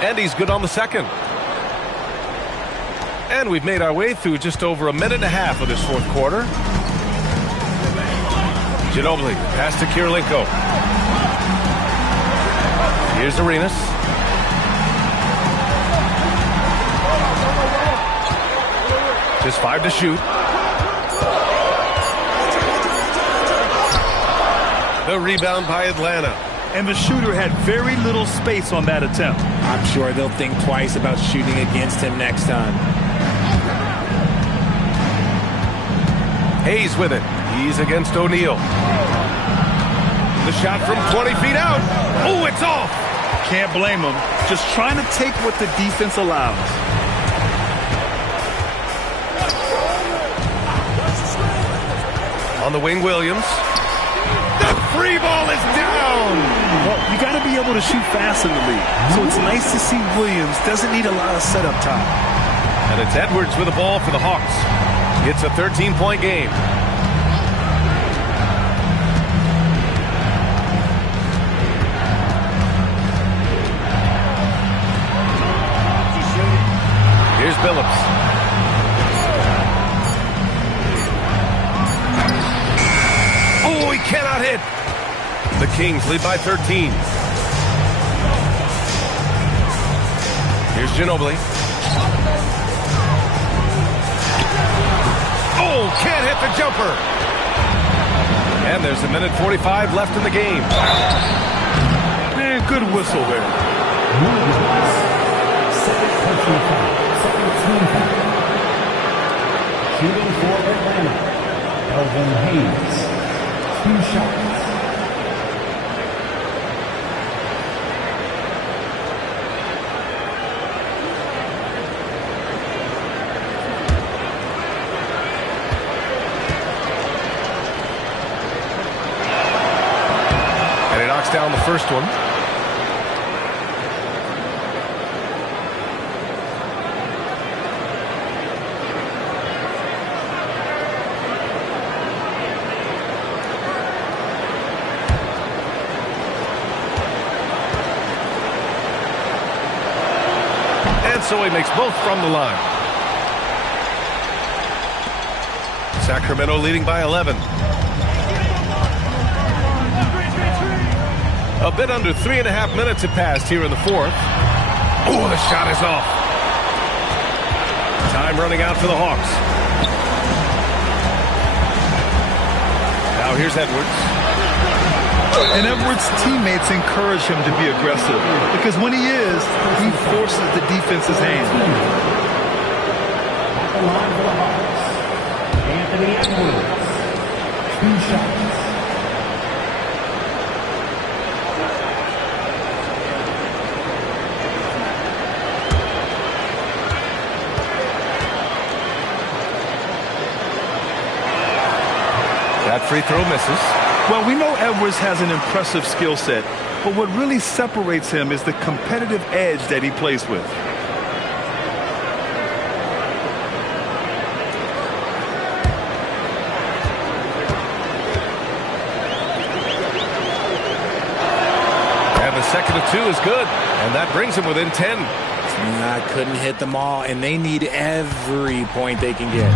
And he's good on the second. And we've made our way through just over a minute and a half of this fourth quarter. Ginobili, pass to Kirilenko. Here's Arenas. Just 5 to shoot. The rebound by Atlanta. And the shooter had very little space on that attempt. I'm sure they'll think twice about shooting against him next time. Hayes with it. He's against O'Neal. The shot from 20 feet out. Oh, it's off. Can't blame him. Just trying to take what the defense allows. On the wing, Williams. The free ball is down. Well, you got to be able to shoot fast in the league. So it's nice to see Williams doesn't need a lot of setup time. And it's Edwards with the ball for the Hawks. It's a 13-point game. Here's Billups. Oh, he cannot hit. The Kings lead by 13. Here's Ginobili. Oh, can't hit the jumper. And there's a minute 45 left in the game. Man, good whistle there. Second personal foul. Second team foul. Shooting for Atlanta, Elvin Hayes. 2 shots. And he knocks down the first one. So he makes both from the line. Sacramento leading by 11. A bit under 3.5 minutes have passed here in the fourth. Oh, the shot is off. Time running out for the Hawks. Now here's Edwards. And Edwards' teammates encourage him to be aggressive because when he is, he forces the defense's hand. At the line for the Hawks, Anthony Edwards. 2 shots. That free throw misses. Well, we know Edwards has an impressive skill set, but what really separates him is the competitive edge that he plays with. a second to 2 is good, and that brings him within 10. Couldn't hit them all, and they need every point they can get.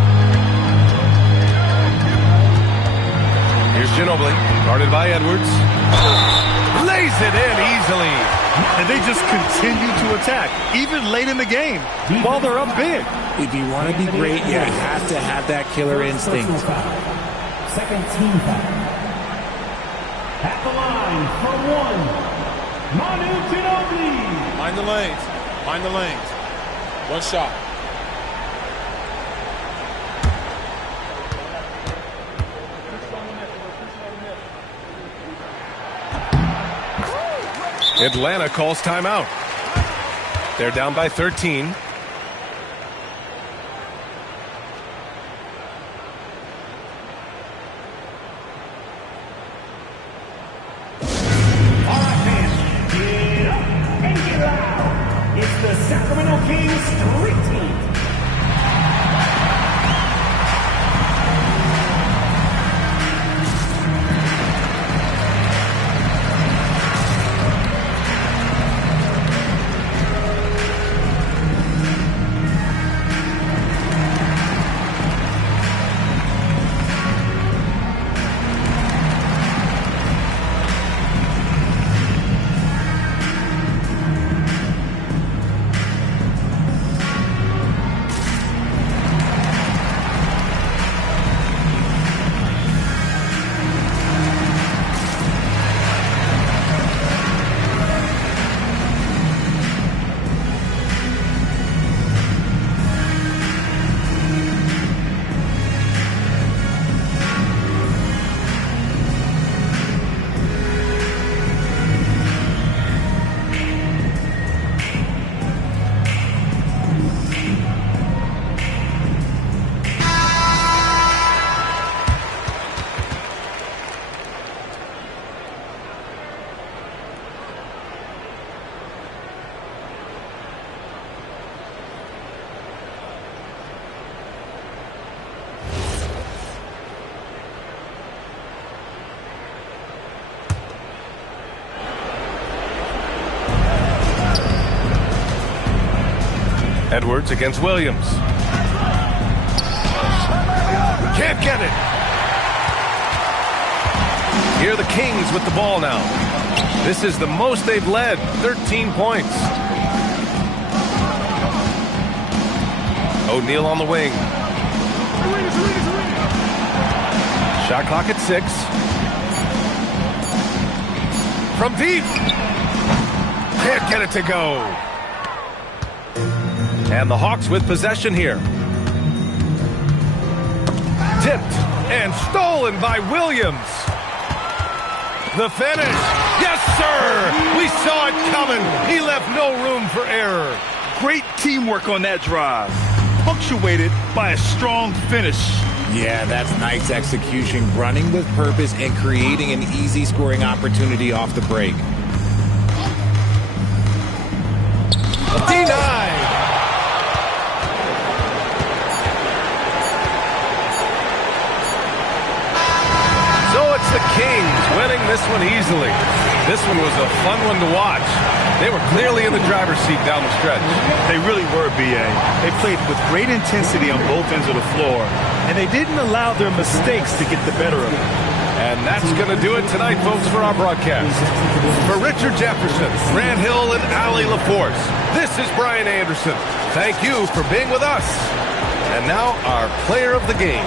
Here's Ginobili, guarded by Edwards. Lays it in easily. And they just continue to attack, even late in the game, while they're up big. If you want to be great, you have to have that killer instinct. Second team foul. At the line for one, Manu Ginobili. Mind the lanes. Mind the lanes. One shot. Atlanta calls timeout. They're down by 13. Sacramento Kings Street Team. Edwards against Williams. Can't get it. Here are the Kings with the ball now. This is the most they've led, 13 points. O'Neal on the wing. Shot clock at 6. From deep. Can't get it to go. And the Hawks with possession here. Tipped and stolen by Williams. The finish. Yes, sir. We saw it coming. He left no room for error. Great teamwork on that drive, punctuated by a strong finish. Yeah, that's nice execution, running with purpose and creating an easy scoring opportunity off the break. Denied. So it's the Kings winning this one easily. This one was a fun one to watch. They were clearly in the driver's seat down the stretch. They really were, B.A. They played with great intensity on both ends of the floor, and they didn't allow their mistakes to get the better of them. And that's going to do it tonight, folks, for our broadcast. For Richard Jefferson, Grant Hill, and Allie LaForce, this is Brian Anderson. Thank you for being with us. And now our player of the game.